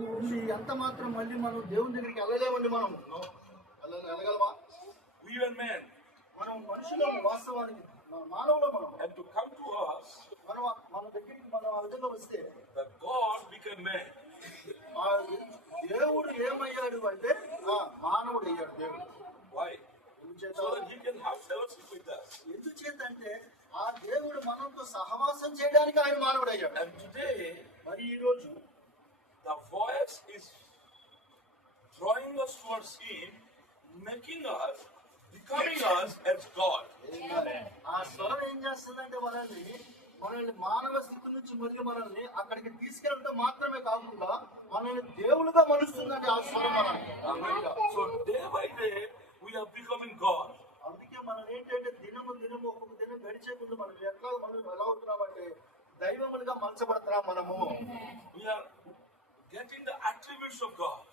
నుండి ఎంత మాత్రం మళ్ళీ మనం దేవుని దగ్గరికి వెళ్ళలేమండి. మనం వెళ్ళగలమా? We are men. మనం మనుషులం వాస్తవానికి, మానవులు మనం. And to come to us, మన దగ్గరికి మనం ఆ విధంగా వస్తే that God became man. దేవుడు ఏమయ్యాడు అంటే మానవుడు అయ్యాడు దేవుడు. Why? So that he can have fellowship with us. ఎందుచేతంటే ఆ దేవుడు మనతో సహవాసం చేయడానికి ఆయన మానవుడు అయ్యాడు. And today, మరి ఈ రోజు the voice is drawing us towards him, making us, becoming us as God. ఆ స్వరం ఏం చేస్తుందంటే మనల్ని మానవ స్థితి నుంచి మళ్ళీ మనల్ని అక్కడికి తీసుకెళ్ళడం మాత్రమే కాకుండా మనల్ని దేవులుగా మలుస్తుందంటే ఆ స్వరం మనల్ని. So day by day we are becoming God. అందుకే మనం ఏంటంటే దినము ఒక్కొక్క దినం గడిచే ముందు మనం ఎలా అవుతున్నామంటే దైవములుగా మలచబడుతున్నాం మనము. We are getting the attributes of God.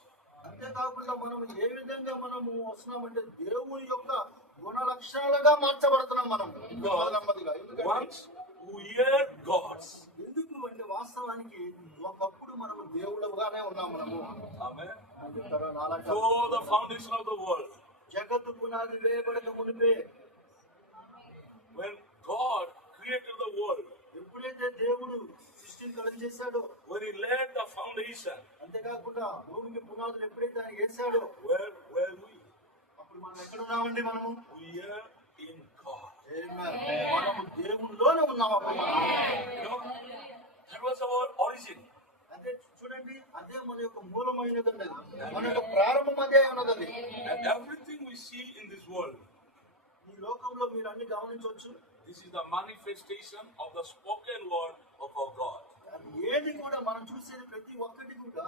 అంతేకాకుండా మనం ఏ విధంగా మనము వస్తున్నామంటే దేవుని యొక్క గుణ లక్షణాలుగా మార్చబడుతున్నాం మనం నెమ్మదిగా. Once we hear God's. ఎందుకు అంటే వాస్తవానికి ఒకప్పుడు మనము దేవుడుగానే ఉన్నాం మనము. Amen. For the foundation of the world. జగత్తు పునాది వేయబడక మునిపే, when God created the world, ఎప్పుడైతే దేవుడు సృష్టిని కలుగజేశాడో, when he laid the foundation, అంతేకాకుండా భూమికి పునాదులు ఎప్పుడైతే ఆయన వేశాడో, where we? అప్పుడు మనం ఎక్కడ ఉన్నామండి? మనము We are in God. మనము దేవునిలోనే ఉన్నాం. అప్పుడు that was our origin. అదే చూడండి, అదే మన యొక్క మూలమైనదండి, మన యొక్క ప్రారంభం అదే ఉన్నదండి. And everything we see in this world, ఈ లోకంలో మీరు అన్ని గమనించవచ్చు, this is the manifestation of the spoken word of our God. ఏది కూడా మనం చూసేది ప్రతి ఒక్కటి కూడా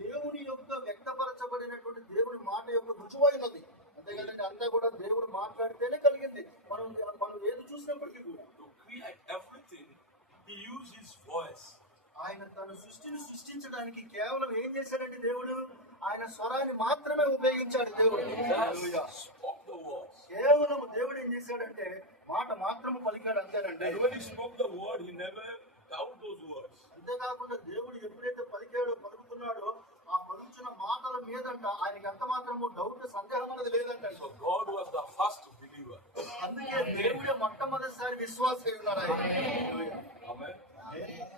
దేవుని యొక్క వ్యక్తపరచబడినటువంటి దేవుని మాట యొక్క రుజువైనది. అంతేకాదండి, అంతా కూడా దేవుడు మాట్లాడితేనే కలిగింది. మనం ఏది చూసినప్పటికీ కూడా To create everything, he used his voice. ఆయన తన సృష్టిని సృష్టించడానికి కేవలం ఏం చేశాడంటే దేవుడు ఆయన స్వరాన్ని మాత్రమే ఉపయోగించాడు. దేవుడు కేవలం దేవుడు ఏం చేశాడంటే మాట మాత్రమే పలికాడు, అంతేనండి. And when he spoke the word, he never doubted those words. అంతేకాకుండా దేవుడు ఎప్పుడైతే పలుకుతున్నాడో ఆ పలుకుతున్న మాటల మీదంట ఆయనకి ఎంత మాత్రము డౌట్, సందేహం అనేది లేదంట. So God was the first believer. అందుకే దేవుడే మొట్టమొదటిసారి విశ్వాసి ఉన్నాడు ఆయన. Amen.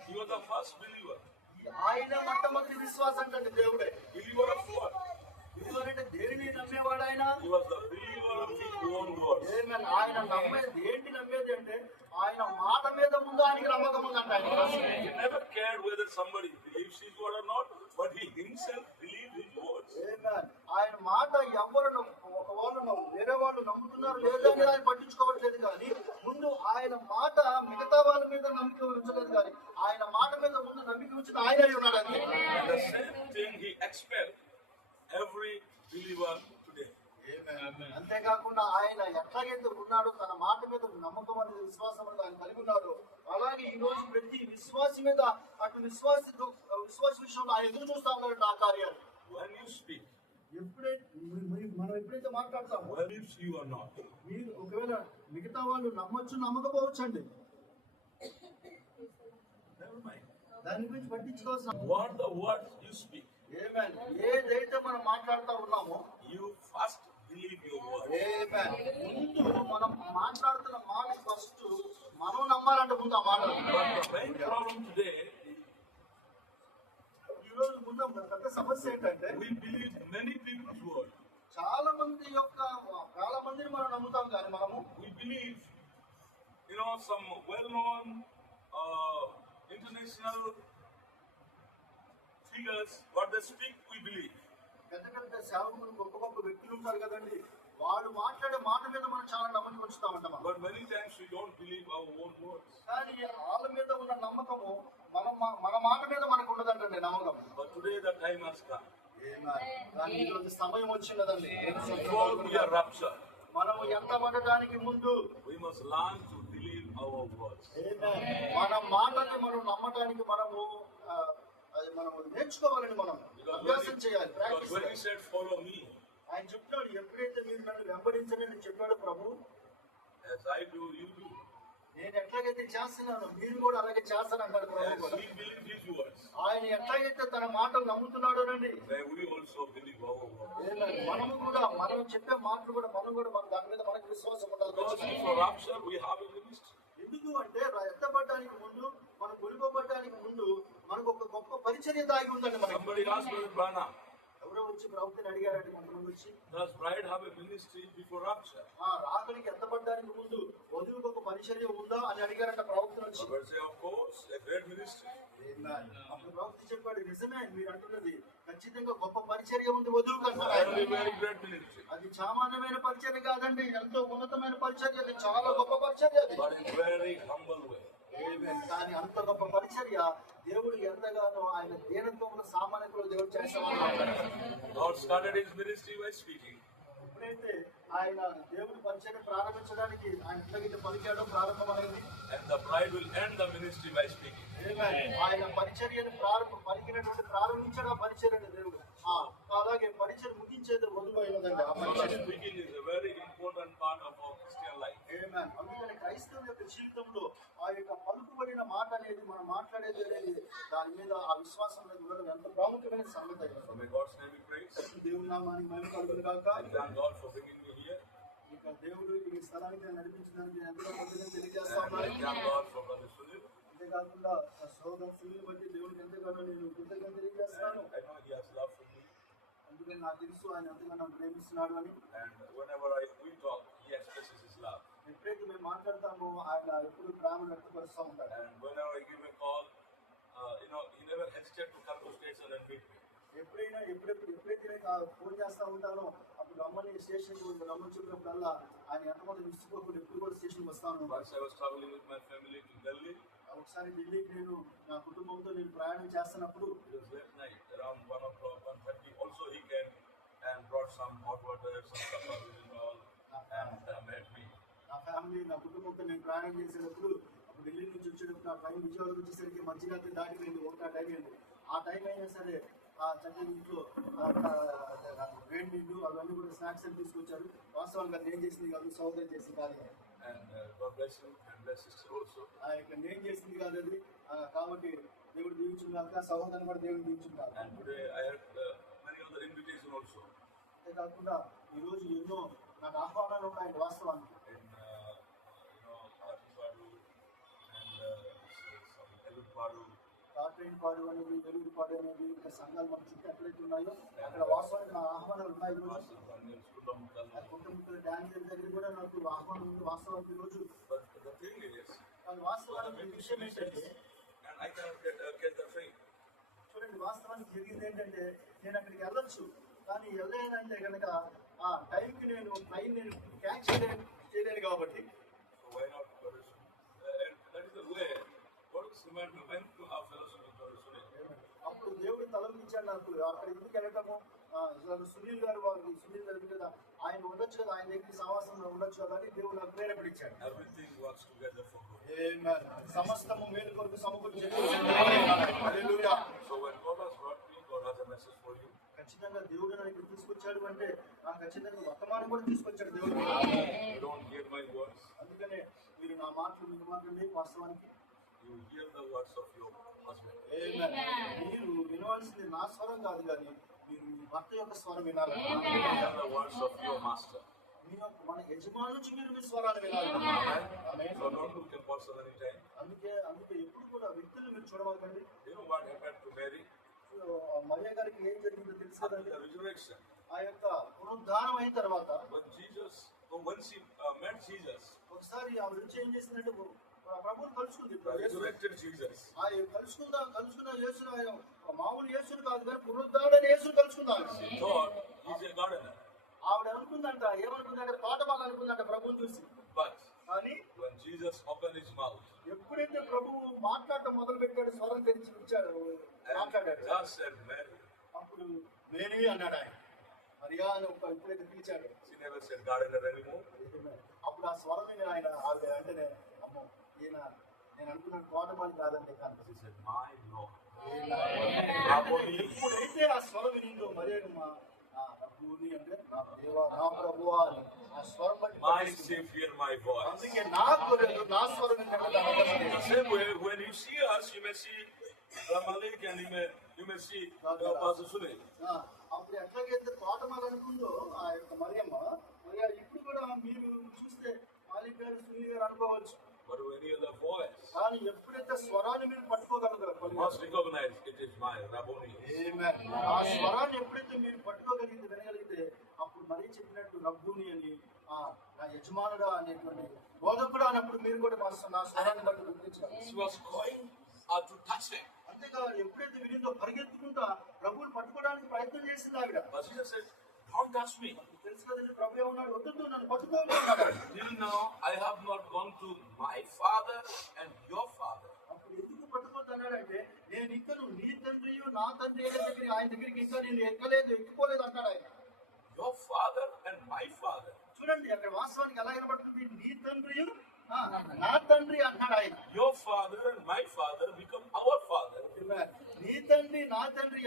He was the first believer. ఆయన మొట్టమొదటి విశ్వాసం అంటే దేవుడే. Believer of what? బిలీవర్ అంటే దేనిని నమ్మేవాడు ఆయన. He was the believer of his own words. ఆయన నమ్మేది ఏంటి? నమ్మేది అంటే ఆయన మాట మీద ముందు ఆయనకి నమ్మకం ఉందంట. He never cared whether somebody believes his word or not, but he himself believed his words. ఆయన మాట ఎవరు ఒకవాళ్ళు వేరే వాళ్ళు నమ్ముతున్నారు లేదా అని ఆయన పట్టించుకోవట్లేదు, కానీ ముందు ఆయన మాట మిగతా వాళ్ళ మీద నమ్మిక ఉంచలేదు, కానీ ఆయన మాట మీద ముందు నమ్మిక ఉంచిన ఆయన అయి ఉన్నాడు. అంతే. And the same thing he expects every believer today. అంతేకాకుండా ఆయన ఎట్లాగైతే ఉన్నాడో తన మాట మీద నమ్మకం అనేది విశ్వాసం అనేది ఆయన కలిగి ఉన్నాడు, అలాగే ఈ రోజు ప్రతి విశ్వాసి మీద అటు విశ్వాస విషయంలో ఆయన ఎదురు చూస్తా ఉన్నాడు ఆ కార్యాలు. When you speak, మనం ఎప్పుడైతే మాట్లాడతామో, believes you or not, మీరు ఒకవేళ మిగతా వాళ్ళు నమ్మొచ్చు నమ్మకపోవచ్చు అండి, never mind. దాని గురించి పట్టించుకోవాల్సిన What the words you speak, ఏదైతే మనం మాట్లాడుతూ ఉన్నామో you first believe your word. ముందు మనం మాట్లాడుతున్న మాట ఫస్ట్ మనం నమ్మాలంటే ముందు ఆ మాట. But the main problem today, ఈ రోజు ముందు పెద్ద సమస్య ఏంటంటే we believe many people's word. చాలా మందిని మనం నమ్ముతాం, కానీ మనము We believe, some well-known international figures, what they speak, we believe. పెద్ద సేవకులు గొప్ప వ్యక్తులు ఉంటారు కదండి, వాళ్ళు మాట్లాడే మాట మీద మనం చాలా నమ్మకం ఉంచుతామంట. But many times we don't believe our own words. కానీ వాళ్ళ మీద ఉన్న నమ్మకము మన మాట మీద మనకు ఉండదండి నమ్మకం. But today the time has come. కానీ ఈరోజు సమయం వచ్చినదండి. Before we are raptured, మనము ఎంత పడటానికి ముందు we must learn to believe our words. మన మాటని మనం నమ్మటానికి మనము నేర్చుకోవాలని, మనం అభ్యాసం చేయాలి. Because when he said follow me, ఆయన చెప్పాడు, ఎప్పుడైతే మీరు నన్ను వెంబడించని చెప్పాడు ప్రభు, as I do, you do. నేను ఎట్లాగైతే చేస్తున్నాను మీరు కూడా అలాగే చేస్తానంటాడు ప్రభు As కూడా. he believes his words, ఆయన ఎట్లాగైతే తన మాటలు నమ్ముతున్నాడు అనండి, may we also believe our words. మనము కూడా మనం చెప్పే మాటలు కూడా మనం కూడా మన దాని మీద మనకు విశ్వాసం ఉండాలి. Because for rapture we have a ministry. ఎందుకు అంటే ఎత్తబడ్డానికి ముందు మనం కొనుకోబడ్డానికి ముందు మనకు ఒక గొప్ప పరిచర్య దాగి ఉందండి మనకి. Somebody asked Brother Branham, ఎవరో వచ్చి ప్రభుత్వాన్ని అడిగారంటే కొంతమంది వచ్చి, does bride have a ministry before rapture? రాకలికి ఎత్తబడ్డానికి ముందు వధువుకు ఒక పరిచర్య ఉందా అని అడిగారంట ప్రభుత్వం వచ్చి. I will say, of course, a great ministry. అప్పుడు ప్రభుత్వం చెప్పాడు, నిజమే మీరు అంటున్నది, ఖచ్చితంగా గొప్ప పరిచర్య ఉంది వధువుకు అన్నారు. Very, very great ministry. అది సామాన్యమైన పరిచర్య కాదండి, ఎంతో ఉన్నతమైన పరిచర్య, అది చాలా గొప్ప పరిచర్య అది. But in very humble way. కానీ అంత గొప్ప పరిచర్య దేవుడు ఎంతగానో ఆయన దీనత్వంలో సామాన్యతలో దేవుడు చేస్తామని God started his ministry by speaking. ఎప్పుడైతే ఆయన దేవుడి పరిచర్య ప్రారంభించడానికి ఆయన ఎట్లాగైతే పలికాడో ప్రారంభమైంది, And the bride will end the ministry by speaking. ఆయన పరిచర్యను పలికినటువంటి ప్రారంభించాడు ఆ పరిచర్యను దేవుడు. అలాగే పరిచర్య ముగించేది వధువు అయినదండి ఆ So పరిచర్య. speaking is a very important part of our Christian life. అందుకని క్రైస్తవుల యొక్క జీవితంలో ఆ యొక్క పలుకుబడిన మాట అనేది మనం మాట్లాడేది అనేది దాని మీద ఆ విశ్వాసం అనేది ఉండడం ఎంత ప్రాముఖ్యమైన సంగతి అయినది. So may God's name be praised. దేవుని నామానికి మహిమ కలుగును గాక. I thank God for bringing me here. ఇక దేవుడు ఈ స్థలానికి నన్ను నడిపించడానికి నేను ఎంతో కృతజ్ఞతలు తెలియజేస్తా And I ఉన్నాను. thank God for Brother Sunil. అంతేకాకుండా ఆ సోదరు సునీల్ బట్టి దేవుడికి ఎంతగానో నేను కృతజ్ఞతలు తెలియజేస్తున్నాను. I know he has love for me. అందుకని నాకు తెలుసు ఆయన ఎంతగానో నన్ను ప్రేమిస్తున్నాడు అని. And whenever we talk, he expresses his love. ఎప్పుడైతే మేము మాట్లాడతామో ఆయన ఎప్పుడు ప్రేమ వ్యక్తపరుస్తూ ఉంటాడు. And whenever I give a call, he never hesitates to come to station and meet me. ఎప్పుడైతే నేను ఫోన్ చేస్తా ఉంటానో అప్పుడు రమ్మని స్టేషన్ రమ్మని చెప్పినప్పుడల్లా ఆయన ఎంతమంది విసిపోకుండా ఎప్పుడు కూడా స్టేషన్కి వస్తాను. Once I was traveling with my family to Delhi. ఒకసారి ఢిల్లీకి నేను నా కుటుంబంతో నేను ప్రయాణం చేస్తున్నప్పుడు It was late night, around 1 o'clock, 1:30. Also he came and brought some hot water, some supper and all, and met me. నా ఫ్యామిలీ నా కుటుంబంతో నేను ప్రయాణం చేసేటప్పుడు అప్పుడు ఢిల్లీ నుంచి వచ్చేటప్పుడు నా ట్రైన్ విజయవాడకి వచ్చేసరికి మధ్యరాత్రి దాటిపోయింది, ఒక టైం అయింది. ఆ టైం అయినా సరే ఆ చక్కని ఇంట్లో వేడి నీళ్ళు అవన్నీ కూడా స్నాక్స్ అని తీసుకొచ్చారు. వాస్తవానికి అది నేను చేసింది కాదు, సోదరు చేసింది కాదు. And God bless you and bless sister also. ఇక్కడ నేను చేసింది కాదు అది. కాబట్టి దేవుడు దీవించుగాక, సహోదరుని కూడా దేవుడు దీవించుగాక. And today I had many other invitations also. అంతేకాకుండా ఈరోజు ఎన్నో నాకు ఆహ్వానాలు ఉన్నాయండి వాస్తవానికి. In Artipadu and some Elupadu. Corporate పాడు అనేది, వెలుగు పాడు అనేది, ఇంకా సంఘాలు మన చుట్టూ ఎక్కడైతే ఉన్నాయో అక్కడ వాస్తవానికి నా ఆహ్వానాలు ఉన్నాయి ఈరోజు. కుంటముక్కల డానియల్ దగ్గర కూడా నాకు ఆహ్వానం ఉంది వాస్తవానికి ఈరోజు. But the thing is, కానీ వాస్తవానికి విషయం ఏంటంటే, and I cannot get the train. చూడండి వాస్తవానికి జరిగింది ఏంటంటే, నేను అక్కడికి వెళ్ళొచ్చు, కానీ వెళ్ళలేదంటే కనుక ఆ టైంకి నేను ట్రైన్ నేను క్యాచ్ చేయలేను కాబట్టి. So why not go to and that is the way God is reminding when to our fellowship with God. అప్పుడు దేవుడు తలంపించాడు నాకు అక్కడ ఎందుకు వెళ్ళటము. సునీల్ గారు వారికి సునీల్ గారి మీద ఆయన ఉండొచ్చు కదా, ఆయన దగ్గర సావాసంలో ఉండొచ్చు కదా అని దేవుడు నాకు ప్రేరేపడించాడు. Everything works together for good. సమస్తము మేలు కొరకు సమకూర్చాడు. So when God has brought me, God has a message for you. ఖచ్చితంగా దేవుడు నన్ను ఇక్కడ తీసుకొచ్చాడు అంటే నాకు ఖచ్చితంగా వర్తమానం కూడా తీసుకొచ్చాడు దేవుడు. You don't hear my words. అందుకనే మీరు నా మాటలు మీరు మాట్లాడి వాస్తవానికి You hear the words of your husband. మీరు వినవలసింది నా స్వరం కాదు, కానీ మీరు మీ భర్త యొక్క స్వరం వినాలి. You hear the words of your master. మీ యొక్క మన యజమాని నుంచి మీరు మీ స్వరాన్ని వినాలి. So don't look at person anytime. అందుకే ఎప్పుడు కూడా వ్యక్తులు మీరు చూడవకండి. You know what happened to Mary? మరియ గారికి ఏం జరిగిందో తెలుసు After కదండి. the resurrection. ఆ యొక్క పునరుద్ధానం అయిన తర్వాత When she met Jesus, ఒకసారి ఆవిడ వచ్చి ఏం చేసిందంటే ప్రభువుని కలుసుకుంది. the resurrected Jesus, కలుసుకున్న యేసును, ఆయన మామూలు యేసును కాదు కానీ పునరుద్ధారుడైన యేసును కలుసుకున్నాను. she thought he's a gardener. ఆవిడ అనుకుందంట, ఏమనుకుందంటే తోటమాల అనుకుందంట ప్రభువుని చూసి. But కానీ when Jesus opened his mouth, ఎప్పుడైతే ప్రభువు మాట్లాడటం మొదలు పెట్టాడు, స్వరం తెరిచి ఇచ్చాడు, మాట్లాడాడు, just said Mary. అప్పుడు మేరీ అన్నాడు ఆయన. మరియా అని ఎప్పుడైతే పిలిచాడు, She never said gardener anymore. అప్పుడు ఆ స్వరం ఆయన ఆవిడ వెంటనే అమ్మో ఈయన నేను అనుకున్నాను తోటమాలి కాదండి కానీ She said, my Lord. ఎప్పుడైతే ఆ స్వరం వినిందో మరియమ్మ, నా ప్రభువుని అంటే నా దేవా నా ప్రభువా అని ఆ స్వరం బట్టి My పట్టేసుకుంటాం. sheep hear my voice. అందుకే నా గొర్రెలు నా స్వరం విన్నట్టు In the అనగలరు. same way, when you see us, you may see Malik and you may see Pastor Sunil. ఆ, అప్పుడు ఎట్లాగైతే తోటమాల అనుకుందో ఆ యొక్క మరియమ్మ, మరి ఇప్పుడు కూడా మీరు చూస్తే మాలిక్ గారు సునీల్ గారు అనుకోవచ్చు. But when you hear the voice, కానీ ఎప్పుడైతే స్వరాన్ని మీరు పట్టుకోగలరో you must recognize it is my Rabboni. ఆ స్వరాన్ని ఎప్పుడైతే మీరు పట్టుకోగలిగితే వినగలిగితే అప్పుడు మరీ చెప్పినట్టు రబ్బుని అని నా యజమానుడా అనేటువంటి బోధకుడు అన్నప్పుడు మీరు కూడా నా స్వరాన్ని బట్టి గుర్తించాలి. She was going to touch him. అంతేకాదు ఎప్పుడైతే వినిందో పరిగెత్తుకుంటా ప్రభువుని పట్టుకోవడానికి ప్రయత్నం చేసింది ఆవిడ. But Jesus said, don't touch me. తెలుసు కదండి ప్రభు ఏమన్నాడు, వద్దు నన్ను పట్టుకోమన్నాడు. Till now, I have not gone to my father and your father. అప్పుడు ఎందుకు పట్టుకోతున్నాడంటే నేను ఇంకా నీ తండ్రియు నా తండ్రి దగ్గరికి ఆయన దగ్గరికి ఇంకా నేను ఎక్కిపోలేదు అంటాడు ఆయన. Your father and my father. చూడండి అక్కడ వాస్తవానికి ఎలా కనబడుతుంది, నీ తండ్రియు నా తండ్రి అంటాడు ఆయన. Your father and my father become our father. నీ తండ్రి నా తండ్రి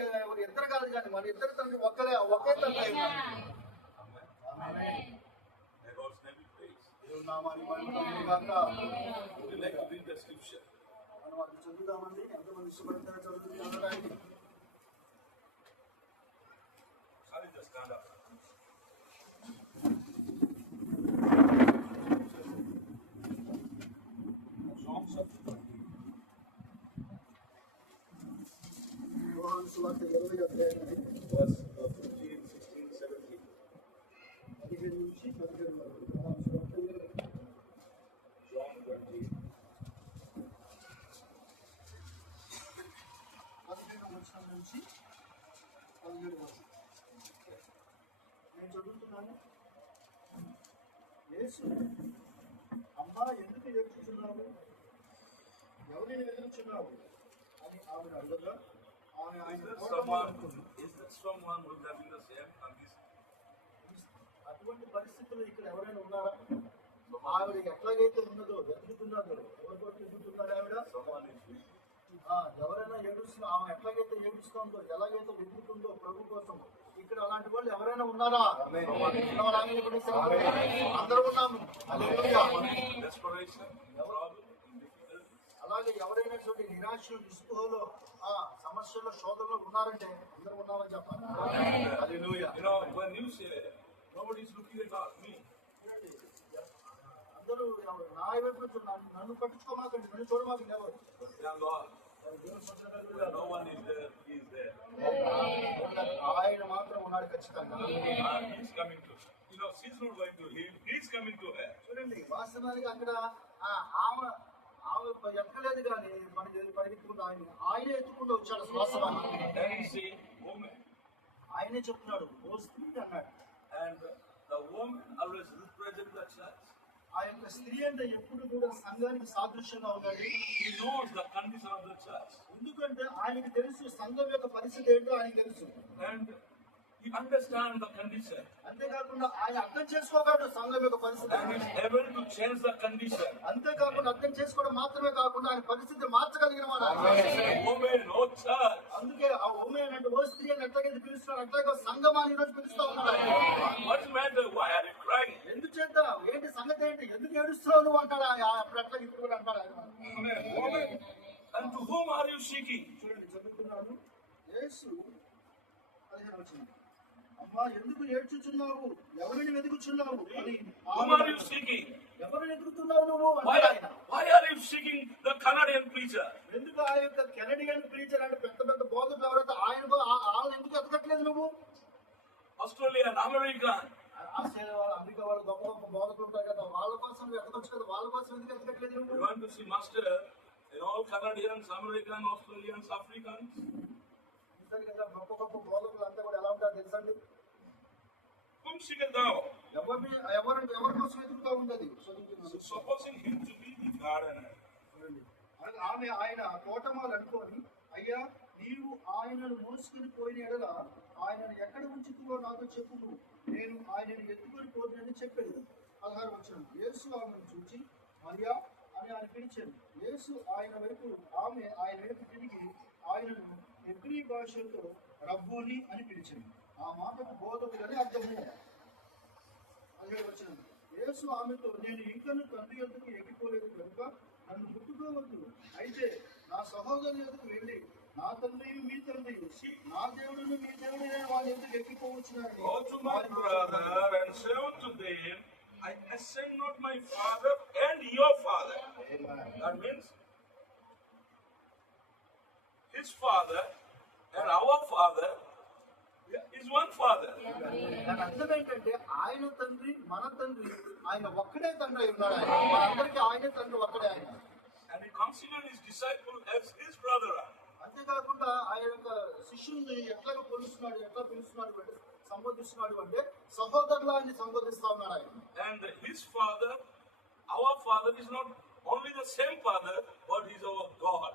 ఇద్దరు కాదు కానీ మన ఇద్దరు తండ్రి ఒకే తండ్రి అయి ఉన్నారు. May God's name be praised. దేవుని నామానికి మహిమ కలుగును గాక. Would you like to read the scripture? మనం అది చదువుదామండి. ఎంతమంది ఇష్టపడతారో చదువుతారు. Sorry, just stand up. Songs of యోహాను సువార్త 20వ అధ్యాయం verse 15, 16, 17. 15 నుంచి 17 వరకు. యోహాను సువార్త 20. John 20. 15వ వచనం నుంచి 17 వరకు. నేను చదువుతున్నాను. యేసు, అమ్మా ఎందుకు ఏడ్చుచున్నావు, ఎవరిని వెతుకుచున్నావు అని ఆమెను అడగగా ఆమె ఆయన కోటమాల అనుకుంది. Is there someone who is having the same condition? అటువంటి పరిస్థితులు ఇక్కడ ఎవరైనా ఉన్నారా? ఆవిడ ఎట్లాగైతే ఉన్నదో వెతుకుతున్నదో ఎవరి కోసం వెతుకుతున్నారు ఆవిడ? Someone is weak. ఎవరైనా ఏడుస్తున్నా ఆమె ఎట్లాగైతే ఏడుస్తుందో ఎలాగైతే వెతుకుతుందో ప్రభు కోసం ఇక్కడ అలాంటి వాళ్ళు ఎవరైనా ఉన్నారా? అందరూ ఉన్నాము. హల్లెలూయా. Desperation, problem, difficulty. అలాగే ఎవరైనా చూడండి నిరాశ నిస్పృహలో సమస్యల్లో శోధనలో ఉన్నారంటే అందరూ ఉన్నామని చెప్పాలి. హల్లెలూయా. You know, when you say nobody is looking at me, అందరూ నా వైపు చూడండి, నన్ను పట్టించుకోమాకండి, నన్ను చూడమాకండి ఎవరు. thank God. When no one is there, He is there. ఆయన మాత్రం ఉన్నాడు ఖచ్చితంగా. He is coming to. You know, she's not going to him. He is coming to her. చూడండి వాస్తవానికి అక్కడ ఆమె ఎక్కలేదు కానీ మనకి పరిగెత్తుకుంటూ ఆయనే ఎత్తుకుంటూ వచ్చాడు వాస్తవానికి. Then he say, woman. ఆయనే చెప్తున్నాడు ఓ స్త్రీ అన్నాడు. And the woman always represents the church. ఆ యొక్క స్త్రీ అంటే ఎప్పుడు కూడా సంఘానికి సాదృశ్యంగా ఉన్నాడు. He knows the condition of the church. ఎందుకంటే ఆయనకి తెలుసు సంఘం యొక్క పరిస్థితి ఏంటో ఆయనకి తెలుసు. And he understands the condition. అంతేకాకుండా ఆయన అర్థం చేసుకోగలడు సంఘం యొక్క పరిస్థితి. And is able to change the condition. అంతేకాకుండా అర్థం చేసుకోవడం మాత్రమే కాకుండా ఆయన పరిస్థితి మార్చగలిగిన వాడు. Woman, oh church. అందుకే ఆ ఉమెన్ అంటే ఓ స్త్రీ అని ఎట్లాగైతే పిలుస్తున్నాడు అట్లాగే సంఘం అని ఈరోజు పిలుస్తా ఉన్నాడు. What's the matter? Why are you crying? ఎందుచేత ఏంటి సంగతి ఏంటి, ఎందుకు ఏడుస్తున్నావు నువ్వు అంటాడు. అప్పుడు అట్లా ఇప్పుడు కూడా అంటాడు ఆయన. Woman, and to whom are you seeking? చూడండి చదువుతున్నాను. యేసు 15వ వచనం, అమ్మా ఎందుకు ఏడ్చుచున్నావు, ఎవరిని వెతుకుచున్నావు అని Whom are you seeking? ఎవరిని వెతుకుతున్నావు నువ్వు Why, అంటాడు ఆయన. why are you seeking the Canadian preacher? ఎందుకు ఆ యొక్క కెనడియన్ ప్రీచర్ అంటే పెద్ద పెద్ద బోధకులు ఎవరైతే వాళ్ళని ఎందుకు ఎతకట్లేదు నువ్వు? Australian, American. ఆస్ట్రేలియా వాళ్ళు, అమెరికా వాళ్ళు గొప్ప గొప్ప బోధకులు ఉంటారు కదా, వాళ్ళ కోసం నువ్వు ఎతకొచ్చు కదా, వాళ్ళ కోసం ఎందుకు ఎతకట్లేదు You నువ్వు? want to see master in all Canadians, Americans, Australians, Africans? చూస్తారు కదా గొప్ప గొప్ప బోధకులు అంతా కూడా ఎలా ఉంటారో తెలుసండి. Whom seeketh thou? ఎవరి కోసం ఎదుగుతా ఉండదు. Supposing him to be the gardener. ఆమె ఆయన తోటమాలు అనుకోని, అయ్యా నీవు ఆయనను మోసుకొని పోయిన ఎడల ఆయనను ఎక్కడ ఉంచుతుందో నాతో చెప్పు, నేను ఆయనను ఎత్తుకొని పోతునని చెప్పాడు. 16వ వచనం, యేసు ఆమెను చూచి మరియా అని ఆయన పిలిచాను. యేసు ఆమె ఆయన వైపు తిరిగి ఆయనను హెబ్రీ భాషలో రబ్బూని అని పిలిచాను. ఆ మాటకు బోధకుడు అని అర్థము. 17వ వచనం, యేసు ఆమెతో, నేను ఇంకను తండ్రి యొద్దకు ఎక్కిపోలేదు కనుక నన్ను ముట్టుకోవద్దు. అయితే నా సహోదరు యొద్దకు వెళ్ళి నా తండ్రి మీ తండ్రి, నా దేవుడును మీ దేవుడే వాళ్ళ యొద్దకు ఎక్కిపోవచ్చున్నారని. Go to my brother and say unto them, I ascend not my father and your father. That means his father and our father is one father. దాని అర్థం ఏంటంటే ఆయన తండ్రి మన తండ్రి, ఆయన ఒక్కడే తండ్రి అయి ఉన్నాడు. ఆయన మనందరికీ ఆయన తండ్రి ఒక్కడే ఆయన. And he considered his disciple as his brother. అంతేకాకుండా ఆయన యొక్క శిష్యుల్ని ఎట్లా పిలుస్తున్నాడు అంటే సంబోధిస్తున్నాడు అంటే సహోదరులా అని సంబోధిస్తా ఉన్నాడు ఆయన. And his father, our father is not only the same father, but he is our God.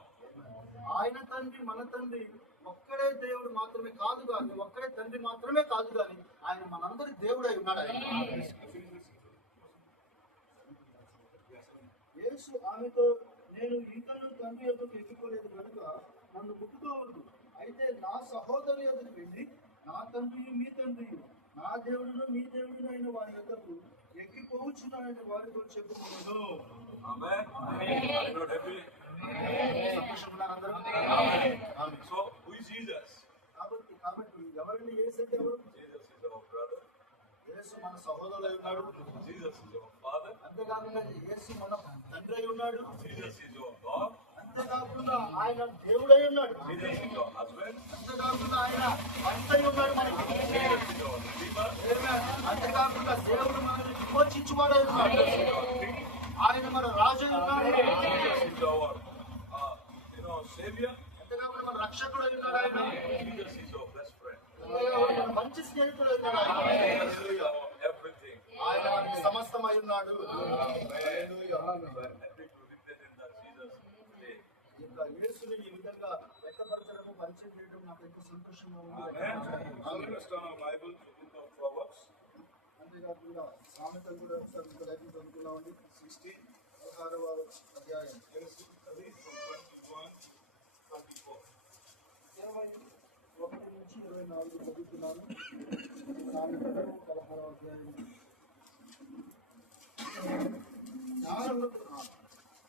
ఆయన తండ్రి మన తండ్రి ఒక్కడే దేవుడు మాత్రమే కాదు కానీ, ఒక్కడే తండ్రి మాత్రమే కాదు కానీ, ఆయన మనందరి దేవుడై ఉన్నాడు ఆయన. యేసు ఆమెతో, నేను ఇంకనూ తండ్రి యొద్దకు ఎక్కిపోలేదు కనుక నన్ను ముట్టుకోవద్దు. అయితే నా సహోదరు యొద్దకు వెళ్ళి నా తండ్రి మీ తండ్రి, నా దేవుడును మీ దేవుడును అయిన వారి యొద్దకు ఎక్కిపోవచ్చున్నానని వారితో చెప్పుకున్నాను. Amen. Are you not happy? సంతోషంగా అందరూ. So, who is Jesus? కాబట్టి ఎవరిని యేసు అంటే ఎవరు? Jesus is our brother. యేసు మన సహోదరుడై ఉన్నాడు. Jesus is our father. అంతేకాకుండా యేసు మన తండ్రి అయి ఉన్నాడు. Jesus is your God. అంతేకాకుండా ఆయన దేవుడై ఉన్నాడు. Jesus is your husband. అంతేకాకుండా ఆయన భర్త అయి ఉన్నాడు మనకి. Jesus is your redeemer. అంతేకాకుండా దేవుడు మనల్ని విమోచించువాడై ఉన్నాడు. ఆయన మన రాజు అయి ఉన్నాడు. Jesus is our, savior. అంతేకాకుండా మన రక్షకుడు అయి ఉన్నాడు ఆయన. Jesus is your best friend. మన మంచి స్నేహితుడు అయి ఉన్నాడు ఆయన. Jesus is our everything. ఆయన మనకి సమస్తమై ఉన్నాడు. Hallelujah. Happy to represent that Jesus today. ఇంకా యేసుని ఈ విధంగా వ్యక్తపరచడం, పరిచయం చేయడం నాకు ఎంతో సంతోషంగా ఉంది. Amen. So let us turn our Bible to the book of Proverbs. అంతేకాకుండా సామెతలు కూడా ఒకసారి ఇంకా లైఫ్ చదువుకున్నామండి. 16వ అధ్యాయం. Let us read from 21 to 24. 21 నుంచి 24 చదువుతున్నాను. సామెతలు 16వ అధ్యాయం.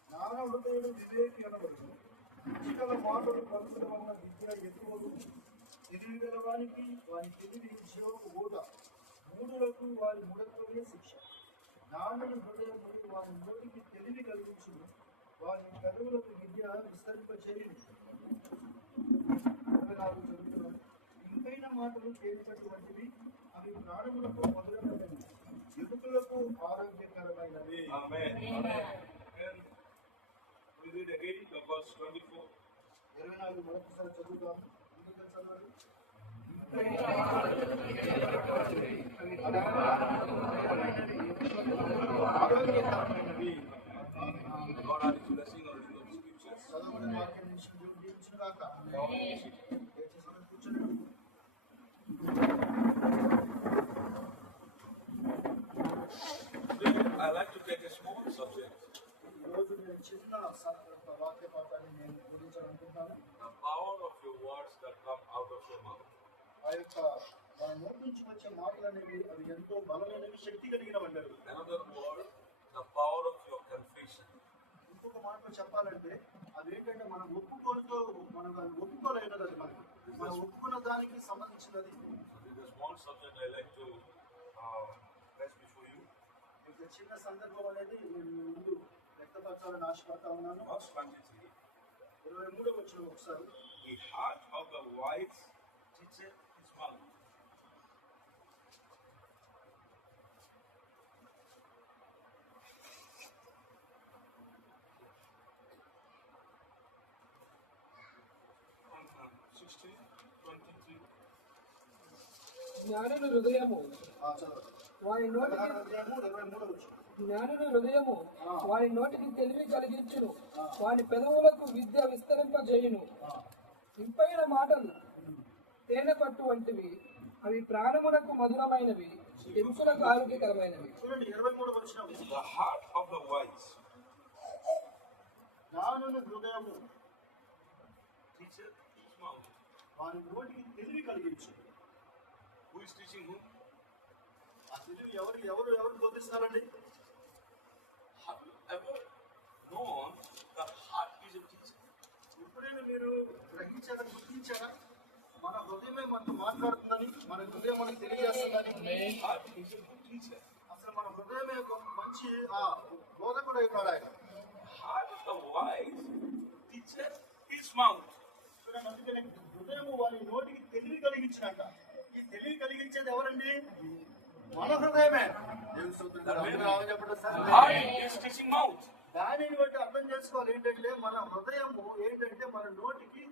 జ్ఞానవృతుడు వివేకి అనబడు. బుద్ధిగల మాటలు పలుకడం వల్ల విద్య ఎక్కువదు. తెలివి గలవానికి వారి తెలివి జీవపు ఊట. మూఢులకు వారి మూఢత్వమే శిక్ష. జ్ఞానుని హృదయం వారి నోటికి తెలివి కలిగించును. వారి కరువులకు విద్య విస్తరింపచేయును. 24 చదువుతున్నాను. ఇంకైన మాటలు తేలికటి వంటివి, అవి ప్రాణములకు మధురమైనవి, ఎముకలకు ఆరోగ్యకరమైనవి. Amen. And we read again the verse 24. 24 మరొకసారి చదువుతాం. ఇంకా చదవండి. ఆరోగ్యకరమైనవి. God add his blessing on reading of the scriptures. చదవబడిన వాక్యం నుంచి దేవుడు దీవించుగాక. దయచేసి అందరూ కూర్చోండి. Today, I like to take a small subject, ఈరోజు నేను చిన్న వాక్య పాఠాన్ని నేను బోధించాలనుకుంటున్నాను. the power of your words that come out of your mouth. ఆ యొక్క మన నోటి నుంచి వచ్చే మాటలు అనేవి అవి ఎంతో బలమైనవి, శక్తి కలిగినవి అంటారు. Another word, the power of your confession. ఇంకొక మాటలో చెప్పాలంటే అదేంటంటే మన ఒప్పుకోలతో మనం ఒప్పుకోలేనది, అది మనం ఒప్పుకున్న దానికి సంబంధించినది. So this is a small subject I like to place before you. ఇంత చిన్న సందర్భం అనేది నేను ముందు వ్యక్తపరచాలని ఆశపడతా ఉన్నాను. Verse 23. 23వ వచనం ఒకసారి. The heart of the wise teacheth his mouth. On 16, 23. జ్ఞానుని హృదయము చదవండి. వారి నోటికి 23వ వచనం. జ్ఞానుని హృదయము వారి నోటికి తెలివి కలిగించును. వారి పెదవులకు విద్య విస్తరింపజేయును. ఇంపైన మాటలు తేనె పట్టు వంటివి, అవి ప్రాణమునకు మధురమైనవి, ఎముకలకు ఆరోగ్యకరమైనవి. చూడండి 23వ వచనం. The heart of the wise జ్ఞానుని హృదయము teacheth his mouth. వారి నోటికి తెలివి కలిగించు. Who is teaching whom? ఆ తెలివి ఎవరు బోధిస్తున్నారండి? Have you ever known the heart is a teacher? ఎప్పుడైనా మీరు గుర్తించారా మన హృదయమే మనతో మాట్లాడుతుందని, మన హృదయం మనకు తెలియజేస్తుందని? Heart is a good teacher. అసలు మన హృదయమే ఒక మంచి బోధకుడు అయినాడు ఆయన. Heart of the wise teacher his mouth. చూడండి, అందుకనే హృదయము వారి నోటికి తెలివి కలిగించినట్ట. ఈ తెలివి కలిగించేది ఎవరండి? మన హృదయమే. దేవుని స్తోత్రం. ఆమేన్ చెప్పండి sir. Heart is teaching mouth. దానిని బట్టి అర్థం చేసుకోవాలి ఏంటంటే మన హృదయము ఏంటంటే మన నోటికి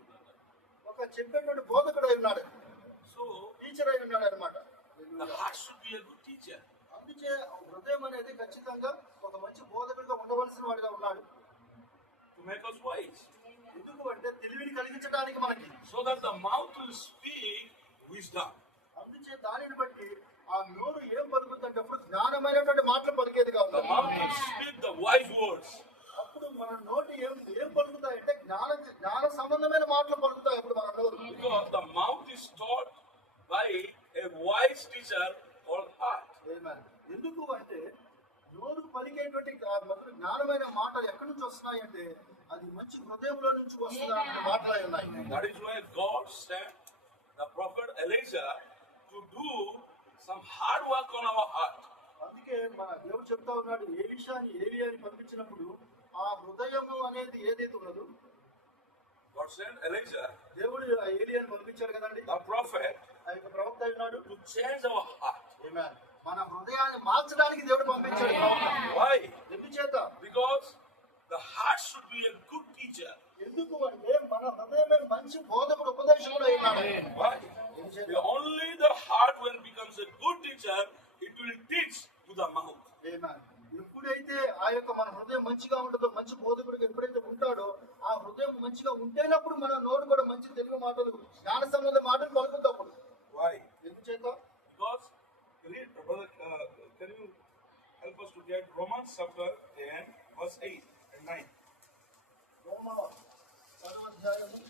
ఒక చెప్పేటువంటి బోధకుడు అయి ఉన్నాడు, So టీచర్ అయి ఉన్నాడు అనమాట. the heart should be a good teacher. అందుకే హృదయం అనేది ఖచ్చితంగా ఒక మంచి బోధకుడిగా ఉండవలసిన వాడిగా ఉన్నాడు. To make us wise. ఎందుకు అంటే తెలివిని కలిగించడానికి మనకి. So that the mouth will speak wisdom. అందుచే దానిని బట్టి ఆ నోరు ఏం పలుకుతుంటే అప్పుడు జ్ఞానమైనటువంటి మాటలు పలికేదిగా The ఉంది. mouth will speak the wise words. అప్పుడు మన నోటి ఏం పలుకుతాయంటే జ్ఞాన సంబంధమైన మాటలు పలుకుతాయి అప్పుడు మన నోరు. Because the mouth is taught by a wise teacher called heart. Amen. ఎందుకు అంటే నోరు పలికేటువంటి మొదలు జ్ఞానమైన మాటలు ఎక్కడి నుంచి వస్తున్నాయి అంటే అది మంచి హృదయంలో నుంచి వస్తున్న మాటలై ఉన్నాయి. That is why God sent the prophet Elijah to do some hard work on our heart. అందుకే మన దేవుడు చెప్తా ఉన్నాడు, ఏలియాని పంపించినప్పుడు ఆ హృదయము అనేది ఏదైతే ఉన్నదో God sent Elijah, దేవుడు ఆ ఏలియాని పంపించాడు కదండి, the prophet, ఆ యొక్క ప్రవక్త అయి ఉన్నాడు. to change our heart. Amen. మన హృదయాన్ని మార్చడానికి దేవుడు పంపించాడు ప్రవక్త. Why? ఎందుచేత? Because the heart should be a good teacher. ఎందుకు అంటే మన హృదయమే మంచి బోధకుడు, ఉపదేశకుడు అయి ఉన్నాడు. Why? Only the heart when becomes a good teacher, it will teach to the mouth. Amen. ఎప్పుడైతే ఆ యొక్క మన హృదయం మంచిగా ఉంటుందో, మంచి బోధకుడికి ఎప్పుడైతే ఉంటాడో, ఆ హృదయం మంచిగా ఉంటేనప్పుడు మన నోరు కూడా మంచి తెలుగు మాటలు, జ్ఞాన సంబంధ మాటలు పలుకుతాప్పుడు. Why? ఎందుచేత? Because read, brother, can you help us to get Romans chapter 10, verse 8 and 9? రోమా 10వ అధ్యాయము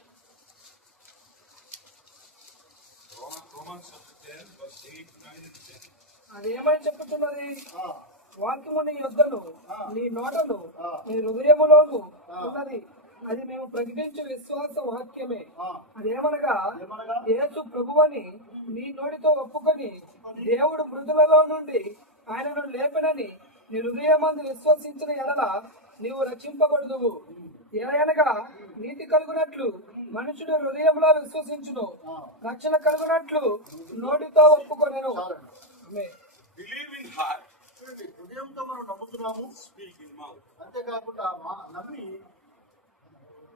Romans chapter 10, verse 8, 9 and 10. అదేమని చెప్పుతున్నది? ఆ, వాక్యము నీ యొద్దను, నీ నోటను, ఆ. నీ హృదయములోను ఉన్నది. అది మేము ప్రకటించే విశ్వాస వాక్యమే. ఆ. అదేమనగా ఏమనగా? యేసు ప్రభువని నీ నోటితో ఒప్పుకొని దేవుడు మృతులలో నుండి ఆయనను లేపనని నీ హృదయమందు విశ్వసించిన ఎడల నీవు రక్షింపబడుదువు. ఎలయనగా నీతి కలుగునట్లు మనుషుడు హృదయంలో విశ్వసించును, రక్షణ కలుగునట్లు నోటితో ఒప్పుకొనెను. చాలండి. ఆమేన్. Believe in heart, చూడండి, హృదయంతో మనం నమ్ముతున్నాము, speak in mouth. అంతేకాకుండా నమ్మి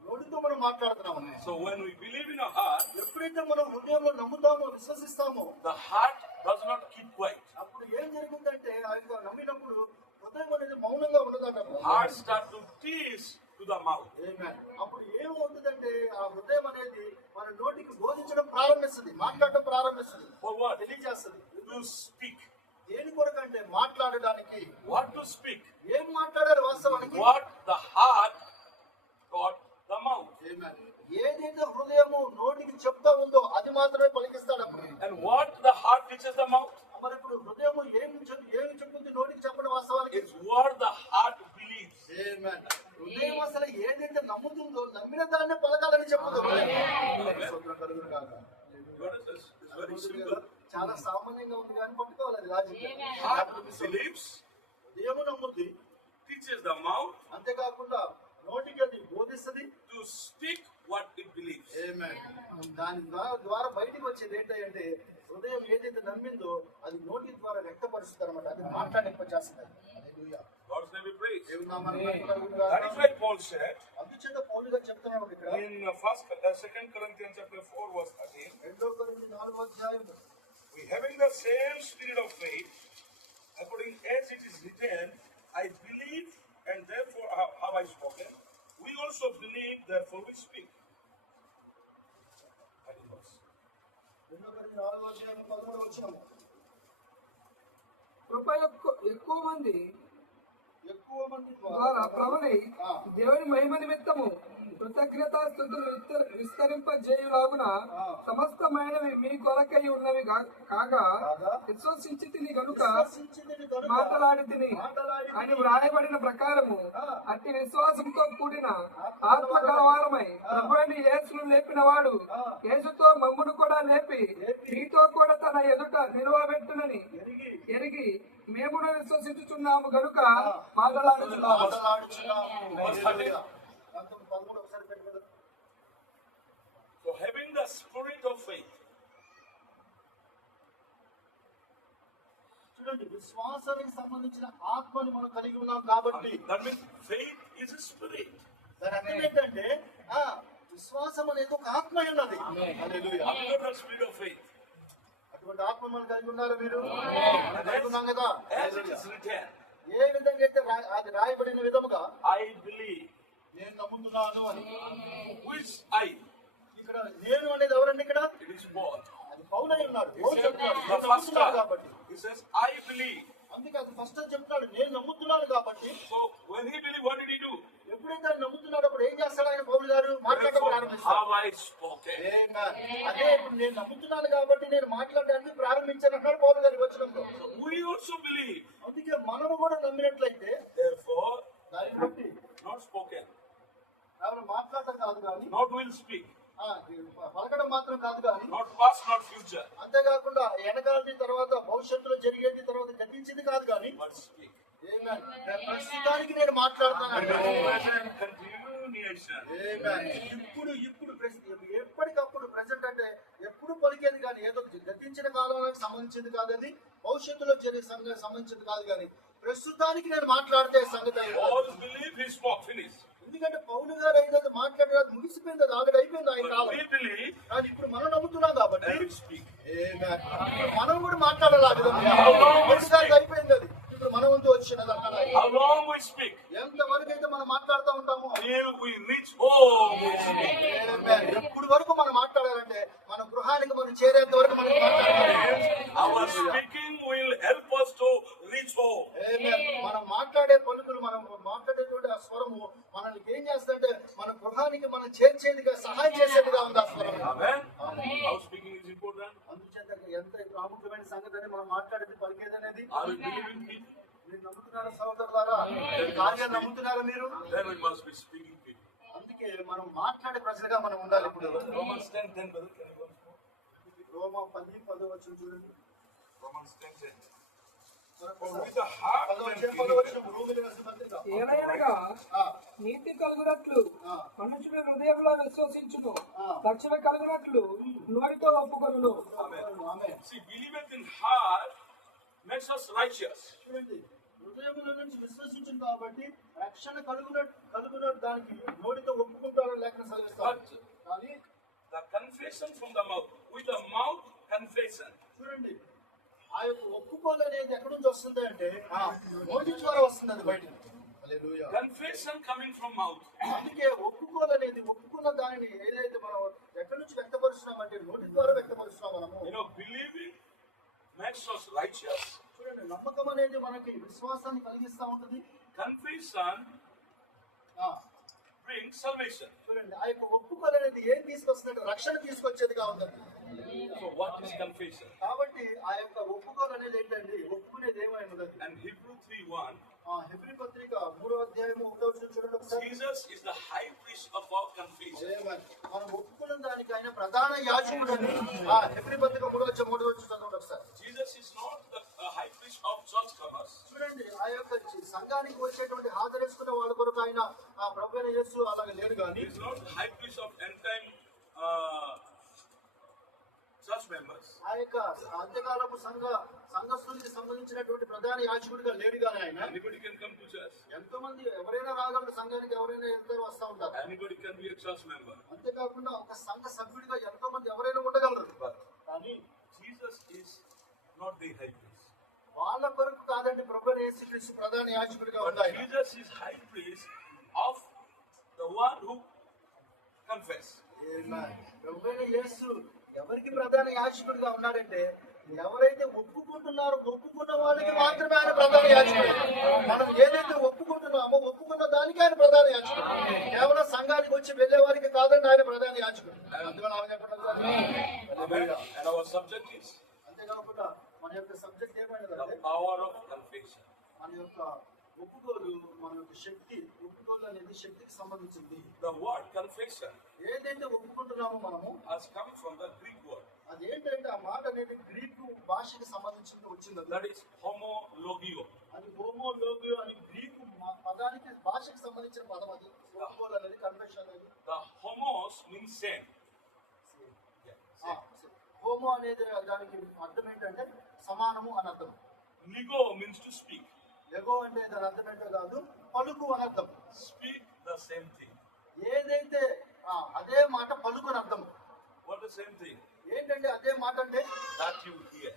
నోటితో మనం మాట్లాడుతున్నాము. So when we believe in our heart, ఎప్పుడైతే మనం హృదయంలో నమ్ముతామో, విశ్వసిస్తామో, the heart does not keep quiet. అప్పుడు ఏం జరుగుతుందంటే ఆ యొక్క నమ్మినప్పుడు హృదయం అనేది మౌనంగా ఉండదంట. Heart start to teach to the mouth. Amen. అప్పుడు ఏమవుతుందంటే ఆ హృదయం అనేది మన నోటికి బోధించడం ప్రారంభిస్తుంది, మాట్లాడటం ప్రారంభిస్తుంది, For what? తెలియజేస్తుంది. To speak. దేని కొరకంటే మాట్లాడడానికి. What to speak? ఏం మాట్లాడారు వాస్తవానికి? What the heart taught the mouth. Amen. ఏదైతే హృదయము నోటికి చెప్తా ఉందో అది మాత్రమే పలికిస్తాడు అప్పుడు. And what the heart teaches the mouth మరి ఇప్పుడు హృదయము ఏమి చెప్తుంది నోటికి చెప్పడం వాస్తవానికి? is what the heart believes. Amen. హృదయం అసలు ఏదైతే నమ్ముతుందో నమ్మిన దాన్ని పలకాలని చెప్పుతుంది. స్తోత్రం కలుగును గాక. What is this? It's very simple. చాలా సామాన్యంగా ఉంది కానీ పట్టుకోవాలి అది లాజిక్. Heart believes, హృదయము నమ్ముద్ది, teaches the mouth అంతేకాకుండా నోటికి అది బోధిస్తుంది. to speak what it believes. Amen. దాని ద్వారా బయటికి వచ్చేది ఏంటంటే హృదయం ఏదైతే నమ్మిందో అది నోటి ద్వారా వ్యక్తపరుస్తుంది అనమాట, అది మాట్లాడింపచేస్తుంది. హల్లెలూయా. God's name be praised. దేవుని నామానికి మహిమ కలుగును That is గాక. why Paul said అందుచేత పౌలు గారు చెప్తున్నాడు ఇక్కడ in 2 Corinthians chapter 4 verse 13, 2 కొరింథీ 4వ అధ్యాయం, we having the same spirit of faith, according as it is written, I believe and therefore have I spoken. We also believe, therefore we speak. That is verse. 2 కొరింథీ 4వ అధ్యాయం 13వ వచనం. కృప ఎక్కువ మంది ఎక్కువ మంది ద్వారా ప్రభుని ఆ. దేవుని మహిమ నిమిత్తము కృతజ్ఞతాస్తుతులు విస్తరింపజేయులాగున ఆ. సమస్తమైనవి మీ కొరకై ఉన్నవి కాగా కాగా విశ్వసించి తిని గనుక విశ్వసించితిని కనుక మాట్లాడి తిని మాటలాడి అని వ్రాయబడిన ప్రకారము ఆ. అట్టి విశ్వాసంతో కూడిన ఆత్మకలవారమై ప్రభుని యేసును లేపిన వాడు ఆ. యేసుతో మమ్మును కూడా లేపి మీతో కూడా తన ఎదుట నిలువబెట్టునని ఎరిగి ఎరిగి మేమును విశ్వసించుచున్నాము గనుక మాట్లాడుచున్నాము. మాటలాడుచున్నాము. హల్లెలూయా. 13 ఒకసారి పెట్టుకోండి. So having the spirit of faith, చూడండి, విశ్వాసానికి సంబంధించిన ఆత్మని మనం కలిగి ఉన్నాం కాబట్టి that means faith is a spirit. దాని అర్థం ఏంటంటే విశ్వాసం అనేది ఒక ఆత్మ అయి ఉన్నది. హల్లెలూయా. After the spirit of faith, అటువంటి ఆత్మ మనం కలిగి ఉన్నారు మీరు. మనం కలిగి ఉన్నాం కదా. as it is written, ఏ విధంగా అయితే అది రాయబడిన విధముగా I believe. నేను నమ్ముతున్నాను అని. Who is I? ఇక్కడ నేను అనేది ఎవరండి? ఇక్కడ It is Paul. అది పౌలై ఉన్నాడు. He పౌలు said, చెప్తున్నాడు, the నేను first నమ్ముతున్నాను time, కాబట్టి. he says, I believe. అందుకే అది ఫస్ట్ అని చెప్తున్నాడు, నేను నమ్ముతున్నాను కాబట్టి. So when he believed, what did he do? ఎప్పుడైతే ఆయన నమ్ముతున్నాడు అప్పుడు ఏం చేస్తాడు ఆయన? పౌలు గారు మాట్లాడడం Therefore, ప్రారంభిస్తాడు. have I spoken? Amen. అదే ఇప్పుడు నేను నమ్ముతున్నాను కాబట్టి నేను మాట్లాడడానికి ప్రారంభించాను అన్నాడు పౌలు గారి వచనంలో. We also believe. అందుకే మనము కూడా నమ్మినట్లయితే Therefore, దాన్ని బట్టి not spoken, కేవలం మాట్లాడటం కాదు కానీ not will speak, పలకడం మాత్రం కాదు కానీ not past, not future, అంతేకాకుండా వెనకాలది తర్వాత భవిష్యత్తులో జరిగేది తర్వాత గతించింది కాదు కానీ but speak. Amen. ప్రస్తుతానికి నేను మాట్లాడుతాను. Present continuation. ఇప్పుడు ఎప్పటికప్పుడు ప్రెసెంట్ అంటే ఎప్పుడు పలికేది కానీ ఏదో గతించిన కాలానికి సంబంధించింది కాదని భవిష్యత్తులో జరిగే సంబంధించింది కాదు కానీ ప్రస్తుతానికి నేను మాట్లాడితే సంగతి అయి ఉన్నది. All believe he spoke, finished. ఎందుకంటే పౌలు గారు అయినది మాట్లాడేది ముగిసిపోయింది, అది ఆల్రెడీ అయిపోయింది ఆయన కాలం. We believe కానీ ఇప్పుడు మనం నమ్ముతున్నాం కాబట్టి and we speak. Amen. ఇప్పుడు మనం కూడా మాట్లాడాలి ఆ విధంగా. పౌలు గారికి అయిపోయింది అది, ఇప్పుడు మన వంతు వచ్చినది అక్కడ. How long we speak? ఎంతవరకు అయితే మనం మాట్లాడుతూ ఉంటామో Till we reach home, we speak. Amen. ఎప్పుడు వరకు మనం మాట్లాడాలంటే మన గృహానికి మనం చేరేంత వరకు మనం మాట్లాడాలి. Our speaking will help us to reach home. Amen. మనం మాట్లాడే పలుకులు, మనం మాట్లాడేటువంటి ఆ స్వరము మనల్ని ఏం చేస్తుందంటే మన గృహానికి మనం చేర్చేదిగా, సహాయం చేసేదిగా ఉంది ఆ స్వరం. Amen. How speaking is important. అందుచేత ఎంత ప్రాముఖ్యమైన సంగతి అని మనం మాట్లాడేది, పలికేది అనేది. Are we believing people? మీరు నమ్ముతున్నారా సహోదరులారా? ఈ కార్యాన్ని నమ్ముతున్నారా మీరు? Then we must be speaking people. అందుకే మనం మాట్లాడే ప్రజలుగా మనం ఉండాలి. ఇప్పుడు Romans 10:10, brother. Can you go? రోమా 10:10 వచ్చిన చూడండి. Romans 10:10. For with the heart man 10 believeth. వచ్చిన రోమిలి రాసిన పత్రిక. ఏలయనగా ఆ, నీతి కలుగునట్లు ఆ. మనుషుల హృదయంలో విశ్వసించును, ఆ. రక్షణ కలుగునట్లు నోటితో ఒప్పుకొనును. ఆమేన్. See, believeth in heart makes us righteous. చూడండి, హృదయముల నుంచి విశ్వసించిన కాబట్టి రక్షణ కలుగున దానికి నోటితో ఒప్పుకుంటారో లేక సరిస్తారు. But కానీ the confession from the mouth, with the mouth confession. చూడండి, ఆ యొక్క ఒప్పుకోలు అనేది ఎక్కడి నుంచి వస్తుంది అంటే నోటి ద్వారా వస్తుంది, అది బయట. హల్లెలూయా. Confession coming from mouth. అందుకే ఒప్పుకోలు అనేది, ఒప్పుకున్న దానిని ఏదైతే మనం ఎక్కడి నుంచి వ్యక్తపరుస్తున్నామంటే నోటి ద్వారా వ్యక్తపరుస్తున్నాం మనము. You know, believing makes us righteous. చూడండి, నమ్మకం అనేది మనకి విశ్వాసాన్ని కలిగిస్తా ఉంటుంది. Confession ఆ, brings salvation. చూడండి, ఆ యొక్క ఒప్పుకోలు అనేది ఏం తీసుకొస్తుందంటే రక్షణ తీసుకొచ్చేదిగా ఉందండి. So what is confession? కాబట్టి ఆ యొక్క ఒప్పుకోలు అనేది ఏంటండి? ఒప్పుకునేది ఏమై ఉన్నది? And Hebrew 3:1, హెబ్రీ పత్రిక 3:1 చూడండి ఒకసారి. Jesus is the high priest of our confession. Amen. మనం ఒప్పుకున్న దానికి ఆయన ప్రధాన యాజకుడు అని హెబ్రీ పత్రిక 3:3 చదవండి ఒకసారి. Jesus is not the high priest of churchgoers. చూడండి, ఆ యొక్క సంఘానికి వచ్చేటువంటి హాజరేసుకున్న వాళ్ళ కొరకు ఆయన ఆ ప్రభువైన యేసు అలాగే లేడు He కానీ is not the high priest of end time church members. ఆ యొక్క అంత్యకాలపు సంఘస్థులకి సంబంధించినటువంటి ప్రధాన యాజకుడిగా లేడు కానీ ఆయన. Anybody can come to church. ఎంతో మంది ఎవరైనా రాగలరు, సంఘానికి ఎవరైనా వెళ్తారు, వస్తా ఉంటారు. Anybody can be a church member. అంతేకాకుండా ఒక సంఘ సభ్యుడిగా ఎంతో మంది ఎవరైనా ఉండగలరు. But కానీ Jesus is not the high priest. వాళ్ళ కొరకు కాదండి ప్రభువైన యేసుక్రీస్తు ప్రధాన యాజకుడిగా But ఉండాలి. Jesus is high priest of the one who confess. ప్రభువైన యేసు ఎవరికి ప్రధాన యాజకుడిగా ఉన్నాడంటే ఎవరైతే ఒప్పుకుంటున్నారో ఒప్పుకున్న వాళ్ళకి మాత్రమే ఆయన ప్రధాన యాజకుడు. మనం ఏదైతే ఒప్పుకుంటున్నామో ఒప్పుకున్న దానికి ఆయన ప్రధాన యాజకుడు. కేవలం సంఘానికి వచ్చి వెళ్ళే వారికి కాదండి ఆయన ప్రధాన యాజకుడు. అందువల్ల ఆమె చెప్పడం Amen. And our subject is అంతేకాకుండా మన యొక్క subject the ఏమైనదంటే power of confession. మన యొక్క ఒప్పుకోలు, మన యొక్క శక్తి. ఒప్పుకోలు అనేది శక్తికి సంబంధించింది. The word confession ఏదైతే ఒప్పుకుంటున్నామో మనము has come from the Greek word. అదేంటంటే ఆ మాట అనేది గ్రీకు భాషకి సంబంధించింది వచ్చింది. That is homologio. అది హోమోలోగియో అని గ్రీకు పదానికి భాషకి సంబంధించిన పదం. అది ఒప్పుకోలు అనేది కన్ఫెషన్ అనేది. The homos means same. ఆ, హోమో అనేది దానికి అర్థం ఏంటంటే సమానము అని అర్థం. Lego means to speak. Lego అంటే దాని అర్థం ఏంటో కాదు, పలుకు అని అర్థం. Speak the same thing. ఏదైతే అదే మాట పలుకు అని అర్థం. What the same thing? ఏంటంటే అదే మాట అంటే That you hear.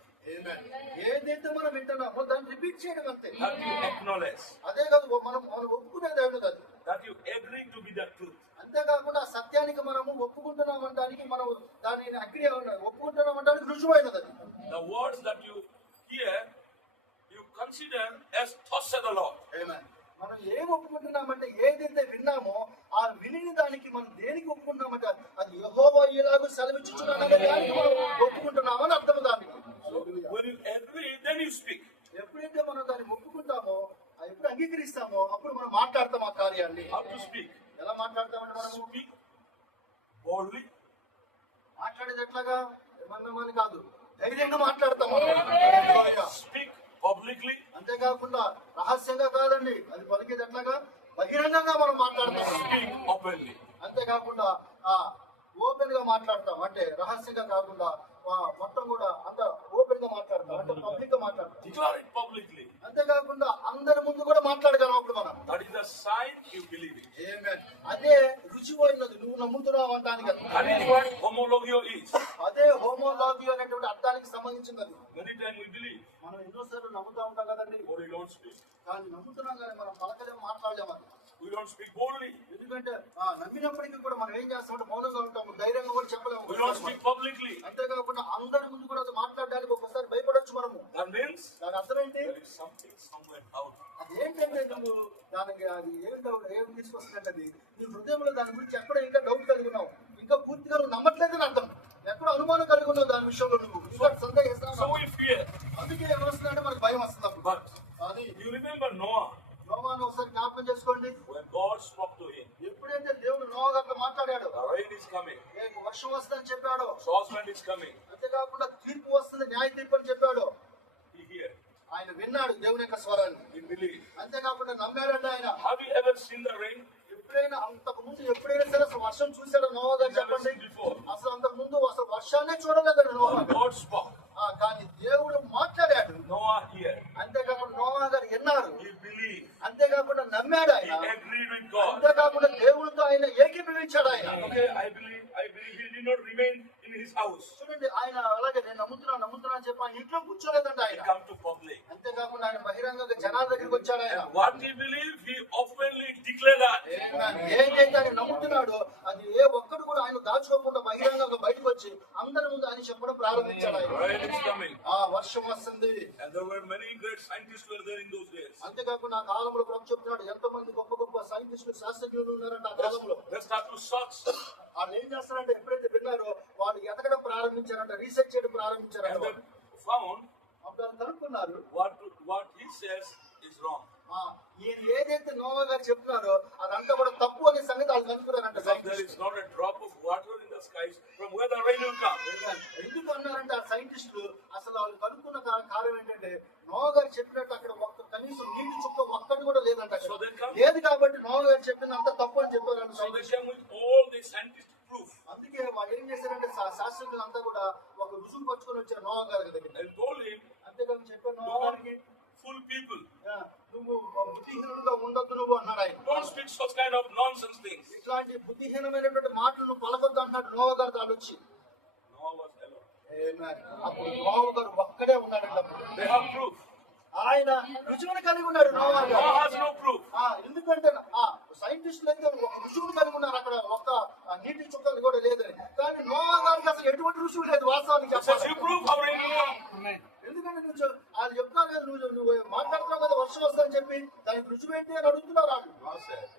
ఏదైతే మనం వింటున్నామో దాన్ని రిపీట్ చేయడం అంతే. That you acknowledge. అదే కాదు మనం ఒప్పుకునేది ఏమిటి అది. That you agree to be the truth. అంతేకాకుండా ఆ సత్యానికి మనము ఒప్పుకుంటున్నామంటానికి మనం దానిని అగ్రి ఒప్పుకుంటున్నామంటానికి రుజువైనది అది. The words that you hear, you consider as thus said the Lord. మనం ఏం ఒప్పుకుంటున్నామంటే ఏదైతే విన్నామో ఆ విని దానికి మనం దేనికి ఒప్పుకుంటున్నామంటే అది యెహోవా ఇలాగూ సెలవిచ్చుచున్నాడనే దానికి మనం ఒప్పుకుంటున్నామని అర్థం దానికి. When you agree, then you speak. ఎప్పుడైతే మనం దాన్ని ఒప్పుకుంటామో ఎప్పుడు అంగీకరిస్తామో అప్పుడు మనం మాట్లాడతాం ఆ కార్యాన్ని. How to speak? ఎలా మాట్లాడతామంటే మనం Speak boldly. మాట్లాడేది ఎట్లాగా ఏమన్నా కాదు, ధైర్యంగా మాట్లాడతాము. Speak publicly. అంతేకాకుండా రహస్యంగా కాదండి, అది పలికేది ఎట్లాగా బహిరంగంగా మనం మాట్లాడతాం. Speak openly. అంతేకాకుండా ఓపెన్ గా మాట్లాడతాం, అంటే రహస్యంగా కాకుండా మొత్తం కూడా అంత ఓపెన్ గా మాట్లాడతాం, అంటే పబ్లిక్ గా మాట్లాడతాం. Declare it publicly. అంతేకాకుండా అందరి ముందు కూడా మాట్లాడగలం అప్పుడు మనం. That is the sign you believe it. అదే రుచిపోయినది నువ్వు నమ్ముతున్నావు అంటానికి. That is what homologio is. అదే హోమోలాగి అనేటువంటి అర్థానికి సంబంధించినది. Many times we believe, మనం ఎన్నోసార్లు నమ్ముతా ఉంటాం కదండి, but we don't speak. కానీ నమ్ముతున్నాం కానీ మనం పలకలేము, మాట్లాడలేము. అది We don't speak boldly. ఎందుకంటే నమ్మినప్పటికీ కూడా మనం ఏం చేస్తామంటే మౌనంగా ఉంటాము, ధైర్యంగా కూడా చెప్పలేము. We don't speak publicly. అంతేకాకుండా అందరి ముందు కూడా అది మాట్లాడడానికి ఒకసారి భయపడొచ్చు మనము. That means దాని అర్థం ఏంటి? there is something somewhere out. అది ఏంటంటే నువ్వు దానికి అది ఏం తీసుకొస్తుందంటే అది నీ హృదయంలో దాని గురించి ఎక్కడ ఇంకా డౌట్ కలిగి ఉన్నావు, ఇంకా పూర్తిగా నువ్వు నమ్మట్లేదని అర్థం. ఎక్కడ అనుమానం కలిగి ఉన్నావు దాని విషయంలో, నువ్వు ఇంకా So సందేహిస్తున్నావు. we fear. అందుకే ఏమొస్తుందంటే మనకు భయం వస్తుంది అప్పుడు. But అది you remember Noah, నోవాను ఒకసారి జ్ఞాపకం చేసుకోండి. when God spoke to him, ఎప్పుడైతే దేవుడు నోవా గారితో మాట్లాడాడు, the rain is coming, వర్షం వస్తుందని చెప్పాడు, judgment is coming. అంతేకాకుండా తీర్పు వస్తుంది, న్యాయ తీర్పు అని చెప్పాడు. He heard. ఆయన విన్నాడు దేవుని యొక్క స్వరాన్ని. He believed. అంతేకాకుండా నమ్మాడంటే ఆయన. Have you ever seen the rain? ఎప్పుడైనా అంతకు ముందు ఎప్పుడైనా సరే అసలు వర్షం చూసాడు నోవా గారు? Never చెప్పండి. seen before. అసలు అంతకు ముందు అసలు వర్షాన్నే చూడలేదండి నోవా. God spoke. కానీ దేవుడు మాట్లాడాడు. Noah heard. అంతేకాకుండా నోవా గారు విన్నారు. He believed. అంతేకాకుండా నమ్మాడు He ఆయన. agreed with God. అంతేకాకుండా దేవుడితో ఆయన ఏకీభవించాడు ఆయన. Okay, I believe he did not remain in his house. చూడండి, ఆయన అలాగే నేను నమ్ముతున్నా అని చెప్పి ఆయన ఇంట్లో కూర్చోలేదండి He ఆయన. come to public. అంతేకాకుండా ఆయన బహిరంగంగా జనాల దగ్గరికి వచ్చాడు ఆయన. What he believed, he openly declared that. ఏదైతే ఆయన నమ్ముతున్నాడో అది ఏ ఒక్కడు కూడా ఆయన దాచుకోకుండా బహిరంగంగా బయటకు వచ్చి అందరి ముందు ఆయన చెప్పడం ప్రారంభించాడు ఆయన. Rain is coming. వర్షం వస్తుంది. And there were many great scientists were there in those days. అంతేకాకుండా ఆ కాలంలో ప్రభు చెప్తున్నాడు ఎంతో మంది గొప్ప గొప్ప సైంటిస్టులు శాస్త్రజ్ఞులు ఉన్నారంట ఆ కాలంలో. They start to search. వాళ్ళు ఏం చేస్తారంటే ఎప్పుడైతే విన్నారో వాళ్ళు ఎతకడం ప్రారంభించారంట, రీసెర్చ్ చేయడం And ప్రారంభించారంట. they found అప్పుడు వాళ్ళు కనుక్కున్నారు what he says is wrong. ఈయన ఏదైతే నోవా గారు చెప్తున్నారో అదంతా కూడా తప్పు అనే సంగతి వాళ్ళు కనుక్కున్నారంట. Because there is not a drop of water in the skies from where the rain will come. ఎందుకు అన్నారంటే ఆ సైంటిస్టులు అసలు వాళ్ళు కనుక్కున్న కారణం ఏంటంటే నోవా గారు చెప్పినట్టు అక్కడ కనీసం నీటి చుక్క ఒక్కటి కూడా లేదంట. So they come. లేదు కాబట్టి నోవా గారు చెప్పినంత తప్పు అని చెప్పారంట. So they came with all the scientific proof. అందుకే వాళ్ళు ఏం చేశారంటే శాస్త్రజ్ఞులు అంతా కూడా ఒక రుజువు పట్టుకొని వచ్చారు నోవా గారి దగ్గర. And told him, అంతేకాని చెప్పారు నోవా గారికి, fool people, నువ్వు బుద్ధిహీనుడుగా ఉండొద్దు నువ్వు అన్నాడు ఆయన. don't speak such kind of nonsense things. ఇట్లాంటి బుద్ధిహీనమైనటువంటి మాటలు నువ్వు పలకొద్దు అన్నాడు నోవా గారు దాని వచ్చి. Noah was alone. అప్పుడు నోవా గారు ఒక్కడే ఉన్నాడు. They have proof. ఆయన రుజువును కలిగి ఉన్నాడు నోవా గారు. Noah has no proof. ఎందుకంటే సైంటిస్టులు అయితే ఒక రుజువును కలిగి ఉన్నారు, అక్కడ ఒక్క నీటి చుక్కలు కూడా లేదని. కానీ నోవా గారికి అసలు ఎటువంటి రుజువు లేదు వాస్తవానికి Says చెప్పాలి. you prove how rain will come. చెప్పి దానికి రుజువు ఏంటి అని అడుగుతున్నారు వాళ్ళు. God said,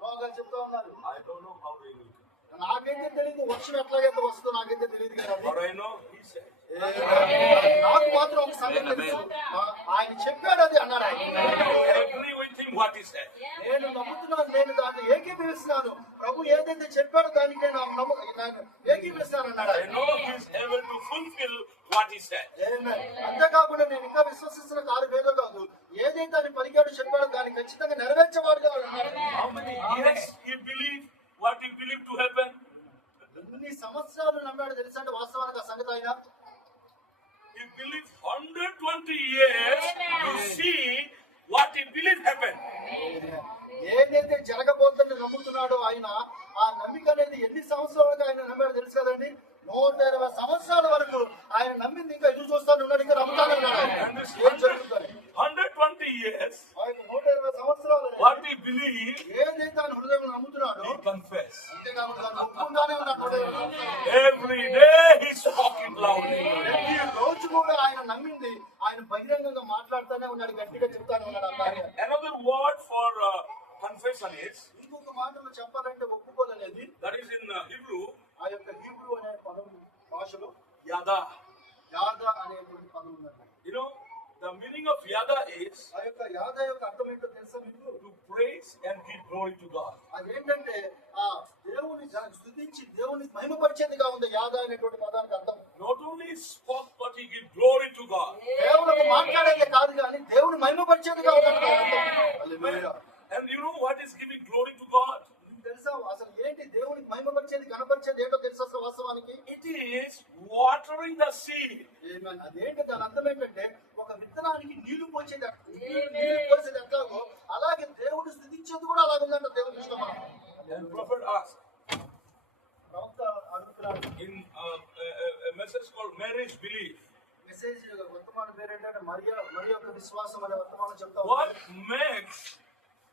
నోవా గారు చెప్తా ఉన్నారు, I don't know how rain will come. నాకైతే తెలియదు వర్షం ఎట్లాగైతే వస్తుందో నాకైతే తెలియదు కదా. But I know, he said. నాకు మాత్రం ఒక సంగతి తెలుసు, ఆయన చెప్పాడు అది అన్నాడు ఆయన. I agree with him what he said. నేను నమ్ముతున్నాను, నేను దాన్ని ఏకీభవిస్తున్నాను. ప్రభు ఏదైతే చెప్పాడో దానికి నేను ఏకీభవిస్తున్నాను అన్నాడు I ఆయన. know he is able to fulfill what he said. Amen. అంతేకాకుండా నేను ఇంకా విశ్వసిస్తున్న కార్యం ఏదో కాదు, ఏదైతే ఆయన పలికాడు చెప్పాడో దాన్ని ఖచ్చితంగా నెరవేర్చేవాడుగా అన్నాడు. How many years he believed what he believed to happen? ఎన్ని సంవత్సరాలు నమ్మాడు తెలుసా అంటే వాస్తవానికి ఆ సంగతి ఆయన He believed 120 years to see what he believed happened. ఏదైతే జరగబోతుందని నమ్ముతున్నాడో ఆయన, ఆ నమ్మిక అనేది ఎన్ని సంవత్సరాలుగా ఆయన నమ్మాడు తెలుసు కదండి. 120 సంవత్సరాల వరకు ఆయన నమ్మింది ఇంకా ఎదురు చూస్తాను ఉన్నాడు, ఇంకా నమ్ముతానే ఉన్నాడు ఆయన. And this ఏం జరుగుతుంది 120 years, ఆయన 120 సంవత్సరాలు what he believed, ఏదైతే ఆయన హృదయం నమ్ముతున్నాడో he confessed. అంతేకాకుండా దాన్ని ఒప్పుకుంటానే ఉన్నాడు 120 సంవత్సరాలు. Every day he spoke it loudly. ప్రతి రోజు కూడా ఆయన నమ్మింది ఆయన బహిరంగంగా మాట్లాడుతూనే ఉన్నాడు, గట్టిగా చెప్తానే ఉన్నాడు ఆ కార్యం. Another word for confession is, ఇంకొక మాటలో చెప్పాలంటే ఒప్పుకోదనేది, that is in Hebrew, ఆ యొక్క హీబ్రూ అనే పదం భాషలో yada. యాద అనేటువంటి పదం ఉన్నది. You know, the meaning of yada is ఆ యొక్క యాద యొక్క అర్థం ఏంటో తెలుసా మీకు? to praise and give glory to God. అదేంటంటే ఆ దేవుని స్తుతించి దేవుని మహిమపరిచేదిగా ఉంది యాద అనేటువంటి పదానికి అర్థం. Not only spoke, but he gave glory to God. దేవునికి మాట్లాడేది కాదు కానీ దేవుని మహిమపరిచేదిగా ఉంది హల్లెలూయా. And you know what is giving glory to God? మీకు తెలుసా అసలు ఏంటి దేవునికి మహిమపరిచేది కనపరిచేది ఏంటో తెలుసా అసలు వాస్తవానికి? It is watering the seed. ఆమేన్. అదేంటి దాని అర్థం ఏంటంటే ఒక విత్తనానికి నీళ్లు పోసేది నీళ్లు పోసేది ఎట్లాగో అలాగే దేవుడు స్థుతించేది కూడా అలాగుందంట దేవుని ఇష్టం. And prophet asked ప్రవక్త అడుగుతున్నాడు, in a message called marriage belief, message వర్తమానం పేరేంటంటే మరి యొక్క విశ్వాసం అనే వర్తమానం చెప్తా what ఉన్నాడు. makes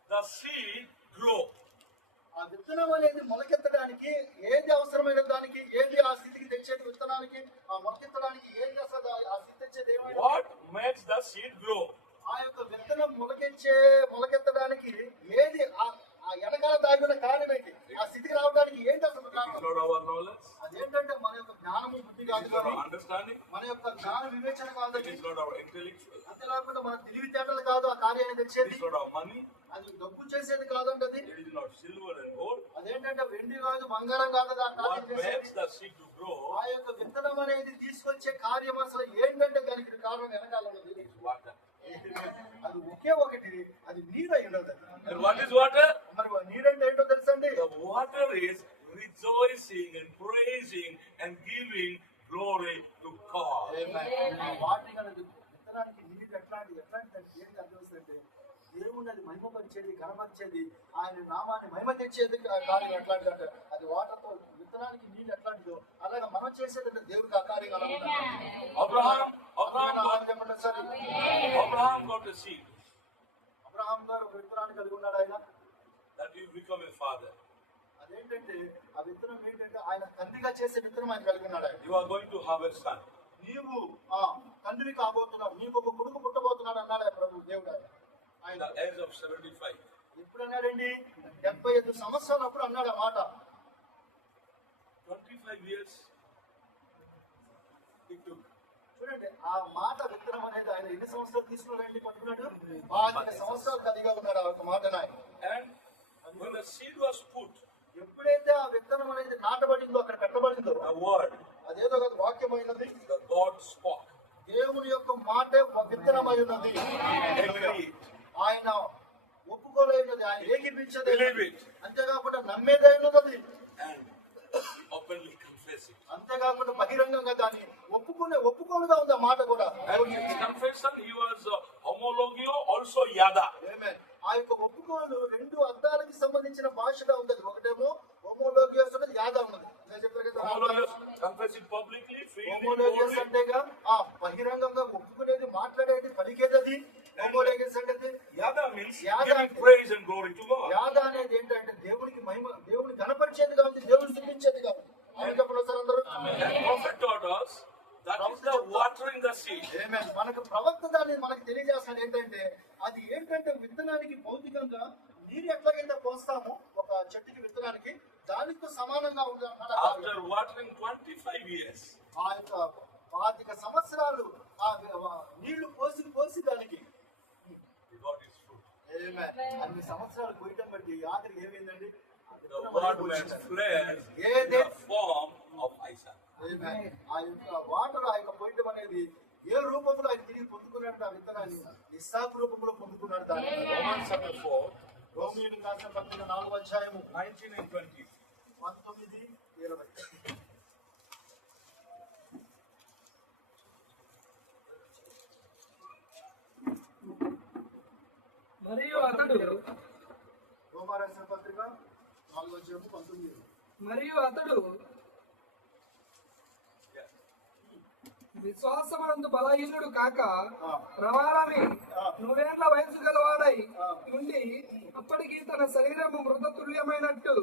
the seed grow? ఆ విత్తనం అనేది మొలకెత్తడానికి ఏది అవసరమైన దానికి, ఏది ఆ స్థితికి తెచ్చేది విత్తనానికి, ఆ మొలకెత్తడానికి ఏది అసలు ఆ స్థితి తెచ్చేది ఏమైనా? What makes the seed grow? ఆ యొక్క విత్తనం మొలకెత్తడానికి ఏది ఆ వెనకాల దాగిన కారణం ఏంటి? ఆ స్థితికి రావడానికి ఏంటి అసలు It's కారణం? not our knowledge, అదేంటంటే మన యొక్క జ్ఞానము బుద్ధి it కాదు is not కానీ our understanding, మన యొక్క జ్ఞాన వివేచన it కాదండి. is not our intellectual, అంతేకాకుండా మన తెలివితేటలు కాదు ఆ కార్యాన్ని it తెచ్చేది, is not our money, అది డబ్బు చేసేది కాదండి. అది it is not silver and gold. అదేంటంటే వెండి కాదు బంగారం కాదు ఆ కార్యం What చేసేది. makes the seed to grow ఆ యొక్క విత్తనం అనేది తీసుకొచ్చే కార్యం అసలు ఏంటంటే దానికి కారణం వెనకాల ఉన్నది. is water. అది ఒకే ఒకటి, అది నీరు అయి ఉండదు. And what is water? మరి నీరంటే ఏంటో తెలుసండి? The water is rejoicing and praising and giving glory to God. వాటికి అనేది విత్తనానికి నీరు ఎట్లాంటి దానికి ఏంటి అర్థం వస్తుందంటే దేవుని అది మహిమపరిచేది, కనపరిచేది, ఆయన నామాన్ని మహిమ తెచ్చేది కార్యం ఎట్లాంటిది అంటే అది వాటర్తో విత్తనానికి నీళ్ళు ఎట్లాంటిదో అలాగే మనం చేసేది అంటే దేవుడికి ఆ కార్యం అలా ఉంటుంది. చెప్పండి sir. Abraham got a seed Abraham గారు ఒక విత్తనాన్ని కలిగి ఉన్నాడు ఆయన. that you become a father. అదేంటంటే ఆ విత్తనం ఏంటంటే ఆయన తండ్రిగా చేసే విత్తనం ఆయన కలిగి ఉన్నాడు ఆయన. You are going to have a son. నీవు తండ్రిని కాబోతున్నావు, నీకు ఒక కొడుకు పుట్టబోతున్నాడు అన్నాడు ఆయన ప్రభు దేవుడు ఆయన. At the age of 75. ఎప్పుడు అన్నాడండి? 75 సంవత్సరాలు అప్పుడు అన్నాడు ఆ మాట. 25 years it took. చూడండి ఆ మాట విత్తనం అనేది ఆయన ఎన్ని సంవత్సరాలు తీసుకున్నాడండి? పట్టుకున్నాడు 25 సంవత్సరాలు కలిగా ఉన్నాడు ఆ ఒక మాట ఆయన. And when the seed was put, ఎప్పుడైతే ఆ విత్తనం అనేది నాటబడిందో అక్కడ పెట్టబడిందో the word, అదేదో కాదు వాక్యమైనది, the God spoke. దేవుని యొక్క మాటే విత్తనమై ఉన్నది. Agreed. ఆయన ఒప్పుకోలేనది, ఆయన ఏకీపించేది, Believe it. అంతేకాకుండా నమ్మేదే ఉన్నది, And openly confess it. అంతేకాకుండా బహిరంగంగా దాన్ని ఒప్పుకోలుగా ఉంది ఆ మాట కూడా. And in his confession, he was homologio, also yada. Amen. ఆ యొక్క ఒప్పుకోలు రెండు అర్థాలకి సంబంధించిన భాషగా ఉంది. ఒకటేమో హోమోలోగియస్ ఉన్నది, యాదా ఉన్నది. నేను చెప్పాను కదా, Homologous, confess it publicly, freely, హోమోలోగియస్ boldly. అంటేగా బహిరంగంగా ఒప్పుకునేది, మాట్లాడేది, పలికేది అది హోమోలోగియస్ అంటే. Yada means Yada giving ante. praise and glory to God. యాద అనేది ఏంటంటే దేవునికి మహిమ, దేవుని గణపరిచేదిగా ఉంది, దేవుని స్థుతించేదిగా ఉంది. ఆయన చెప్పండి సార్ అందరూ. And prophet taught us that is the watering the seed. Amen. మనకు ప్రవక్త దాన్ని మనకు తెలియజేస్తాడు ఏంటంటే అది ఏంటంటే విత్తనానికి భౌతికంగా నీరు ఎట్లాగైతే పోస్తామో ఒక చెట్టుకి విత్తనానికి దానితో సమానంగా ఉంటుంది. After watering 25 years, ఆ యొక్క 25 సంవత్సరాలు ఆ నీళ్లు పోసి దానికి he got his fruit. అన్ని సంవత్సరాలు పోయటం బట్టి ఆఖరికి ఏమైందండి? ఆ The విత్తనం word అనేది was వచ్చింది. flesh in ఏదే the form of Isaac. ఆ యొక్క వాటర్ ఆ యొక్క పోయటం అనేది ఏ రూపంలో ఆయన తిరిగి పొందుకున్నాడు? ఆ విత్తనాన్ని ఇస్సాకు రూపంలో పొందుకున్నాడు. దాన్ని Romans chapter 4, రోమీయులకు రాసిన పత్రిక 4వ అధ్యాయము 19 and 20. 19, 20. మరియు అతడు రోమా రాసిన పత్రిక 4వ అధ్యాయము 19. మరియు అతడు విశ్వాసమందు బలహీనుడు కాక ప్రమాణమి 100 ఏళ్ల వయసు గలవాడై ఉండి అప్పటికి తన శరీరము మృతతుల్యమైనట్టు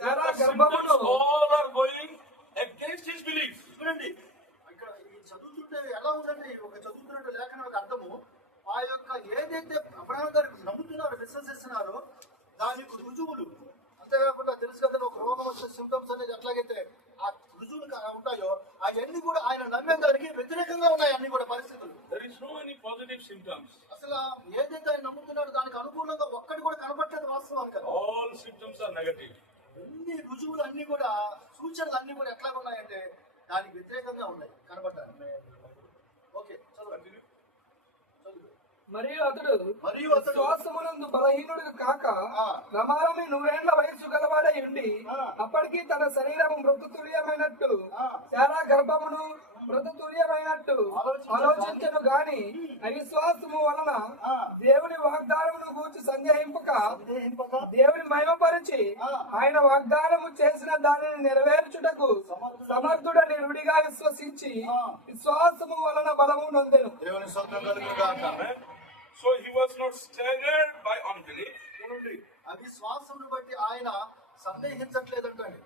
Sarah గర్భమును All are going against his belief. చూడండి, ఇక్కడ ఈ చదువుతుంటే ఎలా ఉందండి? ఒక చదువుతున్నట్టు లేఖన ఒక అర్థము, ఆ యొక్క ఏదైతే అబ్రహాం గారు నమ్ముతున్నారో విశ్వసిస్తున్నారో దానికి రుజువులు, అంతేకాకుండా తెలుసు కదా ఒక రోగం వచ్చే సింటమ్స్ అనేది ఎట్లాగైతే ఆ రుజువులు ఉంటాయో అవన్నీ కూడా ఆయన నమ్మే దానికి వ్యతిరేకంగా ఉన్నాయి. అన్ని కూడా పరిస్థితులు, There is no any positive symptoms. అసలు ఏదైతే ఆయన నమ్ముతున్నారో దానికి అనుకూలంగా ఒక్కటి కూడా కనపట్టలేదు వాస్తవానికి కదా. All symptoms are negative. అన్ని రుజువులు అన్ని కూడా సూచనలు అన్ని కూడా ఎట్లా ఉన్నాయంటే దానికి వ్యతిరేకంగా ఉన్నాయి, కనపడ్డాయి. ఓకే, చదవండి. మరియు అతడు మరియు అతడు విశ్వాసమునందు బలహీనుడు కాక ఆ. ప్రమాణమి 100 ఏళ్ల వయసు గలవాడై ఉండి ఆ. అప్పటికి తన శరీరము మృతతుల్యమైనట్టు ఆ. శారా గర్భమును మృతతుల్యమైనట్టు ఆలోచించను గాని అవిశ్వాసము వలన ఆ. దేవుని వాగ్దానమును గూర్చి సందేహింపక సందేహింపక దేవుని మహిమపరిచి ఆ. ఆయన వాగ్దానము చేసిన దానిని నెరవేర్చుటకు సమర్థుడని రుడిగా విశ్వసించి ఆ. విశ్వాసము వలన బలము నొందెను. దేవుని స్తోత్రం కలుగును గాక. Amen. So he was not staggered by unbelief, చూడండి, అవిశ్వాసమును బట్టి ఆయన సందేహించట్లేదంటండి.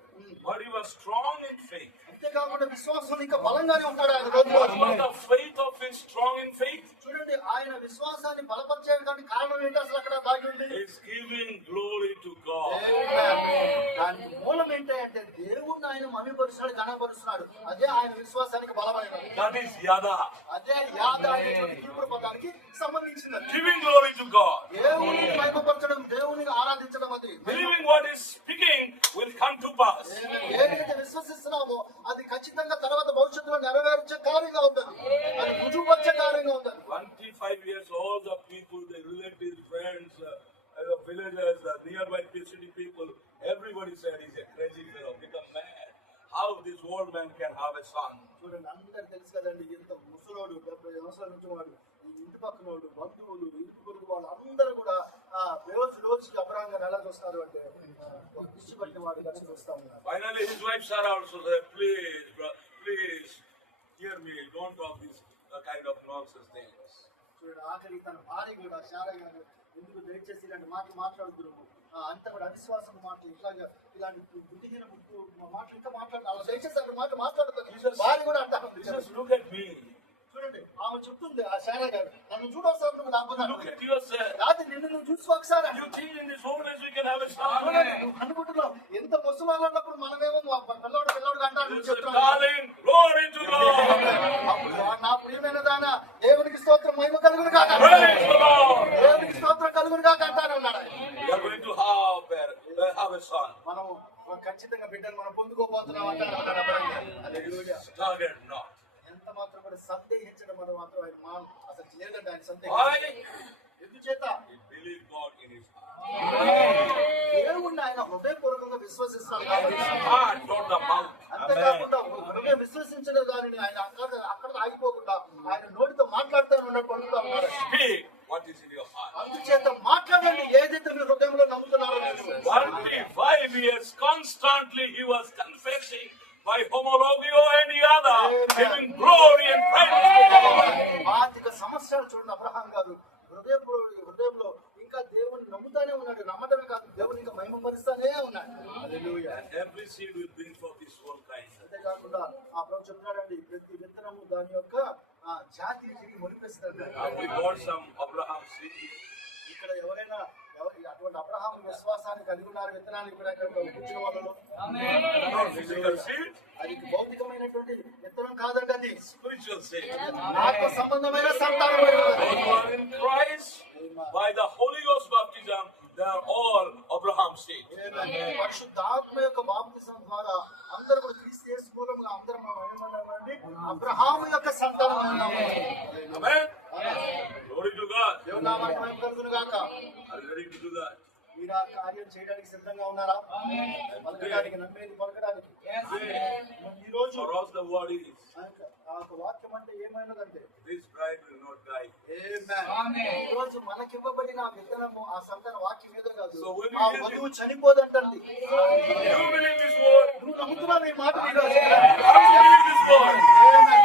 but he was strong in faith. అంతేకాకుండా విశ్వాసం ఇంకా బలంగానే ఉంటాడు ఆయన రోజు What was the faith of his strong in faith? చూడండి, ఆయన విశ్వాసాన్ని బలపరిచేయడానికి కారణం ఏంటి? అసలు అక్కడ దాగి ఉంది Is giving glory to God. దానికి మూలం ఏంటి అంటే దేవుణ్ణి ఆయన మహిమపరుస్తున్నాడు, ఘనపరుస్తున్నాడు. అదే ఆయన విశ్వాసానికి బలమైనది. That is yada. అదే యాద అనేటువంటి హీబ్రూ పదానికి సంబంధించినది. Giving glory to God. దేవుని మహిమపరచడం, దేవుని ఆరాధించడం. అది Believing what is speaking will come to pass. ఏదైతే విశ్వసిస్తున్నామో అది ఖచ్చితంగా తర్వాత భవిష్యత్తులో నెరవేర్చే కార్యంగా ఉంటుంది. అది రుజువుపరిచే కార్యంగా ఉంటుంది. 25 years, all the people, the relatives, friends, the villagers, the nearby city people, everybody said he's a crazy fellow, become mad. How this old man can have a son? చూడండి, అందరు తెలుసు కదండి, ఇంత ముసలోడు 70 సంవత్సరాల నుంచి వాడు, ఈ ఇంటి పక్కనోడు, బంధువులు, ఇంటి పొరుగు వాళ్ళు అందరూ కూడా రోజు అబ్రహాం గారు ఎలా చూస్తారు అంటే ఒక పిచ్చి పట్టిన వాడు కలిసి చూస్తా ఉన్నారు. Finally, his wife Sarah also said, please, please, hear me, don't talk this kind of nonsense things. చూడండి, ఆఖరి తన భార్య కూడా శారా గారు ఎందుకు దయచేసి ఇలాంటి మాటలు మాట్లాడుతున్నాము, అంత కూడా అవిశ్వాసం మాటలు ఇలాంటి బుద్ధిహీన మాటలు ఇంకా మాట్లాడుతున్నారు, దయచేసి అక్కడ మాట మాట్లాడుతాను. భార్య కూడా అంటాను. Jesus, look at me. చూడండి, ఆమె చెప్తుంది ఆ శారా గారు, నన్ను చూడొకసారి నువ్వు నాకు Look at yourself. రాత్రి నిన్ను నువ్వు చూసుకో ఒకసారి. You think in this old age we can have a son? నువ్వు అనుకుంటున్నావు ఎంత ముసలాళ్ళు ఉన్నప్పుడు మనమేమో పిల్లడు అంటాడు. This is calling glory to God. అప్పుడు నా ప్రియమైన దానా దేవునికి స్తోత్రం, మహిమ కలుగును కాక, Praise the Lord. దేవునికి స్తోత్రం కలుగును కాక అంటాను అన్నాడు ఆయన. We are going to have a son. మనం ఖచ్చితంగా బిడ్డను మనం పొందుకోబోతున్నాం అంటాడు అబ్రహాం గారు. హల్లెలూయా. Staggered not. ఎంత మాత్రం కూడా సందేహించడం మనం మాత్రం ఆయన అసలు లేదండి. ఆయన Why? సందేహం ఎందుచేత He believed God in his heart. దేవుణ్ణి ఆయన హృదయపూర్వకంగా విశ్వసిస్తాడు కాబట్టి. Heart, not the mouth. అంతేకాకుండా హృదయం విశ్వసించడం దానిని ఆయన అక్కడ ఆగిపోకుండా ఆయన నోటితో మాట్లాడుతూ పడుతూ ఉన్నారు. Speak what is in your heart. అందుచేత మాట్లాడండి ఏదైతే మీరు హృదయంలో నమ్ముతున్నారో. 25 years constantly he was confessing by homologio and yada, giving glory and praise to God. 25 సంవత్సరాలు చూడండి అబ్రహాం గారు హృదయంలో ఇంకా దేవుని నమ్ముతానే ఉన్నాడు. నమ్మటమే కాదు, దేవుని ఇంకా మహిమపరుస్తానే ఉన్నాడు. హల్లెలూయా. And every seed will bring forth his own kind. అంతేకాకుండా ఆ ప్రభు చెప్తున్నాడండి, ప్రతి విత్తనము దాని యొక్క జాతిని తిరిగి మొలిపిస్తాడు. We got some Abraham seed. ఇక్కడ ఎవరైనా అటువంటి అబ్రహాము విశ్వాసాన్ని కలిగి ఉన్నారు, విత్తనాన్ని ఇక్కడ కూర్చున్న వాళ్ళు. Not physical seed, అది భౌతికమైనటువంటి విత్తనం కాదండి, అది spiritual seed. ఆత్మ సంబంధమైన సంతానం. Those who are in Christ, by the Holy Ghost baptism, they are all Abraham's seed. పరిశుద్ధాత్మ యొక్క బాప్తిసం ద్వారా అందరూ కూడా క్రీస్తు యేసు మూలంగా అందరం ఏమన్నామండి? అబ్రహాము యొక్క సంతానం. Amen. Glory to God. దేవుని నామానికి మహిమ కలుగును గాక. Are you ready to do that? మీరు ఆ కార్యం చేయడానికి సిద్ధంగా ఉన్నారా? పలకడానికి, నమ్మేది పలకడానికి. ఈ రోజు For us the word is, ఆ యొక్క వాక్యం అంటే ఏమైనదంటే, this bride will not die. ఈ రోజు మనకివ్వబడిన ఆ విత్తనము, ఆ సంతాన వాక్యం ఏదో కాదు, So when ఆ we వధువు చనిపోదంటండి. You believe this word? నువ్వు నమ్ముతున్నావు ఈ మాట? ఈ రోజు How do you believe this word?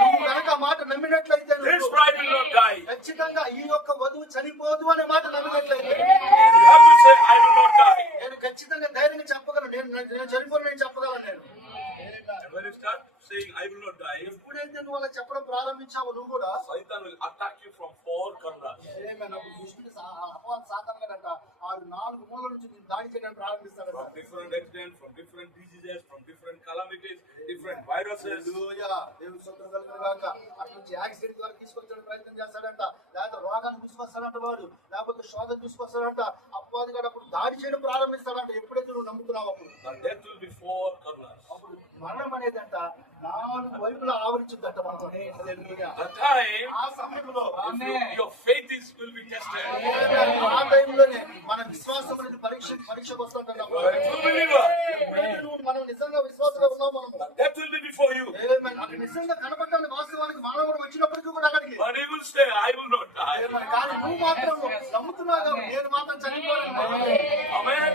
నువ్వు కనుక ఆ మాట నమ్మినట్లయితే, This నువ్వు bride will not die. ఖచ్చితంగా ఈ యొక్క వధువు చనిపోదు అనే మాట నమ్మినట్లయితే, You have to say, I will not die. నేను ఖచ్చితంగా ధైర్యంగా చెప్పగలను, నేను చనిపోను, నేను చెప్పగలను. నేను And when you start saying, I will not die, ఎప్పుడైతే నువ్వు అలా చెప్పడం ప్రారంభించావో, నువ్వు కూడా Satan will attack you from 4 corners. దుష్టుడు అపవాది సాతాను గాడంట 4 మూలల నుంచి నిన్ను దాడి చేయడానికి ప్రారంభిస్తాడు. From different accidents, from different diseases, from different calamities, different viruses. హల్లెలూయా, దేవుని స్తోత్రం కలుగును గాక. అటు నుంచి యాక్సిడెంట్ వరకు తీసుకొచ్చడానికి ప్రయత్నం చేస్తాడంట, లేకపోతే రోగాన్ని తీసుకొస్తాడంట వాడు, లేకపోతే శోధన తీసుకొస్తాడంట. అపవాది గాడు అప్పుడు దాడి చేయడం ప్రారంభిస్తాడంట. ఎప్పుడైతే నువ్వు నమ్ముతున్నావు, అప్పుడు And death will be 4 corners. అప్పుడు మరణం అనేది అంట 4 వైపులా ఆవరించుద్దంట మనతో. హల్లెలూయా. The time ఆ సమయంలో your faith will be tested. ఆ టైంలోనే మన విశ్వాసం అనేది పరీక్షకు వస్తుంటాం. You are a true believer. ఎప్పుడైతే నువ్వు మనం నిజంగా విశ్వాసంగా ఉన్నావు, మనము Death will be before you. అక్కడ నిజంగా కనపడటానికి వాస్తవానికి మానవుడు వచ్చినప్పటికీ కూడా అక్కడికి, But he will say, I will not die. కానీ నువ్వు మాత్రం నమ్ముతున్నావు కదా, నేను మాత్రం చనిపోను. Amen.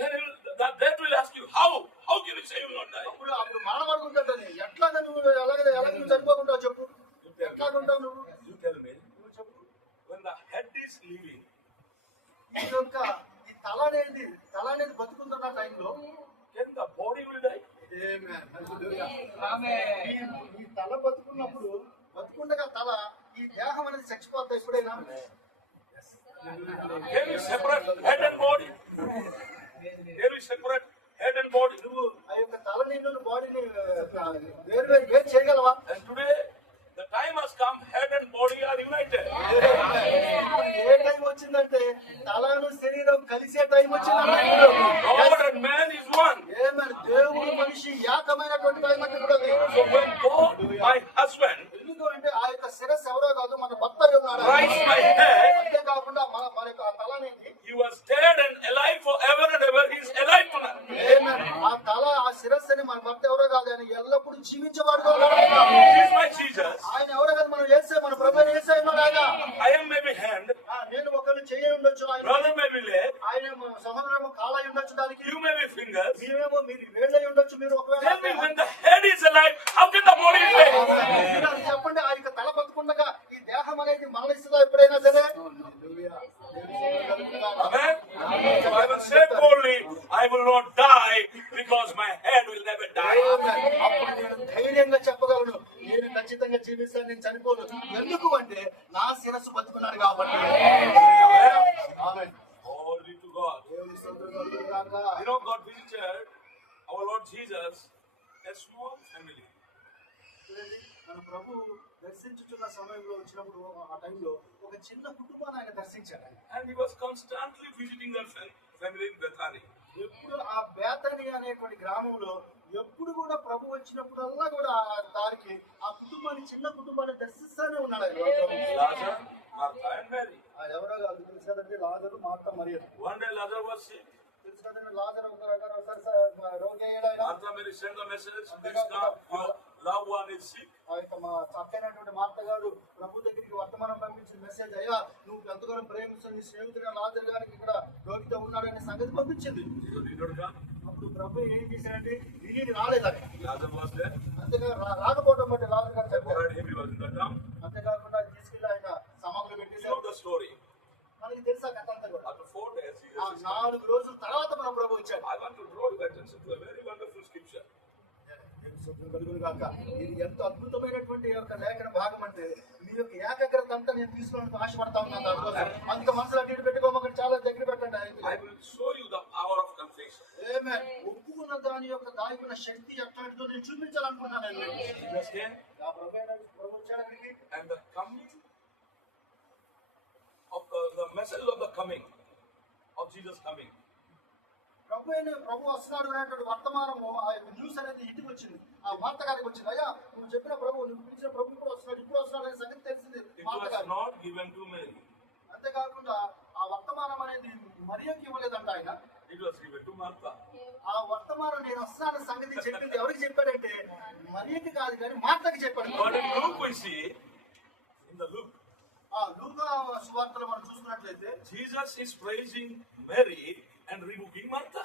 Then that death will ask you, how? How can you say you will not die? అప్పుడు మానవాడుకుంటాడని, ఎట్లాగా నువ్వు ఎలాగ నువ్వు చనిపోకుంటావు చెప్పు, ఎట్లాగుంటావు నువ్వు? You tell me. నువ్వు చెప్పు. When the head is leaving, ఈ యొక్క ఈ తల అనేది బతుకుతున్న టైంలో then the body will die. ఈ తల బతుకుండగా తల, ఈ దేహం అనేది చచ్చిపోద్దా ఎప్పుడైనా? Can you separate head and body? Can you separate head and body? నువ్వు ఆ యొక్క తలని బాడీని వేరు చేయగలవా? And today, the time has come, head and body are united. A time వచ్చిందంటే తలను శరీరం కలిసే టైం వచ్చిందంటే, God and man is one. ఏమని దేవుడు మనిషి ఏకమైనటువంటి టైం అంటే కూడా అది. So when God, my husband, ఎందుకు అంటే ఆ యొక్క శిరస్సు ఎవరో కాదు, మన భర్త ఉన్నాడు. Christ my head, అంతేకాకుండా మన యొక్క ఆ తల అనేది, he was dead and alive forever and ever. He is alive tonight. ఆ తల, ఆ శిరస్సు అని మన భర్త ఎవరో కాదు, ఆయన ఎల్లప్పుడూ జీవించేవాడుగా ఉన్నాడు. He is my Jesus. ఆయన ఎవరో కాదు, మనం యేసే, మన ప్రభువైన యేసే ఉన్నాడు ఆయన. I am maybe hand, నేను ఒకరిని చేయ ఉండొచ్చు, brother may be leg, ఆయన సహోదరేమో కాలై ఉండొచ్చు, దానికి you may be fingers. మీరేమో మీరు వేళ్ళై ఉండొచ్చు. మీరు ఒకవేళ Tell me, when the head is alive, how can the body be dead? మీరు అది చెప్పండి. ఆ యొక్క తల బతుకుండగా ఈ దేహం అనేది మరణిస్తుందా ఎప్పుడైనా సరే? Amen. So I will say boldly, I will not die because my head will never die. అప్పుడు నేను ధైర్యంగా చెప్పగలను, నేను ఖచ్చితంగా జీవిస్తాను, నేను చనిపోను. ఎందుకు అంటే నా శిరస్సు బతుకున్నాడు కాబట్టి. ఆమేన్. Glory to God. దేవుని స్తోత్రం కలుగును గాక. You know, God visited our Lord Jesus a small family. చూడండి, మన ప్రభు దర్శించుచున్న సమయంలో వచ్చినప్పుడు ఆ టైంలో ఒక చిన్న కుటుంబాన్ని ఆయన దర్శించాడు. And he was constantly visiting that family in Bethany. ఎప్పుడు ఆ బేతని అనేటువంటి గ్రామంలో ఎప్పుడు కూడా ప్రభు వచ్చినప్పుడల్లా కూడా దానికి ఆ కుటుంబాన్ని, చిన్న కుటుంబాన్ని దర్శిస్తూనే ఉన్నాడు ఆయన. Lazarus, Martha and Mary. ఎవరో కాదు, తెలుసు కదండి, లాజరు, Martha, Maria. One day Lazarus was sick. తెలుసు కదండి, లాజరు రోగి అయ్యాడు ఆయన. Martha Mary sent the message, please come, your loved one is sick. ఆ యొక్క మా చక్కైనటువంటి మార్త గారు ప్రభు దగ్గరికి వర్తమానం పంపించిన మెసేజ్, అయ్యా నువ్వు ఎంతగానో ప్రేమిస్తున్న నీ స్నేహితుడు లాజరు గారికి ఇక్కడ రోగితో ఉన్నాడనే సంగతి పంపించింది. So he did not come. అప్పుడు ప్రభు ఏం చేశాడంటే తిరిగి రాలేదని. Lazarus was there. అంతేగా రాకపోవడం బట్టి లాజరు గారు చెప్పారు. Already he was in the tomb. అంతేకాకుండా తీసుకెళ్ళి ఆయన సమాధిలో You know పెట్టేశారు. the story. మనకి తెలుసా కథ అంతా కూడా. After 4 days, ఆ 4 రోజుల తర్వాత మన ప్రభు వచ్చాడు. I want to draw your attention to a very wonderful scripture. కలుగును గాక. ఇది ఎంత అద్భుతమైనటువంటి యొక్క లేఖన భాగం అంటే, మీ యొక్క ఏకాగ్రత అంతా నేను తీసుకోవడానికి ఆశపడతా ఉన్నాను. దానికోసం అంత మనసులో నీటి పెట్టుకోమా. దాగి ఉన్న శక్తి ఎట్లాంటిదో నేను చూపించాలనుకున్నాను నేను. Jesus came, ఆ ప్రభు వచ్చాడు అక్కడికి. and the coming of the message of the coming of Jesus coming. ప్రభు వస్తున్నాడు అనేటువంటి వర్తమానము, ఆ యొక్క న్యూస్ అనేది ఇంటికి వచ్చింది, ఆ వార్త గారికి వచ్చింది. అయ్యా నువ్వు చెప్పిన ప్రభు, నువ్వు పిలిచిన ప్రభు ఇప్పుడు వస్తున్నాడు అనే సంగతి తెలిసింది It వార్త was గారికి. not given to Mary. అంతేకాకుండా ఆ వర్తమానం అనేది మరియకి ఇవ్వలేదంట ఆయన. It was given to Martha. ఆ వర్తమానం నేను వస్తున్నాను సంగతి చెప్పింది ఎవరికి చెప్పాడంటే మరియకి కాదు కానీ మార్తకి చెప్పాడు. But in Luke we see, in the Luke, ఆ లూకా సువార్తలో మనం చూసుకున్నట్లయితే Jesus is praising Mary and rebuking Martha.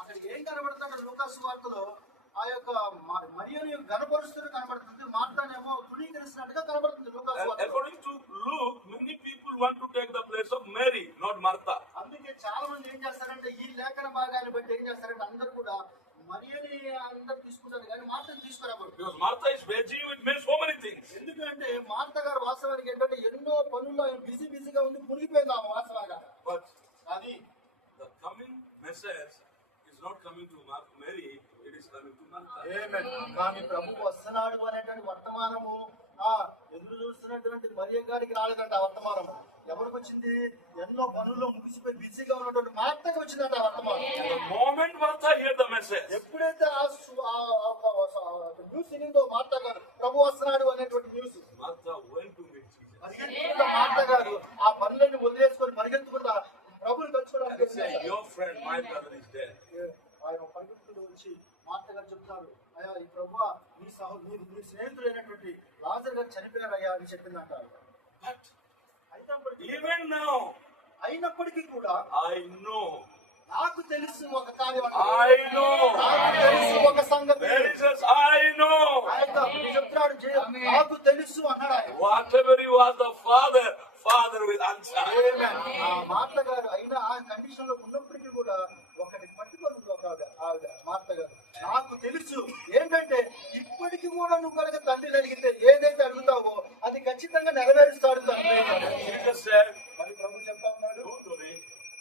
అక్కడ ఏం కనబడుతుందంటే లూకా సువార్తలో ఆ యొక్క మరియని గణపరుస్తూ కనబడుతుంది, మార్తానేమో తృణీకరిస్తున్నట్టుగా కనబడుతుంది లూకా And సువార్తలో. according to Luke, many people want to take the place of Mary, not Martha. అందుకే చాలా మంది ఏం చేస్తారంటే ఈ లేఖన భాగాన్ని బట్టి ఏం చేస్తారంటే అందరూ కూడా మరియని అందరూ తీసుకుంటారు కానీ మార్తను తీసుకురాబోరు. Because Martha is busy with so many things. ఎందుకంటే మార్త గారు వాస్తవానికి ఏంటంటే ఎన్నో పనుల్లో బిజీగా ఉంది, మునిగిపోయింది ఆమె వాస్తవంగా. But అది the coming message is not coming to Mary, it is coming to Martha. ఆమేన్. కానీ ప్రభు వస్తున్నాడు అనేటువంటి వర్తమానము ఎదురు చూస్తున్నటువంటి మరియ గారికి రాలేదంట. ఆ వర్తమానము ఎవరికి వచ్చింది? ఎన్నో పనుల్లో ముగిసిపోయి బిజీగా ఉన్నటువంటి మార్తకి వచ్చిందంట ఆ వర్తమానం. The moment Martha heard the message, ఎప్పుడైతే న్యూస్ వినిందో మార్త గారు ప్రభు వస్తున్నాడు అనేటువంటి news, Martha went to meet Jesus. పరిగెత్తుకుంటా మార్త గారు ఆ పనులన్నీ వదిలేసుకొని పరిగెత్తుకుంటా ప్రభుని And కలుసుకోవడానికి he said, your friend, my brother is dead. ఆయన పరిగెత్తుకుంటూ వచ్చి మార్త గారు చెప్తున్నారు, అయ్యా ఈ ప్రభువా నీ స్నేహితుడైనటువంటి లాజరు గారు చనిపోయారు అయ్యా అని చెప్పింది అంటారు. But అయినప్పటికీ even now, అయినప్పటికీ కూడా I know, నాకు తెలుసు ఒక కార్యం, I know, నాకు తెలుసు ఒక సంగతి. Mary says, I know, ఆయన చెప్తున్నాడు నాకు తెలుసు అన్నాడు ఆయన. whatever you ask the Father will answer. ఆమేన్. ఆ మార్త గారు అయినా ఆ కండిషన్ లో ఉన్నప్పటికీ కూడా ఒకటి పట్టుకొని ఒక ఆవిడ మార్త గారు నాకు తెలుసు ఏంటంటే ఇప్పటికి కూడా నువ్వు కనుక తండ్రిని అడిగితే ఏదైతే అడుగుతావో అది ఖచ్చితంగా నెరవేరుస్తాడు తండ్రి. Jesus said, మరి ప్రభు చెప్తా ఉన్నాడు, don't worry,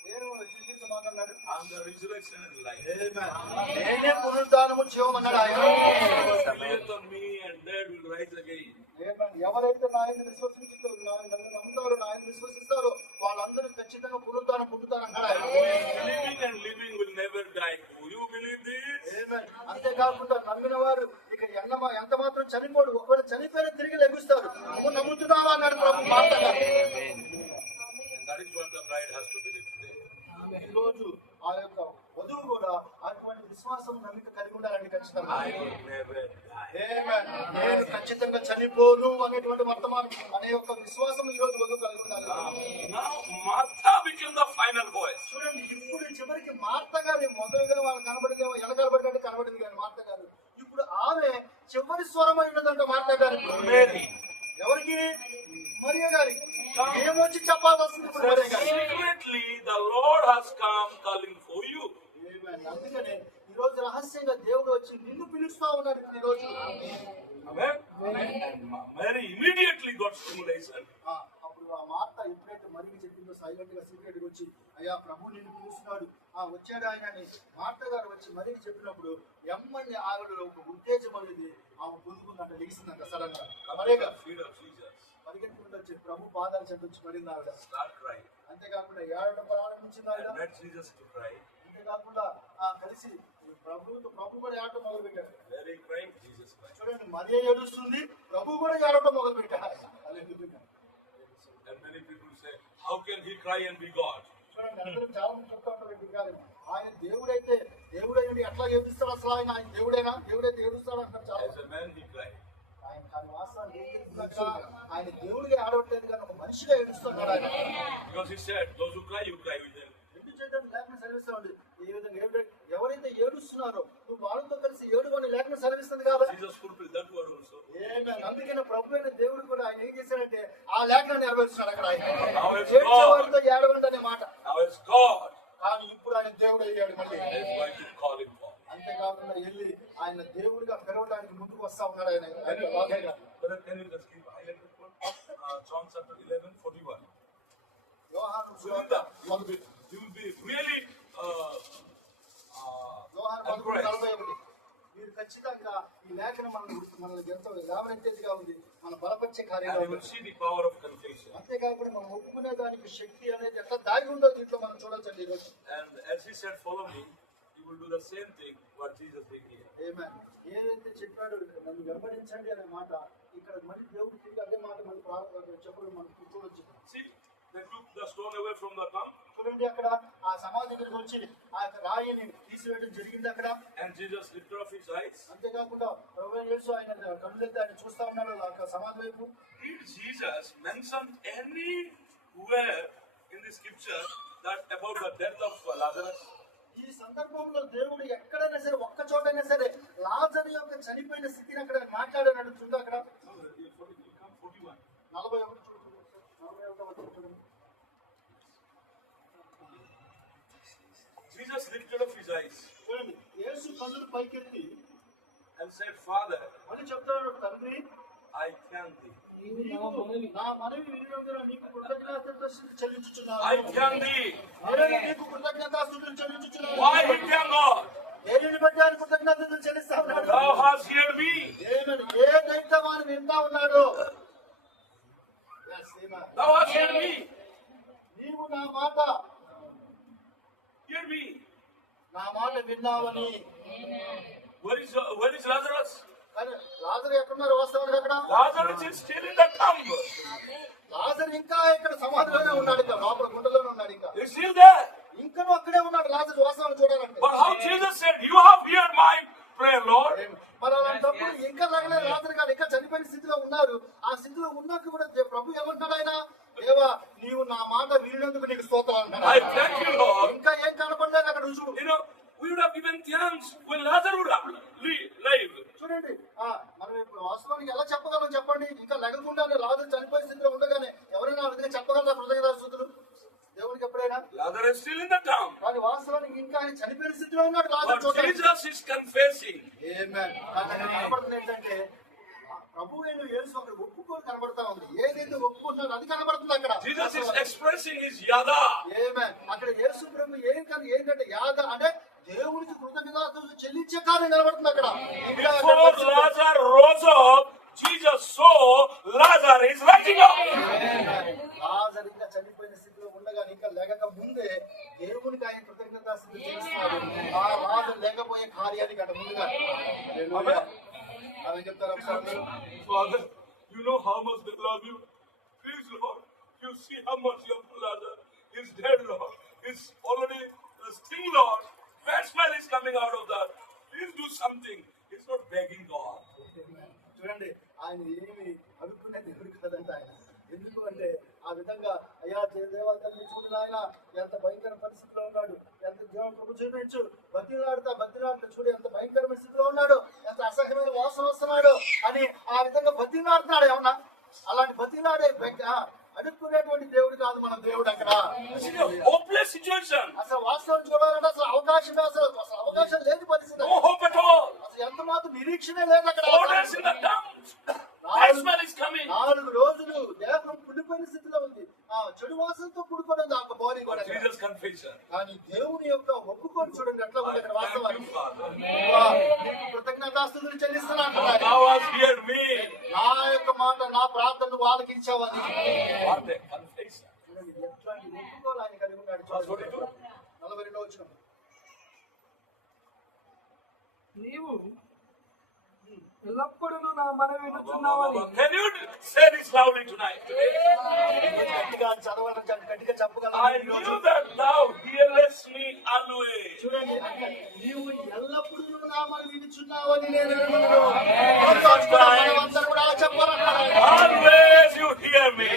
నేను చింతించమన్నాడు. I'm the resurrection and life. ఆమేన్. నేనే పునరుద్ధానము చేయమన్నాడు ఆయన. Believe on me and dead will rise again. ఆమేన్. ఎవరైతే నా ఆయన విశ్వసిస్తారో, నన్ను నమ్ముతారో, నా ఆయన విశ్వసిస్తారో వాళ్ళందరూ ఖచ్చితంగా పునరుద్ధానం పొందుతారు అన్నాడు ఆయన. Believing and living will never die. Do you believe this? ఆమేన్. అంతేకాకుండా నమ్మిన వారు ఇక ఎంత మాత్రం చనిపోడు, ఒకవేళ చనిపోయిన తిరిగి లెగుస్తాడు. నువ్వు నమ్ముతున్నావా అన్నాడు ప్రభు మార్త గారు. And that is what the bride has to believe today. ఈ రోజు ఆ యొక్క వధువు కూడా అటువంటి విశ్వాసం నమ్మిక కలిగి ఉండాలని ఖచ్చితంగా. I will never die. ఆమేన్. నేను ఖచ్చితంగా చనిపోను అనేటువంటి వర్తమానం అనే యొక్క విశ్వాసం ఈ రోజు వధువు కలిగి ఉండాలి. Now Martha became the final voice. చూడండి ఇప్పుడు చివరికి మార్త గారి మొదలుగా వాళ్ళు కనబడితే వెనకబడినట్టు కనబడింది కానీ మార్త గారు ఇప్పుడు ఆమె చివరి స్వరమై ఉన్నదంట మార్త గారి. Mary. ఎవరికి? మరియ గారికి. ఏమొచ్చి చెప్పాల్సి వస్తుంది ఇప్పుడు మరియ గారికి? Secretly, the Lord has come calling for you. ఆమేన్. అందుకనే ఈ రోజు రహస్యంగా దేవుడు వచ్చి నిన్ను పిలుస్తా ఉన్నాడు ఈ రోజు. Amen. And Mary immediately got stimulation. అప్పుడు ఆ మార్త ఎప్పుడైతే మరియకి చెప్పిందో సైలెంట్ గా సీక్రెట్ గా వచ్చి అయ్యా ప్రభు నిన్ను పిలుస్తున్నాడు వచ్చాడు ఆయన అని మార్త గారు వచ్చి మరియకి చెప్పినప్పుడు ఎమ్మని ఆవిడ ఒక ఉత్తేజం అనేది ఆమె పొందుకుందంట, లెగిసిందంట సడన్ గా. మరేగా Feet of Jesus. పరిగెత్తుకుంటూ వచ్చి ప్రభు పాదాలు చెంత వచ్చి పడింది ఆవిడ. Start crying. అంతేకాకుండా ఏడటం ప్రారంభించింది ఆవిడ. And led Jesus to cry. అంతేకాకుండా కలిసి ప్రభు కూడా ఏడటం మొదలు పెట్టాడు. Mary crying, Jesus crying. చూడండి మరియ ఏడుస్తుంది, ప్రభు కూడా ఏడటం మొదలు పెట్టాడు. హల్లెలూయా. And many people say, how can he cry and be God? చూడండి అందరూ చాలా మంది చెప్తా ఉంటారు ఇది కాదు, ఆయన దేవుడైతే దేవుడైంది ఎట్లా ఏడుస్తాడు అసలు ఆయన దేవుడైనా దేవుడైతే ఏడుస్తాడు అంటారు చాలా. As a man he cried. ఆయన కానీ వాస్తవానికి ఏం తెలుస్తుందంటే ఆయన దేవుడిగా ఆడవట్లేదు కానీ ఒక మనిషిగా ఏడుస్తున్నాడు ఆయన. Because he said, those who cry, you cry with them. ఎందుకు చేయడం లేఖనం సెలవిస్తాడు ఈ విధంగా ఎవరైతే ఏడుస్తున్నారో నువ్వు వాళ్ళతో కలిసి ఏడుకొని లేఖనం సెలవిస్తుంది కదా. Jesus fulfilled that word also. అందుకనే ప్రభు అయిన దేవుడు కూడా ఆయన ఏం చేశాడంటే ఆ లేఖనాన్ని నెరవేరుస్తున్నాడు అక్కడ ఆయన. Now it's ఏడ్చేవారితో ఏడవండి అనే మాట. Now it's God. కానీ ఇప్పుడు ఆయన దేవుడు అయ్యాడు మళ్ళీ. He is going to call him for. అంతేకాకుండా వెళ్ళి ఆయన దేవుడిగా పిలవడానికి ముందుకు వస్తా ఉన్నాడు ఆయన. Brother, can you just give highlighted quote? John chapter 11:41. యోహాను You will be really యోహాను 11:41. ఖచ్చితంగా ఈ లేఖనం మనల్ని ఎంతో లేవనెత్తేదిగా ఉంది, మన బలపరిచే కార్యంగా And you will ఉంది. see the power of confession. అంతేకాకుండా మనం ఒప్పుకునే దానికి శక్తి అనేది ఎట్లా దాగి ఉందో దీంట్లో మనం చూడొచ్చండి ఈరోజు. And as he said, follow me, you will do the same thing what Jesus did here. ఆమేన్. ఏదైతే చెప్పాడో నన్ను వెంబడించండి అనే మాట ఇక్కడ మరి దేవుడు తిరిగి అదే మాట మన చెప్పడం మనం చూడొచ్చు. See, they took the stone away from the tomb, చూడండి అక్కడ ఆ సమాధి దగ్గరికి వచ్చి ఆ యొక్క రాయిని తీసివేయడం జరిగింది అక్కడ. and Jesus lifted up his eyes. అంతేకాకుండా ప్రభువైన యేసు ఆయన కన్నులెత్తి ఆయన చూస్తా ఉన్నాడు ఆ యొక్క సమాధి వైపు. Did Jesus mention anywhere in the scripture that about the death of Lazarus? ఈ సందర్భంలో దేవుడు ఎక్కడైనా సరే ఒక్క చోటైనా సరే లాజరు యొక్క చనిపోయిన స్థితిని అక్కడ మాట్లాడాడు చూద్దాం అక్కడ 41. 41 చూడండి. Jesus lifted up his eyes చూడండి యేసు కన్నులు పైకెత్తి and said, Father, మళ్ళీ చెప్తాడు, తండ్రి I thank thee. నీవు నా మనవి వినినందున నీకు కృతజ్ఞతాస్తుతులు చెల్లించుచున్నాను. I thank thee. నేను నీకు కృతజ్ఞతాస్తుతులు చెల్లించుచున్నాను. Why he thank God? దేనిని బట్టి ఆయన కృతజ్ఞతలు చెల్లిస్తా ఉన్నాడు? Thou hast heard me. ఏమని ఏదైతే వాడు వింటా ఉన్నాడో. Yes, amen. Thou hast heard me. నీవు నా మాట Hear me. నా మాట విన్నావని. Where is Lazarus? కానీ లాజరు ఎక్కడున్నారు వాస్తవానికి అక్కడ? Lazarus is still in the tomb. లాజరు ఇంకా ఇక్కడ సమాధిలోనే ఉన్నాడు, ఇంకా లోపల గుండెలోనే ఉన్నాడు, ఇంకా He's still there. ఇంకా అక్కడే ఉన్నాడు లాజరు వాస్తవాన్ని చూడాలంటే. But how Jesus said, you have heard my prayer, Lord. మరి అలాంటప్పుడు ఇంకా లాగానే లాజరు గారు ఇంకా చనిపోయిన స్థితిలో ఉన్నారు. ఆ స్థితిలో ఉన్నట్టు కూడా ప్రభు ఏమంటాడు ఆయన? దేవా నీవు నా మాట వినినందుకు నీకు స్తోత్రాలు అన్నాడు. I thank you, Lord. ఇంకా ఏం కనపడలేదు అక్కడ రుజువు. You know, we would have given thanks when Lazarus would have lived. చూడండి మనం ఇప్పుడు వాస్తవానికి ఎలా చెప్పగలం చెప్పండి? ఇంకా లెగకుండానే లాజరు చనిపోయిన స్థితిలో ఉండగానే ఎవరైనా అడిగితే చెప్పగలరా కృతజ్ఞతాస్తుతులు దేవునికి ఎప్పుడైనా? Lazarus is still in the tomb. కానీ వాస్తవానికి ఇంకా ఆయన చనిపోయిన స్థితిలో ఉన్నాడు లాజరు But చూడండి. Jesus is confessing. ఆమేన్. కానీ అక్కడ కనబడుతుంది ఏంటంటే ప్రభువైన యేసు అక్కడ ఒప్పుకొని కనబడతా ఉంది. ఏదైతే ఒప్పుకుంటున్నాడో అది కనబడుతుంది అక్కడ. Jesus is expressing his yada. ఆమేన్. అక్కడ యేసు ప్రభు ఏంటంటే యాద అంటే దేవునికి కృతజ్ఞతలు చెల్లించే కార్యం కనబడుతుంది అక్కడ. Before Lazarus rose up, Jesus saw Lazarus is rising up. లాజరు ఇంకా చనిపోయిన స్థితిలో ఉండగా ఇంకా లేక ముందే దేవునికి ఆయన కృతజ్ఞతాస్తుతులు చెల్లిస్తున్నాడు. ఆ లాజరు లేకపోయే కార్యానికి అక్కడ ముందుగా. హల్లెలూయా. ఆమె చెప్తారు ఒకసారి. Father, you know how much they love you. Please, Lord, you see how much your brother is dead, Lord. It's already still, Lord. Bad smell is coming out of that. Please do something. It's not begging God. చూడండి ఆయన ఏమి అడుక్కునే దేవుడు కదంట ఆయన. ఎందుకు అంటే ఆ విధంగా అయ్యా దేవతల్ని చూడు నాయన ఎంత భయంకర పరిస్థితిలో ఉన్నాడు, ఎంత దేవుడు ప్రభు చూపించు బతిలాడుతా చూడు ఎంత భయంకరమైన స్థితిలో ఉన్నాడు, ఎంత అసహ్యమైన వాసన వస్తున్నాడు అని ఆ విధంగా బతిలాడుతున్నాడు. ఏమన్నా అలాంటి బతిలాడే అడుక్కునేటువంటి దేవుడు కాదు మన దేవుడు అక్కడ. This is a hopeless situation. అసలు వాస్తవం చూడాలంటే అసలు అవకాశం లేని పరిస్థితి. No hope at all. అసలు ఎంత మాత్రం నిరీక్షణ లేదు అక్కడ. 4 days in the dumps. Bad smell is coming. 4 రోజులు దేహం కుడిపోయిన స్థితిలో ఉంది. చెడు వాసనతో కూడుకున్నది ఆ బాడీ కూడా. Jesus' confession. కానీ దేవుని యొక్క ఒప్పుకొని చూడండి ఎట్లా ఉంది అక్కడ Thank you, వాస్తవానికి. Father. నీకు కృతజ్ఞతాస్తుతులు చెల్లిస్తున్నాను. Thou hast heard me. నా యొక్క మాట నా ప్రార్థనను వాళ్ళకి ఇచ్చావని. What a confession. చూడండి ఎట్లాంటి ఒప్పుకోలు ఆయన కలిగి ఉన్నాడు. 42 వచ్చిన నీవు ఎల్లప్పుడూ నా మనవి వినుచున్నావని. Can you say this loudly tonight? గట్టిగా చదవాలని గట్టిగా I చెప్పగలను. knew that thou hearest me always. చూడండి నీవు ఎల్లప్పుడూ నా మాట వినుచున్నావని నేను ఎరుగుదును. మనమందరం కూడా చెప్పాలన్నాడు. Always you hear me.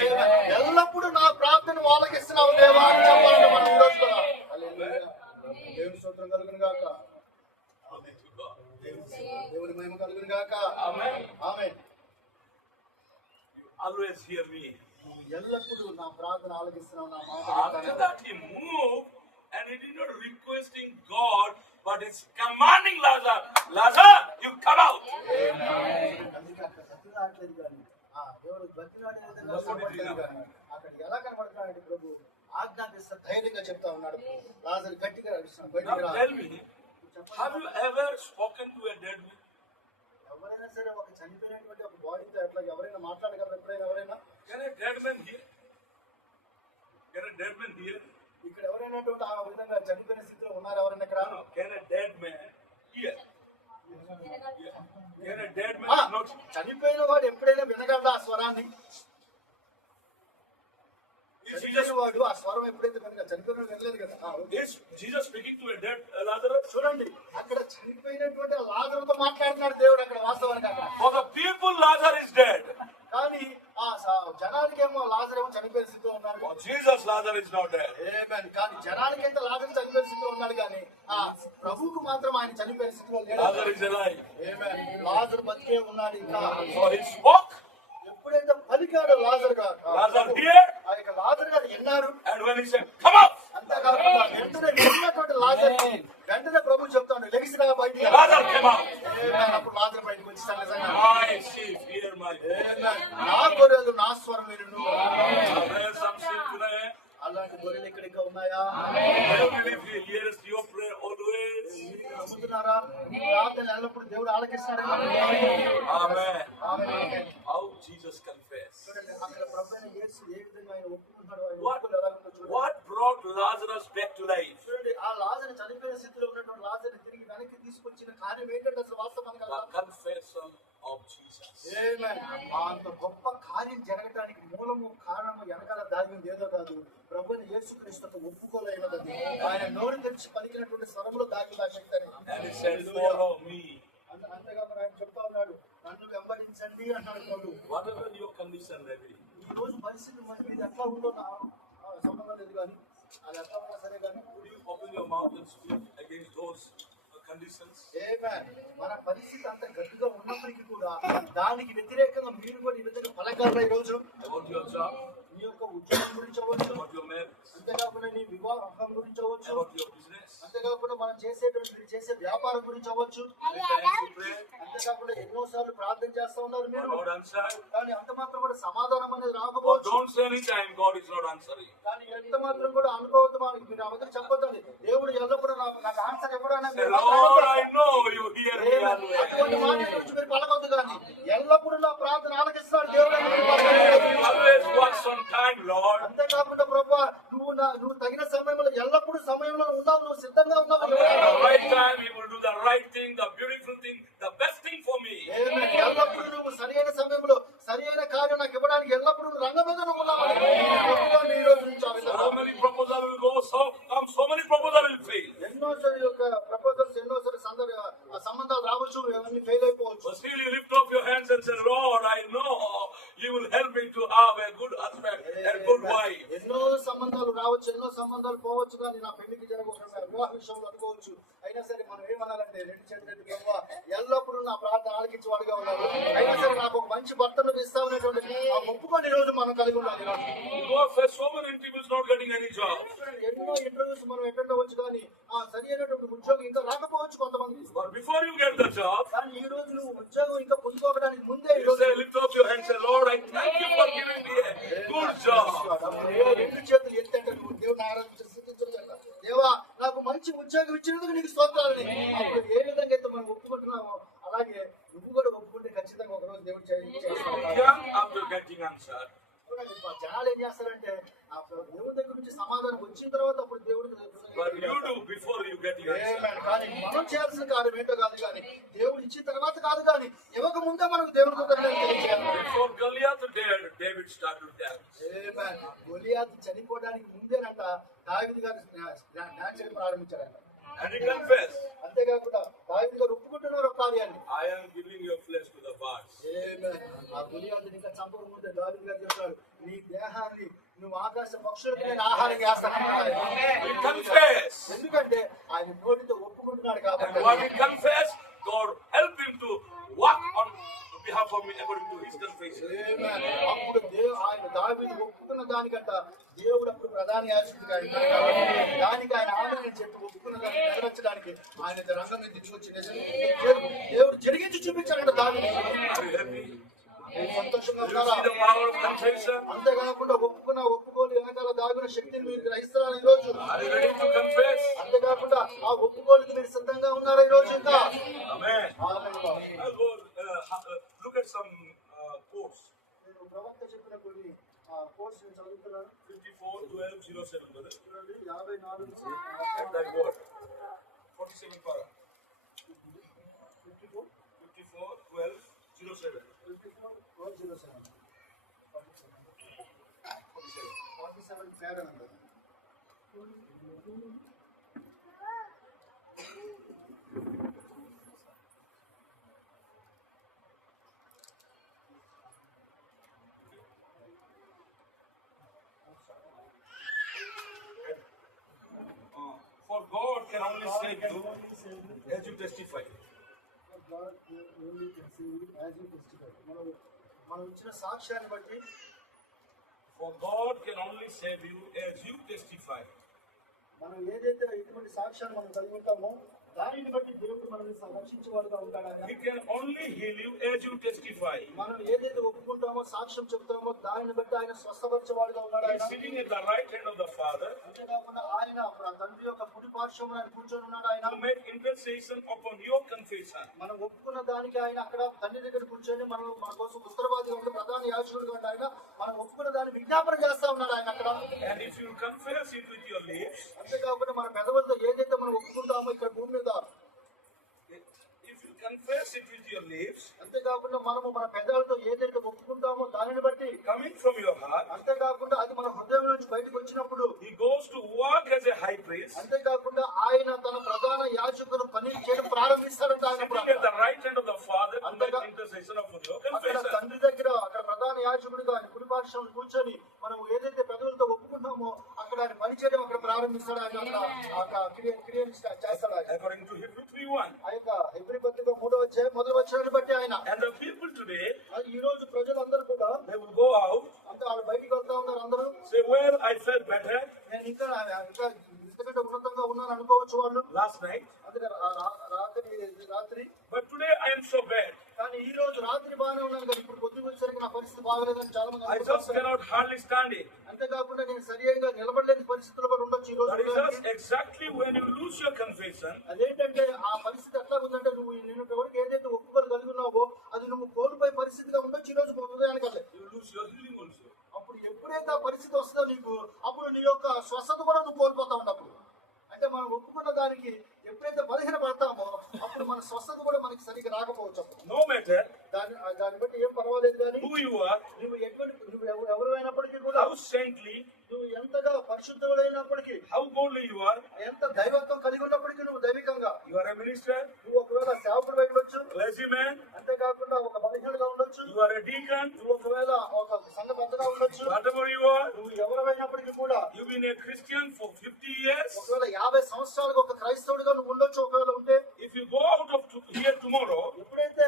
ఎల్లప్పుడూ నా ప్రార్థన వాళ్ళకి ఇస్తున్నావు దేవా అని చెప్పాలంటే మనం ఈ రోజు కూడా. హల్లెలూయా. దేవుని స్తోత్రం కలుగును గాక. దేవుని మహిమ కలుగును గాక. Amen. Amen. You always hear me. ఎల్లప్పుడూ నా ప్రార్థన ఆలకిస్తున్నావు నా After మాట. that he moved and he did not requesting God, but he's commanding Lazarus, Lazarus, you come out. అందుకే అక్కడ బతిలాడలేదు కానీ దేవుడు బతిలాడే విధంగా కనబడలేదు కానీ అక్కడ ఎలా కనబడుతున్నాడు ప్రభు ఆజ్ఞాపిస్తా ధైర్యంగా చెప్తా ఉన్నాడు. లాజరు గట్టిగా అరుస్తున్నాడు, బయటికి Now రా. tell me, have you ever spoken to a dead ఎవరైనా సరే ఒక చనిపోయినటువంటి ఒక బాడీతో అట్లా ఎవరైనా మాట్లాడగలరు ఎప్పుడైనా ఎవరైనా? Can a dead man hear? Can a dead man hear? ఇక్కడ ఎవరైనా ఆ విధంగా చనిపోయిన స్థితిలో ఉన్నారు ఎవరైనా ఇక్కడ? No. Can a dead man hear? Can a dead ఆ, man not? చనిపోయిన వాడు ఎప్పుడైనా వినగలడా ఆ స్వరాన్ని? Is చనిపోయిన Jesus, వాడు ఆ స్వరం ఎప్పుడైతే వినగలడు? చనిపోయిన వాడు వినలేదు కదా. is Jesus speaking to a dead Lazarus? చూడండి, అక్కడ చనిపోయినటువంటి ఆ లాజరుతో మాట్లాడుతున్నాడు దేవుడు అక్కడ వాస్తవానికి అక్కడ. For the people, Lazarus is dead. కానీ ఆ జనాలకి ఏమో లాజరు ఏమో చనిపోయిన స్థితిలో ఉన్నాడు. For Jesus, Lazarus is not dead. ఆమేన్. కానీ జనాలకైతే లాజరు చనిపోయిన స్థితిలో ఉన్నాడు, కానీ ఆ ప్రభువుకు మాత్రం ఆయన చనిపోయిన స్థితిలో లేడు. Lazarus is alive. ఆమేన్. లాజరు బతికే ఉన్నాడు ఇంకా. So he spoke. ఎప్పుడైతే పలికాడు లాజరు గారు, Lazarus here. ఆ యొక్క లాజరు గారు ఎన్నారు. And when he said, "Come up," అంతేకాకుండా వెంటనే విన్నటువంటి లాజరుకి వెంటనే ప్రభు చెప్తాడు, లెగిసిరా బయటికి. Lazarus came out. ఆమేన్. అప్పుడు లాజరు బయటకు వచ్చేసాడు నిజంగా. My sheep hear my voice. ఆమేన్. నా గొర్రెలు నా స్వరం వినును. Are there some sheep today? అలాంటి గొర్రెలు ఇక్కడ ఉన్నాయా? Do you believe he hears your prayer always? మీరు నమ్ముతున్నారా? మీ ప్రార్థన ఎల్లప్పుడూ దేవుడు ఆలకిస్తాడు. Amen. Amen. How Jesus confessed. చూడండి, అక్కడ ప్రభువైన యేసు ఏ విధంగా ఆయన ఒప్పుకుంటాడో, ఆయన What, ఒప్పుకోలు ఎలా ఉందో చూడండి. what brought Lazarus back to life? చూడండి, ఆ లాజరు చనిపోయిన స్థితిలో ఉన్నటువంటి లాజరుని తిరిగి వెనక్కి తీసుకొచ్చిన కార్యం ఏంటంటే అసలు వాస్తవానికి The confession of Jesus. ఆమేన్. అంత గొప్ప కార్యం జరగడానికి మూలము కారణము వెనకాల దాగింది ఏదో కాదు, ప్రభువైన యేసుక్రీస్తుకు ఒప్పుకోలేనది. ఆయన నోరు తెరిచి పలికినటువంటి స్వరంలో దాగి ఆ శక్తి అని. And he said, "Follow me." అంతేకాకుండా ఆయన చెప్తా ఉన్నాడు, నన్ను వెంబడించండి అన్నాడు ప్రభు. Whatever your condition may be, ఈ రోజు పరిస్థితి మరి మీది ఎట్లా ఉందో సంబంధం లేదు, కానీ అది ఎట్లా ఉన్నా సరే కానీ would you open your mouth and speak against those conditions? ఆమేన్. మన పరిస్థితి అంత గట్టిగా ఉన్నప్పటికీ కూడా దానికి వ్యతిరేకంగా మీరు కూడా ఈ విధంగా పలకాల ఈ రోజు About your job, మీ యొక్క ఉద్యోగం గురించి అవ్వచ్చు, about your marriage, అంతేకాకుండా నీ వివాహం గురించి అవ్వచ్చు, about your business. అంతేకాకుండా మనం మీరు చేసే వ్యాపారం గురించి అవ్వచ్చు, Many times you pray, అంతేకాకుండా ఎన్నోసార్లు ప్రార్థన చేస్తా ఉన్నారు but మీరు, not answered. కానీ అంత మాత్రం కూడా సమాధానం అనేది Or రాకపోవచ్చు. don't say any time God is not answering. కానీ ఎంత మాత్రం కూడా అనుకోవద్దు, మనకి మీరు అవతల చెప్పొద్దండి, దేవుడు ఎల్లప్పుడూ నాకు ఆన్సర్ ఎప్పుడైనా Say, "Lord, I know you hear me అటువంటి మాట always." గురించి మీరు పలకొద్దు, కానీ ఎల్లప్పుడూ నా ప్రార్థన ఆలకిస్తాడు దేవుడు అని మీరు పలకండి. Always watch on time, Lord. అంతేకాకుండా ప్రభా, నువ్వు తగిన సమయంలో ఎల్లప్పుడూ సమయంలో ఉన్నావు, నువ్వు సిద్ధంగా ఉన్నావు. At the right time, He will do the right thing, the beautiful thing, the best thing for me. ఆమేన్. ఎల్లప్పుడూ నువ్వు సరైన సమయంలో సరైన కార్యం నాకు ఇవ్వడానికి ఎల్లప్పుడూ నువ్వు రంగం మీద నువ్వు ఉన్నావు. ఈ రోజు నుంచి ఆ విధంగా So many proposals will go, so many proposals will fail. ఎన్నోసారి యొక్క ప్రపోజల్స్ ఎన్నోసారి సంబంధాలు రావచ్చు, ఇవన్నీ ఫెయిల్ అయిపోవచ్చు. But still you lift up your hands and say, "Lord, I know you will help me to have a good husband and good wife." ఎన్నో సంబంధాలు రావచ్చు, ఎన్నో సంబంధాలు పోవచ్చు, కానీ నా పెళ్లికి జరగకుండా వివాహ విషయంలో అనుకోవచ్చు. అయినా సరే మనం ఏమనాలంటే రెండు చేతులు ప్రభా, ఎల్లప్పుడూ నా ప్రార్థన ఆలకించేవాడుగా ఉన్నాడు, అయినా సరే నాకు ఒక మంచి భర్తను ఇస్తామనేటువంటి ఆ ఒప్పుకొని ఈ రోజు మనం కలిగి ఉండాలి. ఈ రోజు You go for so many interviews not getting any job. ఎన్నో ఇంటర్వ్యూస్ మనం అటెండ్ అవ్వచ్చు, కానీ ఆ సరి అయినటువంటి ఉద్యోగం ఇంకా రాకపోవచ్చు కొంతమంది. But before you get the job, కానీ ఈ రోజు నువ్వు ఉద్యోగం ఇంకా పొందుకోవడానికి ముందే ఈ you రోజు say, lift up your hands and say, "Lord, I thank you for giving me a good job." రెండు చేతులు ఎత్తంటే నువ్వు దేవుని ఆరాధించి స్తుతించగలరా? దేవా, నాకు మంచి ఉద్యోగం ఇచ్చినందుకు నీకు స్తోత్రాలని. అప్పుడు ఏ విధంగా అయితే మనం ఒప్పుకుంటున్నామో అలాగే నువ్వు కూడా ఒప్పుకుంటే ఖచ్చితంగా ఒక రోజు దేవుడు చేస్తాడు. Young after getting answered. చూడండి, జనాలు ఏం చేస్తారంటే ఆ దేవుడి దగ్గర నుంచి సమాధానం వచ్చిన తర్వాత అప్పుడు దేవుడికి But you do before you get your answer. ఆమేన్. కానీ మనం చేయాల్సిన కార్యం ఏంటో కాదు, కానీ దేవుడు ఇచ్చిన తర్వాత కాదు, కానీ ఇవ్వక ముందే మనకు దేవుడి కృతజ్ఞతలు తెలియజేయాలి. Before Goliath died, David started dance. ఆమేన్. గొలియాతు చనిపోవడానికి ముందేనంట దావీదు గారు డాన్స్ చేయడం ప్రారంభించారంట. And he confessed, అంతేకాకుండా దావీదు గారు ఒప్పుకుంటున్నారు ఒక కార్యాన్ని. "I am giving your flesh to the birds." ఆమేన్. ఆ గొలియాతుని ఇంకా చంపక ముందే దావీదు గారు చెప్తారు, నీ దేహాన్ని నువ్వు ఆకాశ పక్షులకు నేను ఆహారం చేస్తాను. He confessed. ఎందుకంటే ఆయన నోటితో ఒప్పుకుంటున్నాడు And కాబట్టి. what he confessed, God helped him to walk on behalf of me according to his confession. ఆమేన్. అప్పుడు ఆయన దావీదు ఒప్పుకున్న దానికంట దేవుడు అప్పుడు ప్రధాన యాజకుడిగా ఉన్నాడు కాబట్టి దానికి ఆయన ఆమెను చెప్పి ఒప్పుకున్న దాన్ని నెరవేర్చడానికి ఆయన రంగం మీద తీసుకొచ్చి దేవుడు జరిగించి చూపించాడంట దావీదు. Are you happy? మీరు సంతోషంగా Do you ఉన్నారా? see the power of confession? అంతేకాకుండా ఒప్పుకోని వెనకాల దాగిన శక్తిని మీరు గ్రహిస్తారా ఈ రోజు? Are you ready to confess? అంతేకాకుండా ఆ ఒప్పుకోనికి మీరు సిద్ధంగా ఉన్నారా ఈ రోజు ఇంకా? Amen. Amen. I'll go look at some quotes. నేను ప్రవక్త చెప్పిన కొన్ని కోర్స్ నేను చదువుతున్నాను. 54:12:07, brother. చూడండి 54 At that word. 47 para. 54:12:07. 47 fair అని ఉంది. For God can only save you as you testify. మనం ఇచ్చిన సాక్ష్యాన్ని బట్టి For God can only save you as you testify. మనం ఏదైతే ఇటువంటి సాక్ష్యాన్ని మనం కలిగి ఉంటామో దానిని బట్టి దేవుడు మనల్ని సంరక్షించేవాడుగా ఉంటాడు ఆయన. He can only heal you as you testify. మనం ఏదైతే ఒప్పుకుంటామో సాక్ష్యం చెప్తామో దానిని బట్టి ఆయన స్వస్థపరిచేవాడుగా ఉన్నాడు He ఆయన. is sitting at the right hand of the Father అంతేకాకుండా ఆయన తండ్రి యొక్క కుడి పార్శ్వమున ఆయన కూర్చొని ఉన్నాడు ఆయన. to make intercession upon your confession. మనం ఒప్పుకున్న దానికి ఆయన అక్కడ తండ్రి దగ్గర కూర్చొని మనం మన కోసం ఉత్తరవాదిగా ఉండే ప్రధాన యాజకుడుగా ఉన్నాడు ఆయన. మనం ఒప్పుకున్న దాన్ని విజ్ఞాపన చేస్తా ఉన్నాడు ఆయన అక్కడ. And if you confess it with your lips, అంతేకాకుండా మన పెదవులతో ఏదైతే మనం ఒప్పుకుంటామో ఇక్కడ భూమి మీద, if you confess it with your lips, అంతేకాకుండా మనము మన పెదాలతో ఏదైతే ఒప్పుకుంటామో దానిని బట్టి, coming from your heart, అంతేకాకుండా అది మన హృదయం నుంచి బయటకు వచ్చినప్పుడు, he goes to work as a high priest, అంతేకాకుండా ఆయన తన ప్రధాన యాజకుడు పని చేయడం ప్రారంభిస్తాడంట ఆయన. sitting at the right hand of the Father to make intercession upon your అక్కడ confession. తండ్రి దగ్గర అక్కడ ప్రధాన యాజకుడిగా ఆయన కుడి పార్శ్వం కూర్చొని మనం ఏదైతే పెదవులతో ఒప్పుకుంటామో అక్కడ ఆయన పని చేయడం అక్కడ ప్రారంభిస్తాడు ఆయన. అక్కడ క్రియలు చేస్తాడు ఆయన. According to Hebrew 3:1. ఆ యొక్క హెబ్రీ పత్రిక 3వ అధ్యాయం 1వ వచనాన్ని బట్టి ఆయన. And the people today, ఈ రోజు ప్రజలందరూ కూడా they will go out, అంటే వాళ్ళు బయటికి వెళ్తా ఉన్నారు అందరూ. say, well, I felt better నేను ఇంకా ఇంతకంటే ఉన్నతంగా ఉన్నాను అనుకోవచ్చు వాళ్ళు. last night, అందుకే రాత్రి but today I am so bad. కానీ ఈ రోజు రాత్రి బాగానే ఉన్నాను కానీ ఇప్పుడు పొద్దున్న వచ్చేసరికి నా పరిస్థితి బాగలేదని చాలా మంది I just అనుకుంటారు. cannot hardly stand it. అంతేకాకుండా నేను సరిగా నిలబడలేని పరిస్థితులు కూడా ఉండొచ్చు ఈ రోజు. That is just exactly when you lose your confession, అదేంటంటే ఆ పరిస్థితి ఎట్లా ఉందంటే నువ్వు నిన్ను ఎవరికి ఏదైతే ఒప్పుకొని కలిగి ఉన్నావో అది నువ్వు కోల్పోయే పరిస్థితిగా ఉండొచ్చు ఈ రోజు ఉదయానికల్లా. you lose your healing also. అప్పుడు ఎప్పుడైతే ఆ పరిస్థితి వస్తుందో నీకు అప్పుడు నీ యొక్క స్వస్థత కూడా నువ్వు కోల్పోతా ఉన్నప్పుడు. అంటే మనం ఒప్పుకున్న దానికి ఎప్పుడైతే బలహీన పడతామో అప్పుడు మన స్వస్థత కూడా మనకి సరిగ్గా రాకపోవచ్చు. అప్పుడు No matter దాన్ని బట్టి ఏం పర్వాలేదు కానీ who you are, నువ్వు ఎవరు అయినప్పటికీ కూడా, how saintly, నువ్వు ఎంతగా పరిశుద్ధుడైనప్పటికీ, how boldly you are, ఎంత దైవత్వం కలిగి ఉన్నప్పటికీ, నువ్వు దైవికంగా you are a minister, నువ్వు ఒకవేళ సేవకుడు ఉండొచ్చు, clergyman, అంతేకాకుండా ఒక బలహీనుడుగా ఉండొచ్చు, you are a deacon, నువ్వు ఒకవేళ ఒక సంఘ పెద్దగా ఉండొచ్చు, whatever you are, నువ్వు ఎవరైనప్పటికీ కూడా, you've been a Christian for 50 years. ఒకవేళ 50 సంవత్సరాలుగా ఒక క్రైస్తవుడిగా నువ్వు ఉండొచ్చు. ఒకవేళ ఉంటే If you go out of here tomorrow ఎప్పుడైతే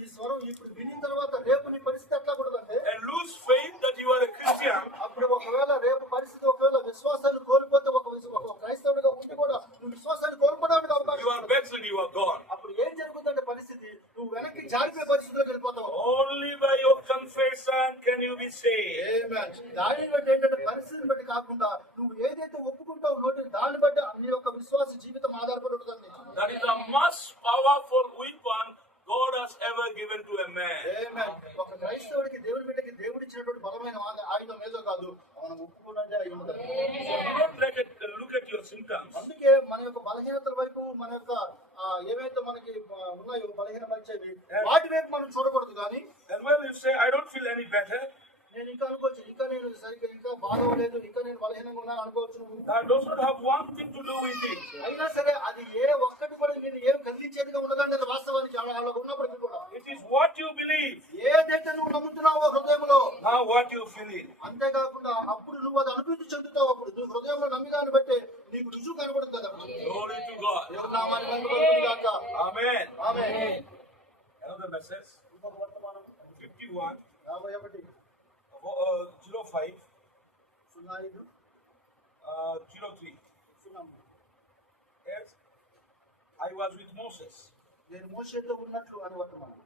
ఈ స్వరం ఇప్పుడు వినిన తర్వాత రేపు నీ పరిస్థితి ఎట్లా కూడదంటే, and lose faith that you are a Christian, అప్పుడు ఒకవేళ రేపు పరిస్థితి ఒకవేళ విశ్వాసాన్ని కోల్పోతే ఒక క్రైస్తవుడిగా ఉండి కూడా నువ్వు విశ్వాసాన్ని కోల్పోవడానికి you అవకాశం are ఉంది. backslid, you are gone. అప్పుడు ఏం జరుగుతుందంటే పరిస్థితి నువ్వు వెనక్కి జారిపోయే పరిస్థితిలోకి వెళ్ళిపోతావు. Only by your confession can you be saved. Amen. దానిని బట్టి ఏంటంటే పరిస్థితిని బట్టి కాకుండా నువ్వు ఏదైతే ఒప్పుకుంటావు నోటి దాన్ని బట్టి నీ యొక్క విశ్వాస జీవితం ఆధారపడి ఉంటుంది. That is the most powerful weapon God has ever given to a man. Amen. ఒక క్రైస్తవుడికి దేవుని బిడ్డకి దేవుడు ఇచ్చినటువంటి బలమైన ఆయుధం ఏదో కాదు, మనం ఒప్పుకున్నదే అయి ఉంటుంది. So don't let it look at your symptoms. అందుకే మన యొక్క బలహీనతల వైపు మన యొక్క ఏవైతే మనకి ఉన్నాయో బలహీనపరిచేవి వాటి వైపు మనం చూడకూడదు. కానీ And when you say, I don't feel any better, నేను ఇంకా అనుకోవచ్చు, ఇంకా నేను సరిగ్గా ఇంకా బాగోలేదు, ఇంకా నేను బలహీనంగా ఉన్నాను అనుకోవచ్చు. నువ్వు that does not have one thing to do with it. అయినా సరే అది ఏ ఒక్కటి కూడా నేను ఏం కదిలించేదిగా ఉండదండి. వాస్తవానికి అలా ఉన్నప్పటికీ కూడా It is what you believe, ఏదైతే నువ్వు నమ్ముతున్నావో హృదయంలో, not what you feel. అంతేకాకుండా అప్పుడు నువ్వు అది అనుభూతి చెందుతావు. అప్పుడు నువ్వు హృదయంలో నమ్మిదాన్ని బట్టి నీకు రుజువు కనబడుతుంది కదా. Glory to God. దేవుని నామానికి మహిమ కలుగును గాక. Amen. ఆమేన్. Another message. ఇంకొక వర్తమానం 51 51 05 05 03. 03. Yes, I was with Moses. నేను మోషేతో ఉన్నట్లు అని వర్తమానం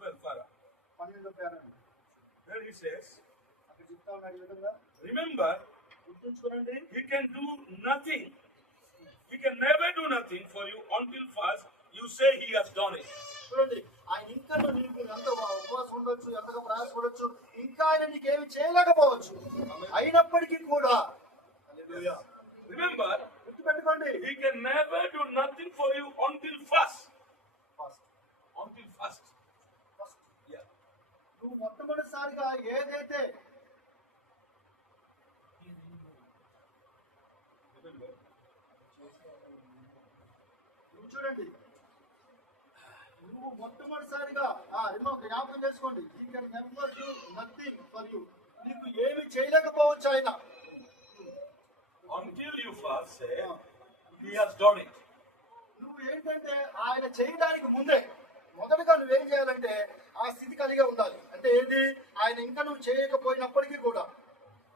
12 para. 12వ పేరాను There he says, అక్కడ చెప్తా ఉన్నాడు ఈ విధంగా, remember, గుర్తుంచుకోనండి, he can do nothing. He can never do nothing for you until first you say he has done it. చూడండి ఆయన ఇంకా నీకు ఎంత ఉపవాసం ఉండొచ్చు, ఎంతగా ప్రయాసపడొచ్చు, ఇంకా ఆయన నీకేమి చేయలేకపోవచ్చు. అయినప్పటికీ కూడా హల్లెలూయా, Remember, గుర్తుపెట్టుకోండి, he can never do nothing for you until first. First Until first. First Yeah. నువ్వు మొట్టమొదటిసారిగా ఏదైతే Remember. నువ్వు చూడండి, నువ్వు మొట్టమొదటిసారిగా జ్ఞాపకం చేసుకోండి, he can never do nothing for you. నీకు ఏమి చేయలేకపోవచ్చు ఆయన. Until you first say, he has done it. నువ్వు ఏంటంటే ఆయన చేయడానికి ముందే మొదటగా నువ్వేం చేయాలంటే ఆ స్థితి కలిగే ఉండాలి. అంటే ఏంటి, ఆయన ఇంకా నువ్వు చేయకపోయినప్పటికీ కూడా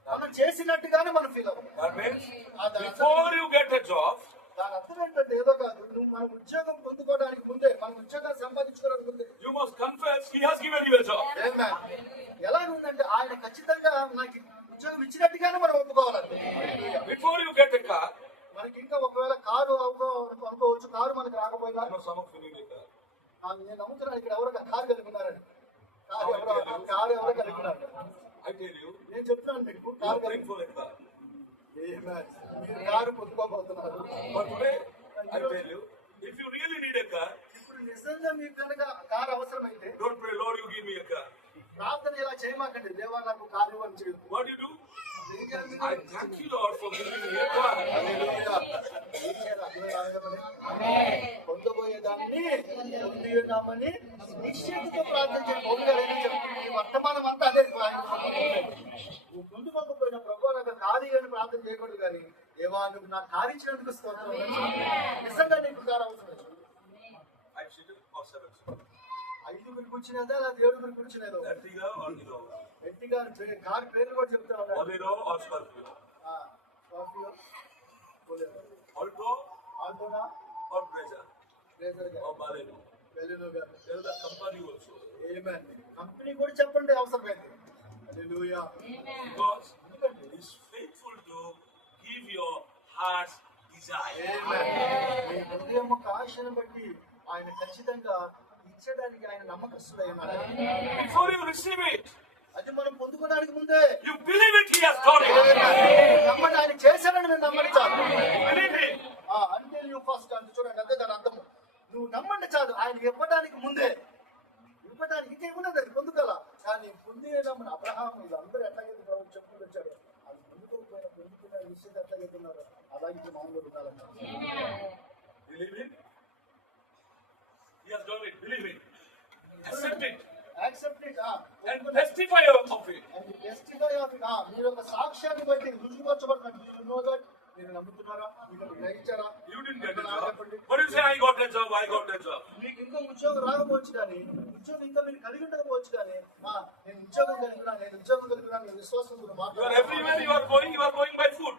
మనం చేసినట్టుగానే మనం ఫీల్ అవ్వాలి. That means, before you get a job, దాని అర్థం ఏంటంటే ఏదో కాదు, నువ్వు మన ఉద్యోగం పొందుకోవడానికి ముందే, మన ఉద్యోగాన్ని సంపాదించుకోవడానికి ముందే you must confess, he has given you a job. ఎలా ఉందంటే ఆయన ఖచ్చితంగా నాకు ఉద్యోగం ఇచ్చినట్టుగానే మనం ఒప్పుకోవాలండి. Before you get a car, మనకి ఇంకా ఒకవేళ కారు అనుకోవచ్చు, కారు మనకు రాకపోయినా I know some of you need a car. నేను నమ్ముతున్నాను ఇక్కడ ఎవరో కారు కలిగి ఉన్నారని. కారు ఎవరో కలిగి ఉన్నారు. I tell you, నేను చెప్తున్నాను మీకు, you కారు are praying కలిగి for a car. మీరు car పొందుకోబోతున్నారు. But today, I tell you, if you really need a car, ఇప్పుడు నిజంగా మీకు కనుక కారు అవసరమైతే don't pray, Lord, you give me a car. ప్రార్థన ఇలా చేయమాకండి, దేవా నాకు కారు ఇవ్వని చేయదు. What do you do? ఏం చేయాలి మీరు? I thank you, Lord, for giving me a car. హల్లెలూయా. ఏం చేయాలి? అర్థం కాలేదని పొందబోయేదాన్ని పొందినామని నిశ్చయతతో ప్రార్థన చేయాలి. పౌలు గారు ఏం చెప్తుంది, ఈ వర్తమానం అంతా అదే. నువ్వు పొందుకోకపోయినా ప్రభు నాకు కారు అని ప్రార్థన చేయకూడదు, కానీ దేవా నువ్వు నాకు కారు ఇచ్చినందుకు స్తోత్రం. నిజంగా నీకు కారు అవసరం. 5 seater or 7 seater? 5గురికి కూర్చునేదా లేదా 7గురికి కూర్చునేదో? Ertiga or Innova? ఎట్టిగా కారు పేర్లు కూడా చెప్తాను. Bolero or Scorpio? Scorpio, Bolero, Alto Aldona, or Brezza? బ్రేజర్ గారు, Or Baleno? బెలెనో గారు. There is a company also. Amen. Company కూడా చెప్పండి అవసరమైతే. హల్లెలూయా. Because he is faithful to give your heart's desire. ఆమేన్. మీ హృదయం యొక్క ఆశను బట్టి ఆయన ఖచ్చితంగా ఇచ్చడానికి ఆయన నమ్మకస్తుడై ఉన్నాడు. Before you receive it, అది మనం పొందుకోవడానికి ముందే you believe it, he has done it. నమ్మండి, ఆయన చేశాడని నేను నమ్మండి చాలు. Believe it. అంటే నువ్వు ఫస్ట్ అంటే చూడండి, అంతే దాని అర్థము. నువ్వు నమ్మండి చాలు, ఆయన ఇవ్వడానికి ముందే. ఇవ్వడానికి ఇంకేమున్నది, అది పొందుకోల. కానీ పొందిన అబ్రహాం వీళ్ళందరూ ఎట్లాగైతే ప్రభు చెప్పుకుంటూ వచ్చాడు, అది పొందుకోకపోయినా పొందుకున్న విషయం ఎట్లాగైతే ఉన్నారో అలాగే ఇప్పుడు మామూలు ఉండాలన్నారు. Believe it. He has done it. Believe it. Accept it. Accept it And testify of it. And testify of it. మీరు ఒక సాక్ష్యాన్ని బట్టి రుజువుపరచబడుతున్నారు. మీరు నో దట్, మీరు నమ్ముతున్నారా, మీరు గ్రహించారా? You didn't get a job. But you say, I got a job, I got a job. మీకు ఇంకా ఉద్యోగం రాకపోవచ్చు, కానీ ఉద్యోగం ఇంకా మీరు కలిగి ఉండకపోవచ్చు, కానీ నేను ఉద్యోగం కలిగినా, నేను ఉద్యోగం కలిగినా, నేను విశ్వాసం You are everywhere you are going by foot.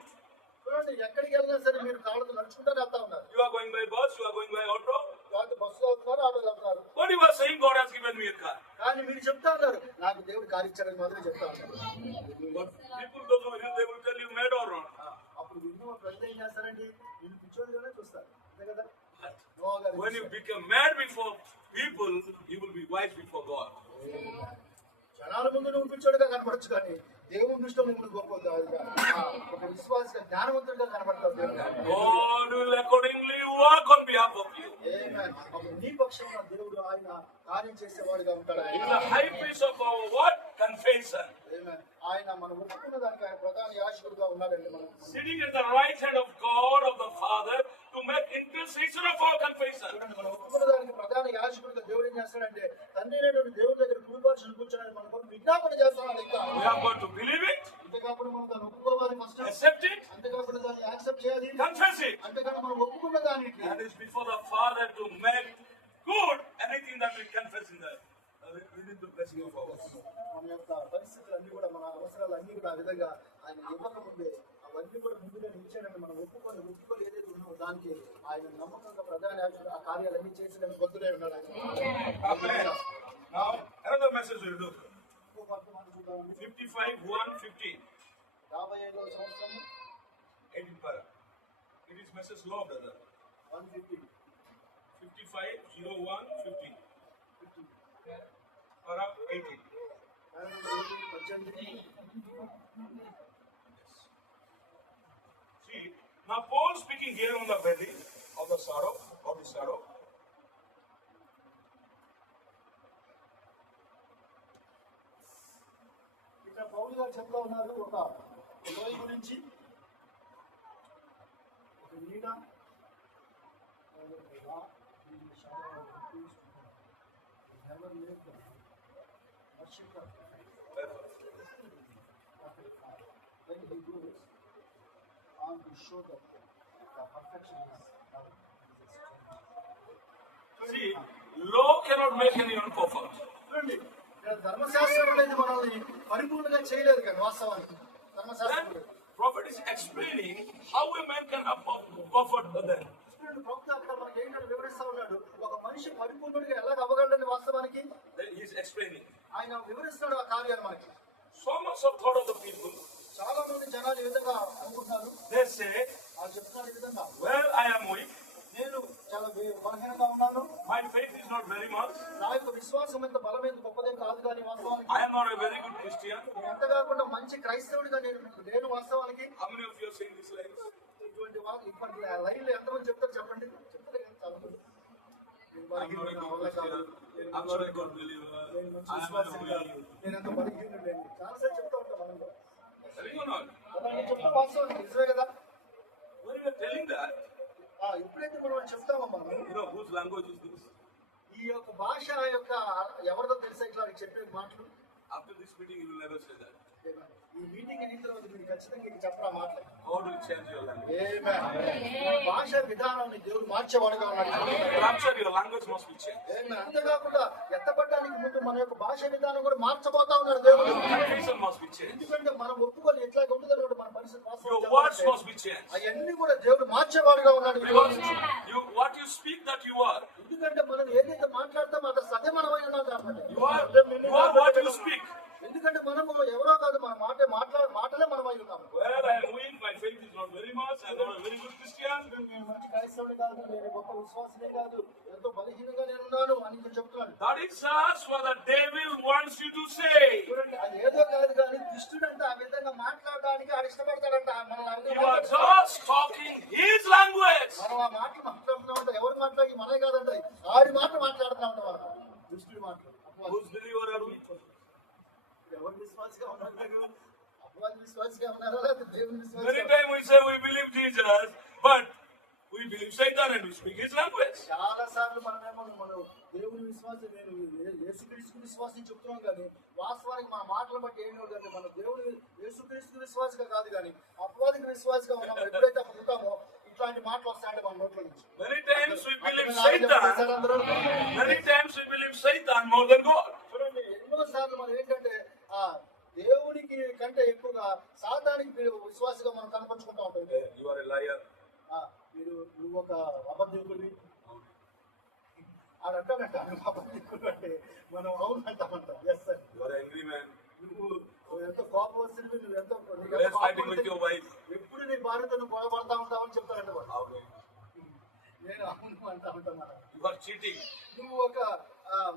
చూడండి, ఎక్కడికి వెళ్ళినా సరే మీరు కాళ్ళతో నడుచుకుంటూ వెళ్తా ఉన్నారు. You are going by bus, you are going by auto. లేకపోతే బస్సులో వెళ్తున్నారు, ఆటోలో వెళ్తున్నారు. But you are saying God has given me a car. కానీ మీరు చెప్తా ఉన్నారు, నాకు దేవుడు కారు ఇచ్చాడని మాత్రం చెప్తా ఉన్నారు. But people don't know you, they will tell you mad or not. అప్పుడు విన్న ప్రజలు ఏం చేస్తారండి, వీళ్ళు పిచ్చోళ్ళుగానే చూస్తారు, అంతే కదా. But when you become mad before people, you will be wise before God. జనాల ముందు నువ్వు పిచ్చోడుగా కనపడచ్చు, కానీ దేవుని దృష్టిలో నువ్వు గొప్ప ఒక విశ్వాస జ్ఞానవంతుడిగా కనపడతావు. God will accordingly work on behalf of you. అప్పుడు నీ పక్షంలో దేవుడు ఆయన కార్యం చేసేవాడుగా ఉంటాడు. He is the high priest of our what? Confession. ఆయన మనం ఒప్పుకున్న దానికి ఆయన ప్రధాన యాజకుడుగా ఉన్నాడండి. మనం Sitting at the right hand of God, of the Father, to make intercession of our confession. మనం ఒప్పుకున్న దానికి ప్రధాన యాజకుడిగా దేవుడు ఏం చేస్తాడంటే, తండ్రి అయినటువంటి దేవుడి దగ్గర కుడిపార్శ్వన కూర్చొని మన కొరకు విజ్ఞాపన చేస్తున్నాడు. ఇంకా We have got to believe it, అంతేకాకుండా మనం దాన్ని ఒప్పుకోవాలి ఫస్ట్. accept it, అంతేకాకుండా దాన్ని యాక్సెప్ట్ చేయాలి. confess it. అంతేకాకుండా మనం ఒప్పుకున్న దానికి And it's before the Father to make good anything that we confess in the within the blessing of ours. మన యొక్క పరిస్థితులన్నీ కూడా, మన అవసరాలన్నీ కూడా ఆ విధంగా ఆయన ఇవ్వకముందే అవన్నీ కూడా ముందుగా ఇచ్చాడని మనం ఒప్పుకొని ఏదైతే ఉన్నామో దానికి ఆయన నమ్మకంగా ప్రధాన యాజకుడు ఆ కార్యాలన్నీ చేసేదానికి బద్దులై ఉన్నాడు ఆయన. Amen. Now, another message we'll do. ఇంకో వర్తమానం చూద్దామండి. 55:1-15. 55వ సంవత్సరం 18 para. It is message law, brother. 150. 55:01-15. 50. Para 18. 18. See, now Paul speaking here on the belly of the sorrow, ఇక్కడ పౌలు గారు చెప్తా ఉన్నారు ఒక లోయ గురించి, ఒక నీడ, never lived the worship of when he goes on to show that the perfection is now. See, law cannot make anyone perfect. చూడండి, ఇక్కడ ధర్మశాస్త్రం అనేది మనల్ని పరిపూర్ణంగా చేయలేదు కానీ వాస్తవానికి ధర్మశాస్త్రం Then లేదు. prophet is explaining how a man can have perfect then. చూడండి, ప్రవక్త అక్కడ మనకి ఏంటంటే వివరిస్తా ఉన్నాడు, ఒక మనిషి పరిపూర్ణుడిగా ఎలాగ అవ్వగలడని వాస్తవానికి Then he is explaining. ఆయన వివరిస్తున్నాడు ఆ కార్యాలు మనకి. So much of thought of the people, చాలా మంది జనాలు ఈ విధంగా అనుకుంటున్నారు, they say, వాళ్ళు చెప్తున్నారు ఈ విధంగా, well, I am weak, నేను చాలా బలహీనంగా ఉన్నాను, my faith is not very much, నా యొక్క విశ్వాసం ఎంత బలమైన గొప్పదేం కాదు కానీ వాస్తవానికి I am not a very good Christian. నేను ఎంత కాకుండా మంచి క్రైస్తవుడిగా నేను వాస్తవానికి. How many of you are saying these lines? ఇటువంటి వాళ్ళు ఇప్పటి లైన్లో ఎంతమంది చెప్తారు చెప్పండి, చెప్తారు కానీ చాలా మంది. I'm not a good Christian. I'm not a good believer. నేను మంచి I am విశ్వాసం a కాదు, weak. నేను ఎంత బలహీనుడు, చాలాసార్లు చెప్తా ఉంటాం మనం కూడా. Telling or not? అలా నేను చెప్తా వాస్తవానికి నిజమే కదా. When you are telling that, ఎప్పుడైతే మనం అది చెప్తామో మనం, you know whose language is this? ఈ యొక్క భాష యొక్క ఎవరిదో తెలుసా ఇట్లా చెప్పే మాటలు. After this meeting, you will never say that. ఈ మీటింగ్ అయిన తర్వాత మీరు ఖచ్చితంగా ఇది చెప్పరా మాటలు. God will change your language. భాష విధానాన్ని దేవుడు మార్చేవాడుగా ఉన్నాడు. Rapture, your language must be changed. అంతేకాకుండా ఎత్తపడడానికి ముందు మన యొక్క భాష విధానం కూడా మార్చబోతా ఉన్నాడు దేవుడు. Confession must be changed. ఎందుకంటే మనం ఒప్పుకొని ఎట్లా ఉంటుందో మన పరిస్థితి Your words must be changed. అవన్నీ కూడా దేవుడు మార్చేవాడుగా ఉన్నాడు. Because what you speak, that you are. ఎందుకంటే మనం ఏదైతే మాట్లాడతామో అది సదే మనమై ఉన్నాం కాబట్టి. You are what you speak. ఎందుకంటే మనము ఎవరో కాదు, మన మాటలే మనమై ఉన్నాము. Well, I am weak, my faith is not very much, I am not a very good Christian. నేను మంచి క్రైస్తవుడు కాదు, నేను గొప్ప విశ్వాసమే కాదు, ఎంతో బలహీనంగా నేను ఉన్నాను అని ఇక్కడ చెప్తున్నాను. That is just what the devil wants you to say. చూడండి, అది ఏదో కాదు కానీ దుష్టుడంటే ఆ విధంగా మాట్లాడడానికి ఆడు ఇష్టపడతాడంట. మనం ఆ You విధంగా are just talking his language. మనం ఆ మాటలు మాట్లాడుతున్నామంట, ఎవరు మాట్లాడి మనమే కాదంట, ఆడి మాట మాట్లాడుతున్నామంట మనం, దుష్టుడి మాటలు. Whose believer are we? ఎవరు విశ్వాసగా ఉన్నారు? అపవాది విశ్వాసగా ఉన్నారా లేకపోతే దేవుని Many విశ్వాసగా? times we say we believe Jesus, but we believe Satan and we speak his language. చాలా సార్లు మనం దేవుని విశ్వాసం, నేను యేసుక్రీస్తు విశ్వాసం చెప్తున్నాం కానీ వాస్తవానికి మన మాటలు బట్టి ఏం అంటే మన దేవుని యేసుక్రీస్తు విశ్వాసగా కాదు కానీ అపవాదికి విశ్వాసగా ఉన్నాం. ఎప్పుడైతే అప్పుడు ఉంటామో ఇట్లాంటి మాటలు వస్తాయంటే మన నోట్ల నుంచి. Many times we believe చెప్తారు అందరూ. Satan. Many times we believe Satan more than God. చూడండి, ఎన్నో సార్లు మనం ఏంటంటే దేవునికి కంటే ఎక్కువగా సాతానికి విశ్వాసగా మనం కనపరుచుకుంటా ఉంటాం. You are a liar. నువ్వు ఒక అబద్ధికుడివి అని అంటానంట. నువ్వు అబద్ధికుడు అంటే మనం అవును అంటామంట. Yes sir. You are an angry man. నువ్వు ఎంతో కోపం వస్తుంది, నువ్వు ఎంతో Always fighting with your wife. ఎప్పుడు నీ భార్యతో నువ్వు గొడవ పడతా ఉంటావని చెప్తారంట వాడు. Amen. నేను అవును అంటా ఉంటాను. You are cheating. నువ్వు ఒక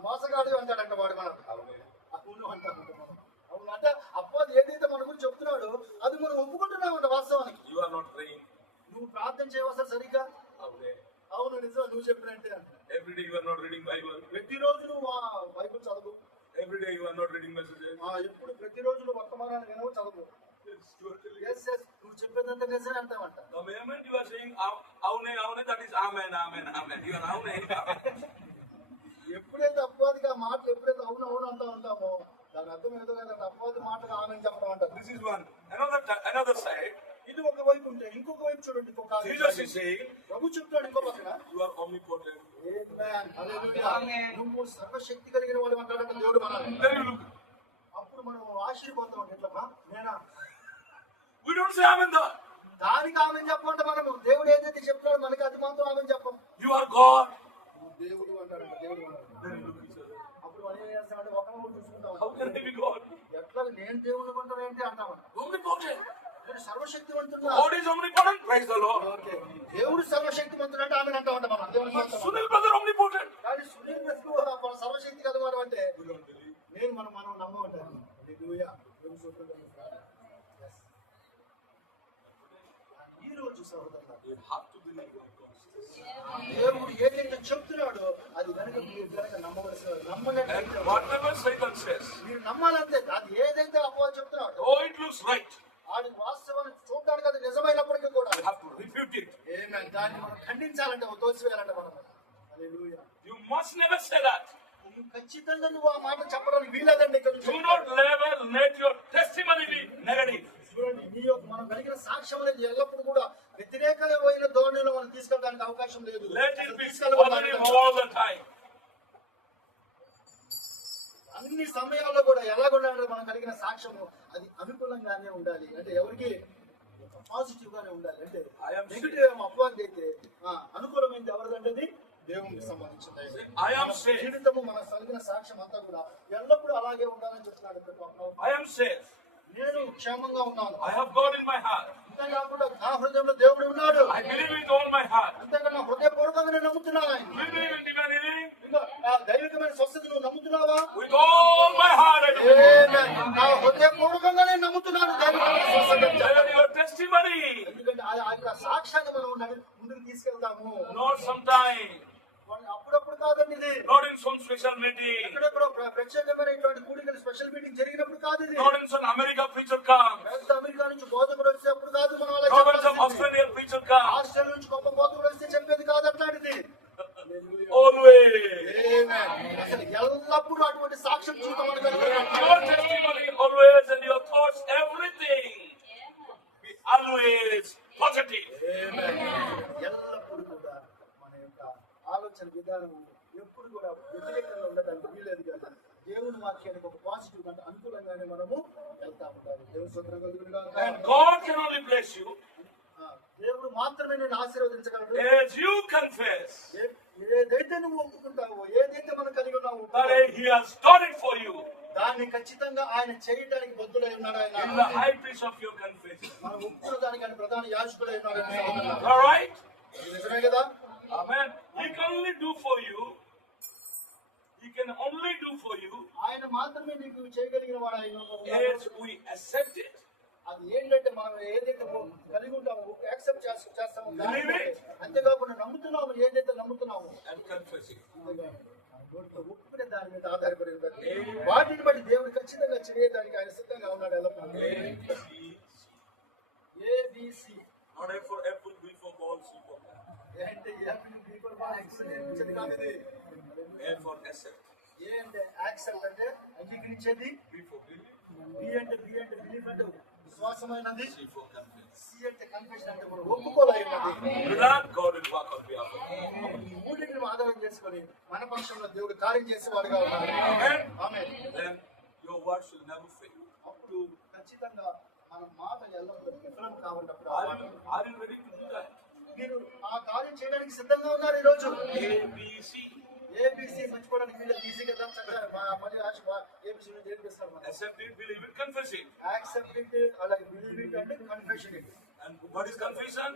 మోసగాడు అంటాడంట వాడు. మనం Amen. అవును అంటా ఉంటాం. అవును అంటే అప్పది ఏదైతే మన గురించి చెప్తున్నాడో అది మనం ఒప్పుకుంటున్నామంట వాస్తవానికి. You are not praying. నువ్వు ప్రార్థన చేయవలసిన సరిగ్గా. Amen. అవును నిజం, నువ్వు చెప్పినట్టే అంట. Every day you are not reading Bible. ప్రతిరోజు నువ్వు బైబిల్ చదువు. Every day you are not reading messages. ఎప్పుడు ప్రతిరోజు నువ్వు వర్తమానాన్ని వినవు, చదువు. Yes, totally. ఎస్ ఎస్, నువ్వు చెప్పేదంతా నిజమే అంటావంట. The moment you are saying Aune, that is Amen, Amen, Amen. You are Amen. ఎప్పుడైతే అప్పవాదికి ఆ మాటలు ఎప్పుడైతే అవును అవును అంటా ఉంటామో దాని అర్థం ఏదో కదా, అప్పవాది మాటగా ఆమె చెప్పడం అంటారు. This is one. Another side. ఇది ఒక వైపు ఉంటే ఇంకొక వైపు చూడండి. Jesus is saying, ప్రభు చెప్తాడు ఇంకో పక్కన, you are omnipotent. Amen. Hallelujah. నువ్వు సర్వశక్తి కలిగిన వాడు అంటాడంట దేవుడు మనల్ని. Then you look. అప్పుడు మనం ఆశ్చర్యపోతాం. ఎట్లా నేనా? We don't say Amen there. దానికి ఆమె చెప్పంట. మనము దేవుడు ఏదైతే చెప్తాడో మనకి అది మాత్రం ఆమె చెప్పం. You are God. నువ్వు దేవుడు అంటాడంట దేవుడు మనల్ని. Then you look each other. అప్పుడు మనం ఏం చేస్తామంటే ఒకరిని చూసుకుంటాం. How can I be God? ఎట్లా నేను దేవుడు అంటాను ఏంటి అంటామంట. Omnipotent. నేను సర్వశక్తివంతుడా. God is omnipotent. Praise the Lord. Okay, దేవుడు సర్వశక్తివంతుడు అంటే ఆమె అంటామంట మనం. దేవుడు Sunil brother omnipotent. కానీ సునీల్ బ్రతుకు మన సర్వశక్తి కలవాడు అంటే We don't believe. నేను మనం నమ్మమంటాను. హల్లెలూయా. దేవుని స్తోత్రం. Yes. ఈ రోజు సహోదరులారా, You have to believe what God says. దేవుడు ఏదైతే చెప్తున్నాడో అది కనుక మీరు కనుక నమ్మవలసిన And నమ్మనట్లయితే whatever Satan says, మీరు నమ్మాలంటే అది ఏదైతే అపవాది చెప్తున్నాడో oh, it looks right. అది వాస్తవాన్ని చూడడానికి అది నిజమైనప్పటికీ కూడా You have to refute it. ఆమేన్. దాన్ని మనం ఖండించాలంటే తోసివేయాలంటే మనం. హల్లెలూయా. You must never say that. నువ్వు ఖచ్చితంగా నువ్వు ఆ మాట చెప్పడానికి వీలేదండి. ఇక్కడ నుంచి Do not never let your testimony be negative. చూడండి, నీ యొక్క మనం కలిగిన సాక్ష్యం అనేది ఎల్లప్పుడూ కూడా వ్యతిరేకమైన ధోరణిలో మనం తీసుకెళ్ళడానికి అవకాశం లేదు. Let it అసలు be తీసుకెళ్ళకూడదు. positive all the time. అన్ని సమయాల్లో కూడా ఎలాగుండాలి మనం కలిగిన సాక్ష్యము అది అనుకూలంగానే ఉండాలి. అంటే ఎవరికి పాజిటివ్ గానే ఉండాలి. అంటే I am నెగిటివ్ ఏమో అపవాది అయితే అనుకూలమైనది ఎవరిదంటే అది దేవునికి సంబంధించింది. I am మన saved. జీవితము మన కలిగిన సాక్ష్యం అంతా కూడా ఎల్లప్పుడూ అలాగే ఉండాలని చెప్తున్నాడు ప్రభు. I am safe. నేను క్షేమంగా ఉన్నాను. I have God in my heart. అంతేకాకుండా నా హృదయంలో దేవుడు ఉన్నాడు. I believe with all my heart. అంతేకాదు నా హృదయపూర్వకంగా నేను నమ్ముతున్నాను ఆయన. Do you believe in divine healing? ఇంకా ఆ దైవికమైన స్వస్థత నువ్వు నమ్ముతున్నావా? With all my heart I do. ఆమేన్. నా హృదయపూర్వకంగా నేను నమ్ముతున్నాను దైవికమైన స్వస్థత. Tell your testimony. ఎందుకంటే ఆ యొక్క సాక్ష్యాన్ని మనం ముందుకు తీసుకెళ్తాము. Not sometime. అప్పుడప్పుడు కాదండి ఇది. Not in some special meeting. ఎక్కడెక్కడో ప్రత్యేకమైన ఇటువంటి కూడికలు స్పెషల్ మీటింగ్ జరిగినప్పుడు కాదు ఇది. Not in some America preacher comes. పెద్ద అమెరికా నుంచి బోధకుడు వచ్చేప్పుడు కాదు మనం అలా Not in some చెప్పాల్సింది. Australian preacher comes. ఆస్ట్రేలియా నుంచి గొప్ప బోధకుడు వస్తే చెప్పేది కాదు అట్లాంటిది. Always. ఆమేన్. అసలు ఎల్లప్పుడూ అటువంటి సాక్ష్యం చూడటం మనకు Your testimony always and your thoughts, everything. Be always positive. ఎల్లప్పుడు కూడా మన యొక్క ఆలోచన విధానం ఎప్పుడు కూడా వ్యతిరేకంగా ఉండడానికి వీలేదు కదా. దేవుని వాక్యానికి ఒక పాజిటివ్ అంటే అనుకూలంగానే మనము వెళ్తా ఉంటాము. దేవుని స్తోత్రం కలుగును గాక. And God can only bless you దేవుడు మాత్రమే నేను ఆశీర్వదించగలడు. as you confess ఏదైతే నువ్వు ఒప్పుకుంటావో, ఏదైతే మనం కలిగి ఉన్నావో that He has done it for you. దాన్ని ఖచ్చితంగా ఆయన చేయడానికి బద్దుడై ఉన్నాడు. He is ఆయన the high priest of your confession. మనం ఒప్పుకున్న దానికి ఆయన ప్రధాన యాజకుడై ఉన్నాడు. All right? ఇది నిజమే కదా. Amen. He can only do for you. He can only do for you ఆయన మాత్రమే నీకు చేయగలిగిన వాడు ఆయన. as we accept it. అది ఏంటంటే మనం ఏదైతే కలిగి ఉంటామో యాక్సెప్ట్ చేస్తామో దాన్ని Believe it. అంతేకాకుండా నమ్ముతున్నాము, ఏదైతే నమ్ముతున్నామో And confess it. ఒప్పుకునే దాని మీద ఆధారపడి ఉంటుంది. వాటిని బట్టి దేవుడు ఖచ్చితంగా చేయడానికి ఆయన సిద్ధంగా ఉన్నాడు. ఎల్లప్పుడూ A, B, ABC not A for apple, B for ball, C for ball. అంటే నేర్పించేది కాదు ఇది. A for accept. ఏ అంటే యాక్సెప్ట్ అంటే అంగీకరించేది, B for believe. బి అంటే బిలీఫ్ అంటే విశ్వాసమైనది, C for confess. సి అంటే కన్ఫెషన్ అంటే మనం ఒప్పుకోలేనది. With that, God will work on behalf of you. ఈ మూడింటిని ఆధారం చేసుకొని మన పక్షంలో దేవుడు కార్యం చేసేవాడుగా ఉన్నాడు. Amen. Amen. Then your words will never fail. అప్పుడు ఖచ్చితంగా మన మాట ఎల్లప్పుడూ విఫలం కావన్నప్పుడు Are you ready to do that? మీరు ఆ కార్యం చేయడానికి సిద్ధంగా ఉన్నారు ఈ రోజు. A, B, C. ఏబిసి మర్చిపోవడానికి వీళ్ళు ఈజీ కదా. చక్కగా మరి ఏబిసి నుంచి ఏం చేస్తారు మనం? Accept it, believe it, confess it. Accept it, అలాగే బిలీవ్ ఇట్ అంటే confession it. And what is confession?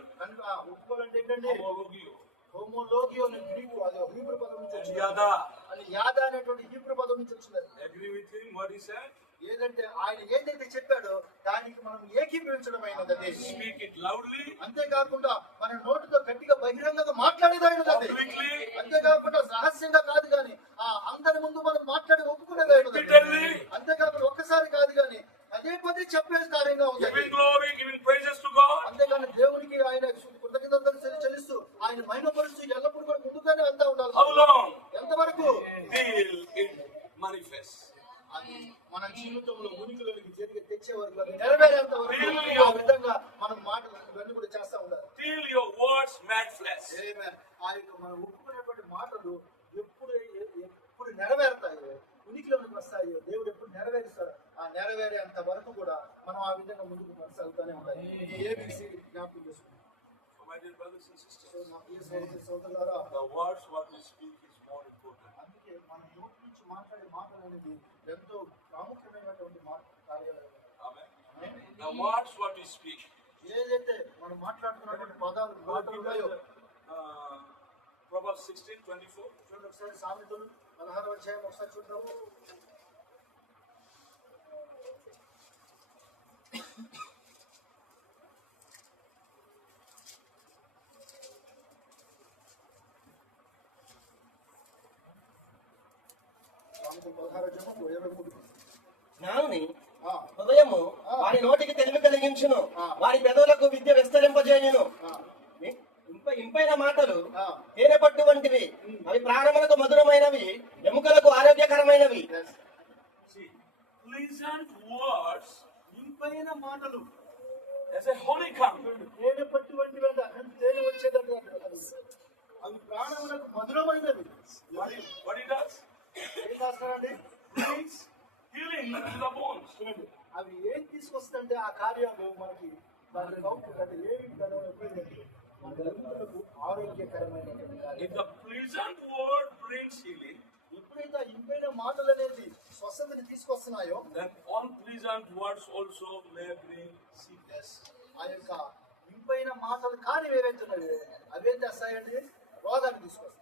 ఒప్పుకోవాలంటే ఏంటంటే Homologio. హోమోలోగియో అనే గ్రీకు, అది హీబ్రూ పదం నుంచి And వచ్చింది. yada. అది యాదా అనేటువంటి హీబ్రూ పదం నుంచి వచ్చింది. Agree with him what he said? ఏదంటే ఆయన ఏదైతే చెప్పాడో దానికి మనం ఏకీభవించడమైనది అది. Speak it loudly, అంతేకాకుండా మన నోటితో గట్టిగా బహిరంగంగా మాట్లాడేదైనది అది. publicly, అంతేకాకుండా రహస్యంగా కాదు కానీ అందరి ముందు మనం మాట్లాడి ఒప్పుకునేదైనది. repeatedly, అంతేకాకుండా ఒక్కసారి కాదు కానీ పదే చెప్పే కార్యంగా ఉంది. giving glory, giving praises to God. అంతేకాని దేవునికి ఆయన కృతజ్ఞతలు చెల్లిస్తూ ఆయన మహిమపరుస్తూ ఎల్లప్పుడూ కూడా ముందుగానే వెళ్తా ఉండాలి. How long? ఎంతవరకు? Till it manifests. అది మన జీవితంలో ఉనికిలోకి తెచ్చే వరకు, అది నెరవేరేంత వరకు ఆ విధంగా మనం మాటలు ఇవన్నీ కూడా చేస్తా ఉండాలి. Till your words make flesh. ఆమేన్. ఆ యొక్క మనం ఒప్పుకున్నటువంటి మాటలు ఎప్పుడు నెరవేరుతాయో, ఉనికిలోకి వస్తాయో, దేవుడు ఎప్పుడు నెరవేరుస్తాడో ఆ నెరవేరేంత వరకు కూడా మనం ఆ విధంగా ముందుకు కొనసాగుతూనే ఉండాలి. ఏబిసి జ్ఞాపకం చేసుకుంటాం. So my dear brothers and sisters, నా ప్రియ సోదరి సోదరులారా, the words what we speak is more important. అందుకే మన నోటి నుంచి మాట్లాడే మాటలు అనేది ఎంతో ప్రాముఖ్యమైనటువంటి కార్యాలు. Amen. The words what we speak. ఏదైతే మనం మాట్లాడుతున్నటువంటి పదాలు మాటలు ఉన్నాయో, Proverbs 16:24. చూడండి ఒకసారి సామెతలు 16వ అధ్యాయం ఒకసారి చూద్దాము. సామెతలు 16వ అధ్యాయం 23. జ్ఞానుని ఆ, హృదయము వారి నోటికి తెలివి కలిగించును, వారి పెదవులకు విద్య విస్తరింపజేయును. ఆ, ఇంపైన మాటలు ఆ. తేనె పట్టు వంటివి, అవి ప్రాణములకు మధురమైనవి, ఎముకలకు ఆరోగ్యకరమైనవి. yes. See, pleasant words ఇంపైన మాటలు as a honeycomb. తేనె పట్టు వంటివి అంట. అంటే తేనె వచ్చేటట్టు అవి ప్రాణములకు మధురమైనవి. What it does? ఏం చేస్తారండి? Brings healing to the bones. చూడండి అవి ఏం తీసుకొస్తుంటే ఆ కార్యాలు మనకి దాని అవుట్పుట్ అంటే ఏమి దాని ఉపయోగం మన ఎముకలకు ఆరోగ్యకరమైనటువంటి కార్యం. If the pleasant word brings healing, ఎప్పుడైతే ఆ ఇంపైన మాటలు అనేది స్వస్థతని తీసుకొస్తున్నాయో then unpleasant words also may bring sickness. ఆ యొక్క ఇంపైన మాటలు కాని ఏవైతున్నాయో అవేం చేస్తాయండి? రోగాన్ని తీసుకొస్తాయి.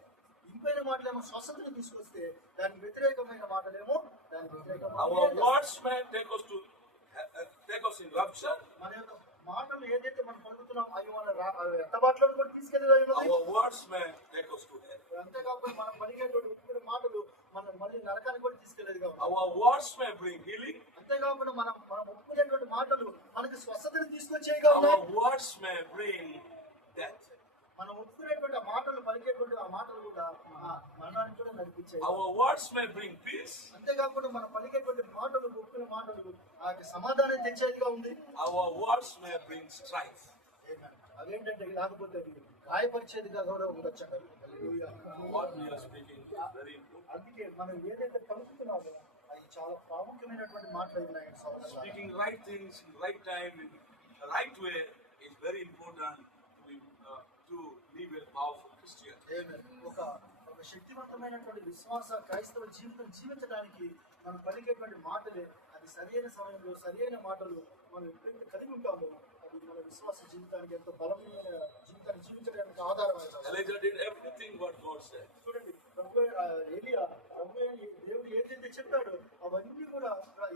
ఇంపైన మాటలేమో స్వస్థతని తీసుకొస్తే దానికి వ్యతిరేకమైన మాటలేమో దాని Our వ్యతిరేకమైన words may take us in rapture. మన యొక్క మాటలు ఏదైతే మనం పలుకుతున్నాం అవి మన ఎత్తబాట్లో కూడా తీసుకెళ్ళి Our words may take us to hell. అంతేకాకుండా మనం పలికేటువంటి ఉత్తుకునే మాటలు మనం మళ్ళీ నరకానికి కూడా తీసుకెళ్ళేది కాదు. Our words may bring healing. అంతేకాకుండా మనం మనం ఒప్పుకునేటువంటి మాటలు మనకి స్వస్థతని తీసుకొచ్చేవి కాదు. Our words may bring death. మనం ఒప్పుకునేటువంటి ఆ మాటలు పలికేటువంటి ఆ మాటలు కూడా మరణానికి కూడా నడిపించాయి. Our words may bring peace. అంతేకాకుండా మనం పలికేటువంటి మాటలు ఒప్పుకునే మాటలు ఆ యొక్క సమాధానం తెచ్చేదిగా ఉంది. Our words may bring strife. అవేంటంటే లేకపోతే అవి గాయపరిచేదిగా కూడా ఉండొచ్చు. What we are speaking is very important. అందుకే మనం ఏదైతే పలుకుతున్నామో అది చాలా ప్రాముఖ్యమైనటువంటి మాటలు ఉన్నాయి సోదరులారా. Speaking right things in right time in the right way is very important to live a powerful Christian. ఒక ఒక శక్తివంతమైనటువంటి విశ్వాస క్రైస్తవ జీవితం జీవించడానికి మనం పలికేటువంటి మాటలే అది సరైన సమయంలో సరైన మాటలు మనం ఎప్పుడైతే కలిగి ఉంటామో అది మన విశ్వాస జీవితానికి ఎంతో బలమైన జీవితాన్ని జీవించడానికి ఆధారమైన. Elijah did everything what God said. చూడండి ఏలియా దేవుడు ఏదైతే చెప్పాడో అవన్నీ కూడా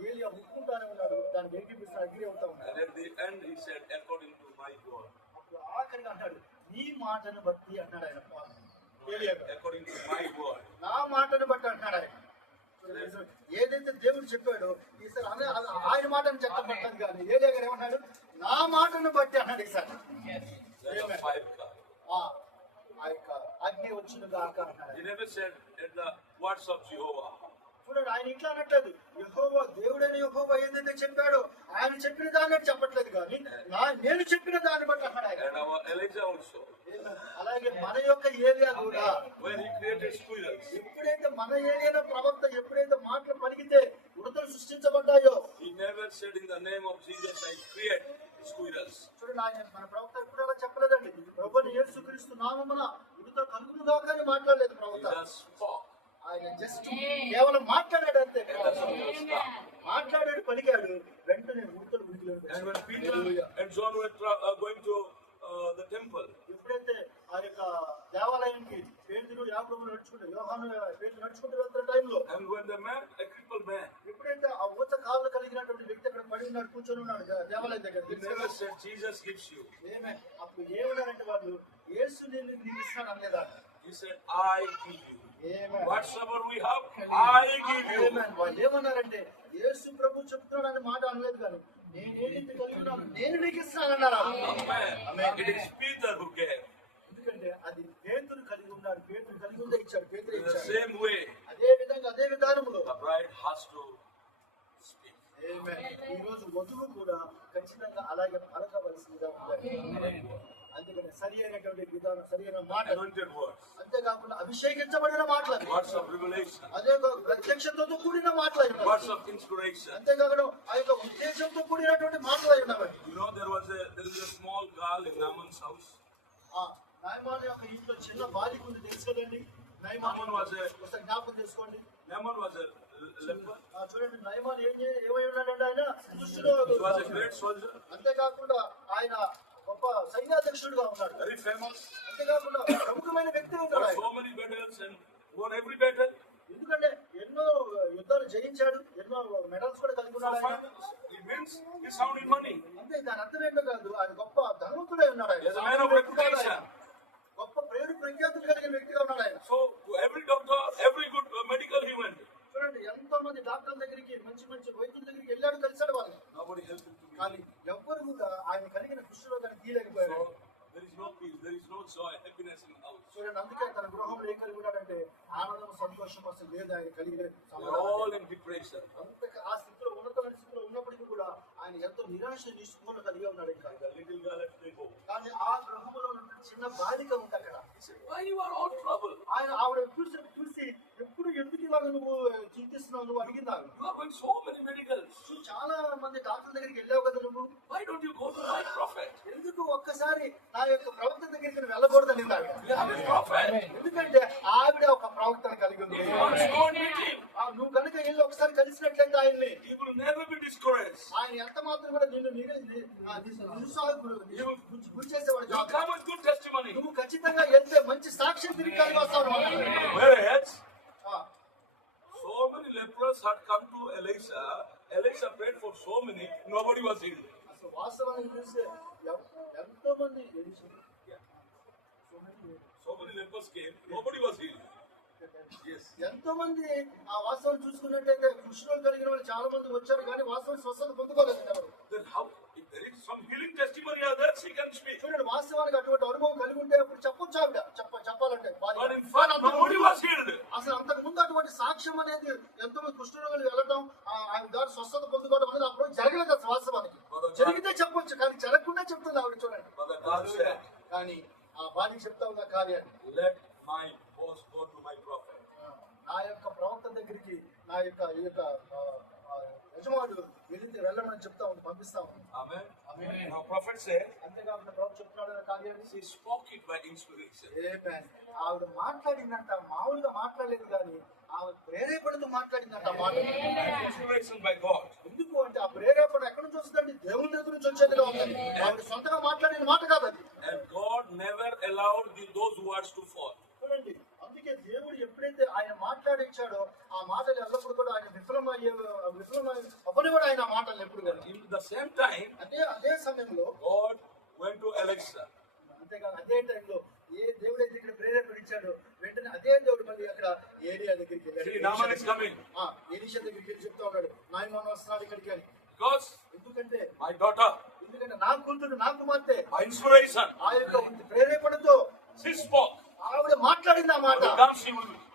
ఏలియా ఒప్పుకుంటానే ఉన్నాడు, దానికి ఏకీపిస్తాడు, అగ్రి అవుతా ఉన్నాడు. And at the end he said, according to my word. అప్పుడు ఆఖరిగా అంటాడు నీ మాటను బట్టి అన్నాడు ఆయన. ఏలియా According to my word. నా మాటను బట్టి అంటున్నాడు ఆయన. ఏదైతే దేవుడు చెప్పాడో ఈసారి ఆయన మాటను చెప్పబట్టదు కానీ ఏలియా గారు ఏమన్నాడు? నా మాటను బట్టి అన్నాడు ఈసారి. Then the fire come. ఆ యొక్క అగ్ని వచ్చిన దాకా అన్నాడు. He never said at the words of Jehovah. చూడండి ఆయన ఇట్లా అనట్లేదు. యెహోవా దేవుడైన యెహోవా ఏదైతే చెప్పాడో ఆయన చెప్పిన దాన్ని చెప్పట్లేదు కానీ నేను చెప్పిన దాన్ని బట్టి అన్నాడు ఆయన. And our Elijah also. అలాగే మన యొక్క ఏలియా కూడా When he created squirrels. ఎప్పుడైతే మన ఏలియా ప్రవక్త ఎప్పుడైతే మాటలు పలికితే ఉడతలు సృష్టించబడ్డాయో He never said in the name of Jesus, I create squirrels. చూడండి ఆయన మన ప్రవక్త ఎప్పుడు అలా చెప్పలేదండి. ప్రభువుని యేసుక్రీస్తు నామమున ఉడత కలుగును గాక అని మాట్లాడలేదు He ప్రవక్త. just spoke. ఆయన జస్ట్ కేవలం మాట్లాడాడు అంతే. And the squirrels stopped. మాట్లాడాడు, పలికాడు, వెంటనే ఉడతలు And when Peter and John were going to the temple, ఎప్పుడైతే ఆ యొక్క దేవాలయానికి పేతురు యాకోబు నడుచుకుంటూ యోహాను పేతురు నడుచుకుంటూ వెళ్తున్న టైంలో and when the man, a crippled man, ఎప్పుడైతే ఆ ఊత కాళ్ళు కలిగినటువంటి వ్యక్తి అక్కడ పడి ఉన్నాడు, కూర్చొని ఉన్నాడు దేవాలయం he దగ్గర. never said, Jesus gives you. అప్పుడు ఏమన్నారంటే వాళ్ళు యేసు నేను నీకు ఇస్తాను అనలేదా? He said, I give you. Amen. Whatsoever we have, I give you. Amen. వాళ్ళు ఏమన్నారంటే యేసు ప్రభు చెప్తున్నాడు అనే మాట అనలేదు కానీ నేనేదైతే కలిగి ఉన్నాను నేను నీకు ఇస్తాను అన్నారు. Amen. It is Peter who gave. ఎందుకంటే అది పేతురు కలిగి ఉన్నాడు, పేతురు కలిగి ఉందే ఇచ్చాడు, పేతురు In the ఇచ్చాడు. same way, అదే విధంగా అదే విధానంలో the bride has to speak. Amen. ఈ రోజు వధువు కూడా ఖచ్చితంగా అలాగే పలకవలసిందిగా ఉంది. అందుకని సరి అయినటువంటి విధానం, సరి అయిన మాట, Anointed words. అంతేకాకుండా అభిషేకించబడిన మాటలు, Words of revelation. అదే ప్రత్యక్షతతో కూడిన మాటలు, Words of inspiration. అంతేకాకుండా ఆ యొక్క ఉద్దేశంతో కూడినటువంటి మాటలు అయి ఉన్నవి. You know, there is a small girl in Naaman's house. నయమాను యొక్క ఇంట్లో చిన్న బాలిక ఉంది, తెలుసు కదండి. Naaman was ఒకసారి జ్ఞాపకం చేసుకోండి. Naaman was a leper. చూడండి నయమాను ఏమై ఉన్నాడంటే ఆయన దుష్టుడు. He was a great soldier. అంతేకాకుండా ఆయన గొప్ప సైన్యాధ్యక్షుడుగా ఉన్నాడు. very famous, అంతేకాకుండా ప్రముఖమైన వ్యక్తి ఉన్నాడు won ఆయన. so many battles and won every battle. ఎందుకంటే ఎన్నో యుద్ధాలు జయించాడు, ఎన్నో మెడల్స్ కూడా కలిగి So ఉన్నాడు ఆయన. finally, he wins, he sounded money. అంతే, దాని అర్థం ఏంటో కాదు, ఆయన గొప్ప ధనవంతుడై ఉన్నాడు ఆయన. He's a man of reputation. గొప్ప పేరు ప్రఖ్యాతులు కలిగిన వ్యక్తిగా ఉన్నాడు ఆయన. So to every doctor, every good medical he went. చూడండి, ఎంతో మంది డాక్టర్ల దగ్గరికి, మంచి మంచి వైద్యుల దగ్గరికి వెళ్ళాడు, కలిశాడు వాళ్ళని. Nobody helped him to be. కానీ ఎవ్వరు కూడా ఆయన కలిగిన కుష్ఠరోగాన్ని తీయలేకపోయారు. So there is no peace, there is no joy, happiness in the house. చూడండి, అందుకే తన గృహంలో ఏం కలిగి ఉన్నాడంటే ఆనందం, సంతోషం అసలు లేదు ఆయన కలిగి లేదు. We are all in depression. అంత ఆ స్థితిలో, ఉన్నతమైన స్థితిలో ఉన్నప్పటికీ కూడా ఆయన ఎంతో నిరాశ నిస్పృహలు కలిగి ఉన్నాడు ఇంకా. The little girl at the home. కానీ ఆ గృహంలో ఉన్న చిన్న బాలిక ఉంది అక్కడ. He said, why you are all trouble? ఆయన ఆవిడ చూసి ఎప్పుడు ఎందుకు ఇలాగ నువ్వు చింతిస్తున్నావు నువ్వు అడిగినావు. You are going so many medicals. చాలా మంది డాక్టర్ దగ్గరికి వెళ్ళావు కదా నువ్వు, Why don't you go to my prophet? ఎందుకు ఒక్కసారి నా యొక్క ప్రవక్త దగ్గరికి నువ్వు వెళ్ళకూడదని అన్నాడు. You have a prophet. ఎందుకంటే ఆవిడ ఒక ప్రవక్తను కలిగి ఉంది. You want to go and meet him. నువ్వు కనుక వెళ్ళి ఒకసారి కలిసినట్లయితే ఆయన్ని, He will never be discouraged. ఆయన ఎంత మాత్రం కూడా నిన్ను గురి చేసేవాడు You కాదు. come with good testimony. నువ్వు ఖచ్చితంగా వెళ్తే మంచి సాక్ష్యం తిరిగి కలిగి వస్తావు. Whereas so many lepers had come to Elisha. Elisha prayed for so many, nobody was healed. అసలు వాస్తవాన్ని చూస్తే ఎంతో మంది So many lepers came, nobody was healed. Yes. ఎంతో మంది ఆ వాస్తవాన్ని చూసుకున్నట్టయితే కృష్ణులు కలిగిన వాళ్ళు చాలా మంది వచ్చారు, కానీ వాస్తవాన్ని స్వస్థత పొందుకోలేదు ఎవరు. Then how? If there is some healing testimony others, he can speak. చూడండి, వాస్తవానికి అటువంటి అనుభవం కలిగి ఉంటే అప్పుడు చెప్పొచ్చు ఆవిడ, చెప్పాలంటే But in fact, nobody was healed. అసలు అంతకు ముందు అటువంటి సాక్ష్యం అనేది ఎంతో మంది కుష్ఠరోగులు వెళ్ళడం, ఆయన ద్వారా స్వస్థత పొందుకోవడం అనేది అప్పుడు జరగలేదు అసలు వాస్తవానికి. జరిగితే చెప్పొచ్చు, కానీ జరగకుండా చెప్తుంది ఆవిడ. చూడండి, But the God said, కానీ ఆ బాలికి చెప్తా ఉంది ఆ కార్యాన్ని, let my boss go to my prophet. నా యొక్క ప్రవక్త దగ్గరికి నా యొక్క యజమానుడు వెళ్ళమని చెప్తా ఉంది, పంపిస్తా ఉంది. Amen. Now prophet said, అంతేకాకుండా ప్రవక్త చెప్తున్నాడు ఆ కార్యాన్ని. she spoke it by inspiration. ఆవిడ మాట్లాడిందంట, మామూలుగా మాట్లాడలేదు, కానీ ఆవిడ ప్రేరేపణతో మాట్లాడిందంట ఆ మాట. Inspiration by God. ఎందుకు అంటే ఆ ప్రేరేపణ ఎక్కడి నుంచి వస్తుందండి? దేవుని దగ్గర నుంచి వచ్చేదిగా ఉంది. ఆవిడ సొంతగా మాట్లాడిన మాట కాదు అది. And God never allowed those words to fall. చూడండి, అందుకే దేవుడు ఎప్పుడైతే ఆయన మాట్లాడించాడో ఆ మాటలు ఎల్లప్పుడు కూడా ఆయన విఫలమయ్యే అవ్వని కూడా ఆయన మాటలు ఎప్పుడు కానీ. In the same time, అదే సమయంలో God went to Elisha. అంతేకాదు, అదే టైంలో ఏ దేవుడైతే ఇక్కడ ప్రేరేపణించాడో వెంటనే అదే దేవుడు మళ్ళీ అక్కడ ఏరియా దగ్గరికి See, Naaman is coming. Elisha దగ్గరికి వెళ్ళి చెప్తా ఉన్నాడు, నాయమాను వస్తున్నాడు ఇక్కడికి అని. Because ఎందుకంటే my daughter, నా కూతురు, నా కుమార్తె by inspiration, ఆ యొక్క ప్రేరేపణతో she spoke. ఆవిడ మాట్లాడింది ఆ మాట. When he comes,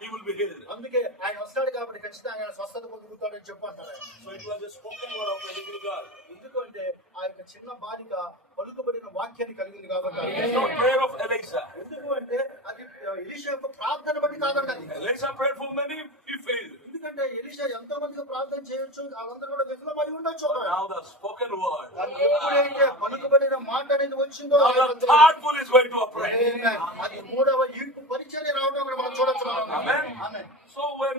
he will be healed. అందుకే ఆయన వస్తాడు కాబట్టి ఖచ్చితంగా ఆయన స్వస్థత పొందుతాడని చెప్పంటారు ఆయన. So it was a spoken word of a little girl. ఎందుకంటే ఆ యొక్క చిన్న బాలిక పలుకబడిన వాక్యాన్ని కలిగింది కాబట్టి. It is not prayer of Elisha. ఎందుకు అంటే అది ఎలీషా యొక్క ప్రార్థన బట్టి కాదండి అది. Elisha prayed for many, he failed. ఎందుకంటే ఎలీషా ఎంతో మందికి ప్రార్థన చేయొచ్చు, వాళ్ళందరూ కూడా విఫలమై ఉండొచ్చు. But now the spoken word. కానీ ఎప్పుడైతే పలుకబడిన మాట అనేది వచ్చిందో Now the third pull is going to operate. అది మూడవ ఈడ్పు పరిచర్య రావడం కూడా మనం చూడొచ్చు. Amen. Amen. So when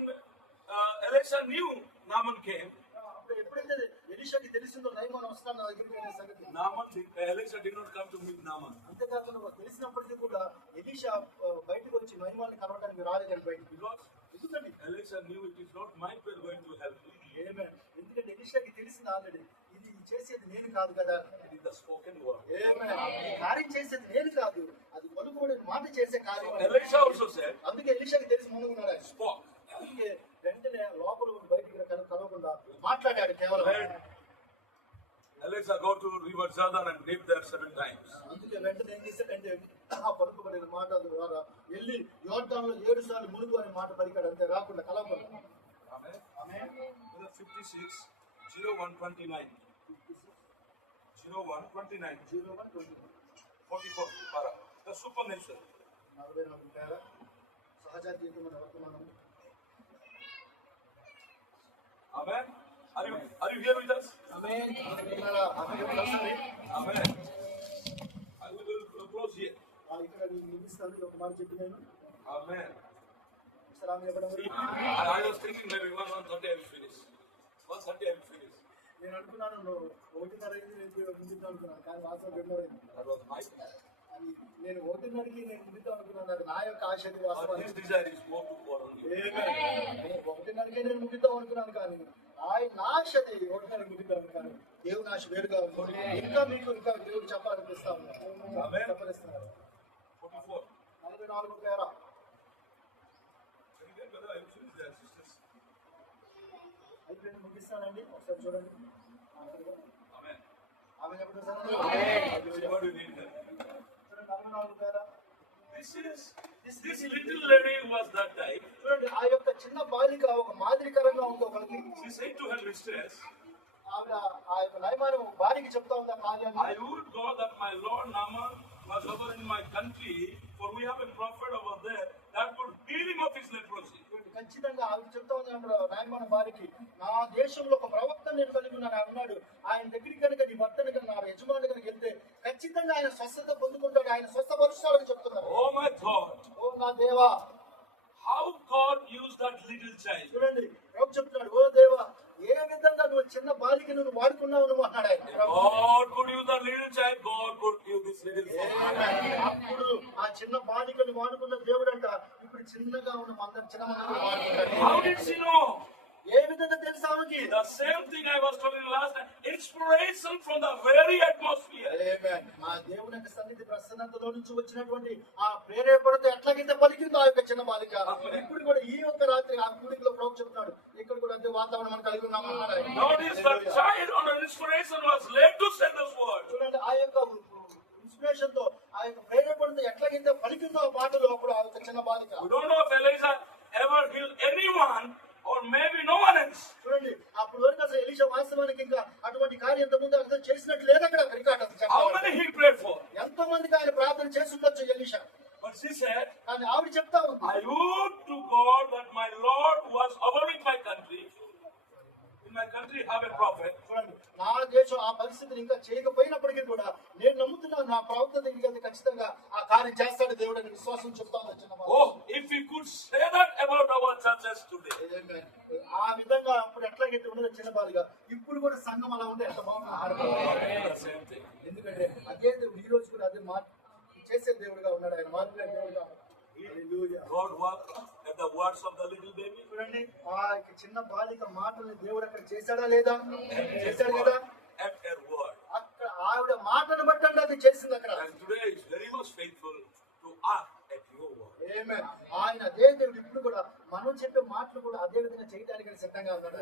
Elisha knew Naaman came, అప్పుడు ఎప్పుడైతే ఎలీషాకి తెలిసిందో నయమాను వస్తాను నా దగ్గరికి అనే సంగతి, Elisha did not come to meet Naaman. అంతేకాకుండా తెలిసినప్పటికీ కూడా ఎలీషా బయటకు వచ్చి నయమాన్ని కలవడానికి రాలేదని బయటకు. Because ఎందుకండి? Elisha knew it is not my prayer going to help me. ఆమేన్. ఎందుకంటే ఎలీషాకి తెలిసింది ఆల్రెడీ, ఇది చేసేది నేను కాదు కదా. It is the spoken word. ఆమేన్. ఈ కార్యం చేసేది నేను కాదు, అది పలుకుబడిన మాట చేసే కార్యం. Elisha also said, అందుకే ఎలీషాకి తెలిసి ముందుకున్నాడు ఆయన. spoke. అందుకే వెంటనే లోపల బయటికి కలవకుండా మాట్లాడాడు కేవలం. Elisha go to river Jordan and live there 7 times. అందుకే వెంటనే ఏం చేశాడంటే ఆ పలుకుబడిన మాట ద్వారా వెళ్ళి యోర్దానులో 7 సార్లు మునుగు అనే మాట పలికాడు, అంతే రాకుండా కలవకుండా. Amen. Amen. 56, 0129. 0129. 44. Para. The supernatural. 44 సహజాతీయమైన వర్తమానం. Amen. Are you here with us? Amen. Amen. I will close here. ఇక్కడ నిలిస్తాను, ఒక మాట చెప్పి నేను Amen. సలాం ఇవ్వడం. I was thinking maybe 1:30 I will finish. 1:30 I will finish. నేను అనుకున్నాను నువ్వు 1:30 నేను ముగిద్దాం అనుకున్నాను, కానీ వాస్తవం 2:30. That was my plan. అని నేను 1:30కి నేను ముగిద్దాం అనుకున్నాను. అది నా యొక్క ఆశది But వాస్తవానికి. his desire is more to follow you. 1:30కే నేను ముగిద్దాం అనుకున్నాను, కానీ నా ఆశది 1:30కి ముగిద్దాం అనుకున్నాను. దేవుని ఆశ వేరుగా ఉంది. ఇంకా మీకు ఇంకా దేవుడు చెప్పాలనిపిస్తా ఉన్నాను. Amen. చెప్పనిస్తున్నారు. 44. 44 పేర Can you get whether I finished that, sisters? అయితే నేను ముగిస్తానండి. ఒకసారి చూడండి. Amen. ఆమె ఎప్పుడు See what you need here. 44 పేర This little lady was that type. చూడండి, ఆ యొక్క చిన్న బాలిక ఒక మాదిరికరంగా ఉంది ఒకరికి. She said to her mistress, ఆవిడ ఆ యొక్క నయమానం భార్యకి చెప్తా ఉంది ఆ కార్యాన్ని. I would go that my Lord Naaman was over in my country, for we have a prophet over there that would heal him of his leprosy. ఖచ్చితంగా ఆవిడ చెప్తా ఉంది నయమానం భార్యకి, నా దేశంలో ఒక ప్రవక్త నేను కలిగి ఉన్నాను అన్నాడు. ఆయన దగ్గరికి కనుక నీ భర్తని కనుక నా యజమాని కనుక వెళ్తే ఖచ్చితంగా ఆయన స్వస్థత పొందుకుంటాడు, ఆయన స్వస్థపరుస్తాడని చెప్తున్నారు. Oh my God, ఓ నా దేవా, how God used that little child. చూడండి ప్రభు చెప్తున్నాడు, ఓ దేవా ఏ విధంగా నువ్వు చిన్న బాలికను నువ్వు వాడుకున్నావు నువ్వు అన్నాడు ఆయన. God could use that little child, God could use this little son. అప్పుడు ఆ చిన్న బాలికను వాడుకున్న దేవుడు అంట ఇప్పుడు చిన్నగా ఉన్న మందరం చిన్న మందరం వాడుకుంటాడు. How did she know? ఏ విధంగా తెలుసు ఆమెకి? The same thing I was telling you last time. Inspiration from the very atmosphere. ఆ దేవుని యొక్క సన్నిధి ప్రసన్నతలో నుంచి వచ్చినటువంటి ఆ ప్రేరేపణతో ఎట్లాగైతే పలికిందో ఆ యొక్క చిన్న బాలిక, ఇప్పుడు కూడా ఈ యొక్క రాత్రి ఆ కూడికలో ప్రభు చెప్తున్నాడు, ఇక్కడ కూడా అంతే వాతావరణం మనం కలిగి ఉన్నాం అన్నాడు ఆయన. Notice the child on an inspiration was led to say this word. చూడండి ఆ యొక్క ఇన్స్పిరేషన్ తో ఆ యొక్క ప్రేరేపణతో ఎట్లాగైతే పలికిందో ఆ పాటలో అప్పుడు ఆ యొక్క చిన్న బాలిక. We don't know if Elijah ever healed anyone or maybe no one else. చూడండి అప్పుడు వరకు అసలు ఎలీషా వాస్తవానికి ఇంకా అటువంటి కార్యం ఇంత ముందు అసలు చేసినట్టు లేదు అక్కడ రికార్డ్ అసలు How చెప్పాలి. many he prayed for? ఎంతో మందికి ఆయన ప్రార్థన చేసి ఉండొచ్చు ఎలీషా, But she said, కానీ ఆవిడ చెప్తా ఉంది, I would to God that my Lord was over in my country. In my country have a prophet. చూడండి నా దేశం ఆ పరిస్థితిని ఇంకా చేయకపోయినప్పటికీ కూడా నేను నమ్ముతున్నాను నా ప్రవక్త దగ్గరికి వెళ్తే ఖచ్చితంగా ఆ కార్యం చేస్తాడు దేవుడు అని విశ్వాసం చెప్తాను చిన్న బాలిక. Oh, if we could say that about our churches today. ఆ విధంగా అప్పుడు ఎట్లాగైతే ఉండదు చిన్న బాలిక, ఇప్పుడు కూడా సంఘం అలా ఉంటే ఎంత బాగుంటుంది. The same thing. ఎందుకంటే అదే దేవుడు ఈ రోజు కూడా అదే చేసే దేవుడుగా ఉన్నాడు, ఆయన మార్పులే దేవుడుగా. హల్లెలూయా. God worked at the words of the little baby. చూడండి ఆ యొక్క చిన్న బాలిక మాటల్ని దేవుడు అక్కడ చేశాడా లేదా? చేశాడు కదా. At her word. అక్కడ ఆవిడ మాటను బట్టి అంటే అది చేసింది అక్కడ. And today is very much faithful to act at your word. ఆమేన్. ఆయన అదే దేవుడు ఇప్పుడు కూడా మనం చెప్పే మాటలు కూడా అదే విధంగా చేయడానికి సిద్ధంగా ఉన్నాడు.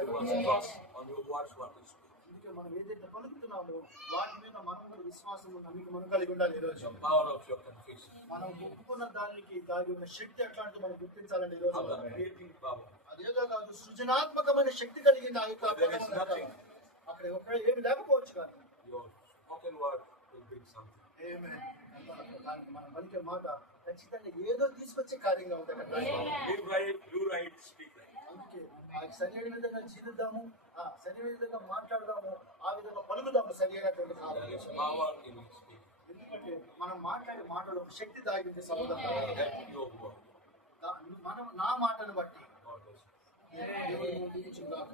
On your words, what is true. అందుకే మనం ఏదైతే పలుకుతున్నామో వాటి మీద మనం కూడా విశ్వాసం నమ్మిక మనం కలిగి ఉండాలి. ఈ రోజు The power of your confession. మనం ఒప్పుకున్న దానికి దాగి ఉన్న శక్తి ఎట్లాంటిది మనం గుర్తించాలండి ఈ రోజు. Of the creating power. అదేదో కాదు, సృజనాత్మకమైన శక్తి కలిగిన ఆ యొక్క There is nothing. అక్కడ ఒక ఏమి లేకపోవచ్చు కానీ Your spoken word will bring something. ఆమేన్. దానికి మనం పలికే మాట ఖచ్చితంగా ఏదో తీసుకొచ్చే కార్యంగా ఉంటుంది అక్కడ. Live right, do right, speak right. అందుకే ఆ సరైన విధంగా జీవిద్దాము, ఆ సరైన విధంగా మాట్లాడదాము, ఆ విధంగా పలుకుదాము సరైనటువంటి There కార్యం. is power in your speech. ఎందుకంటే మనం మాట్లాడే మాటలో ఒక శక్తి దాగింది సహోదరుడు. At your word. మనం నా మాటను బట్టి God bless you. దేవుడు దీవించుగాక.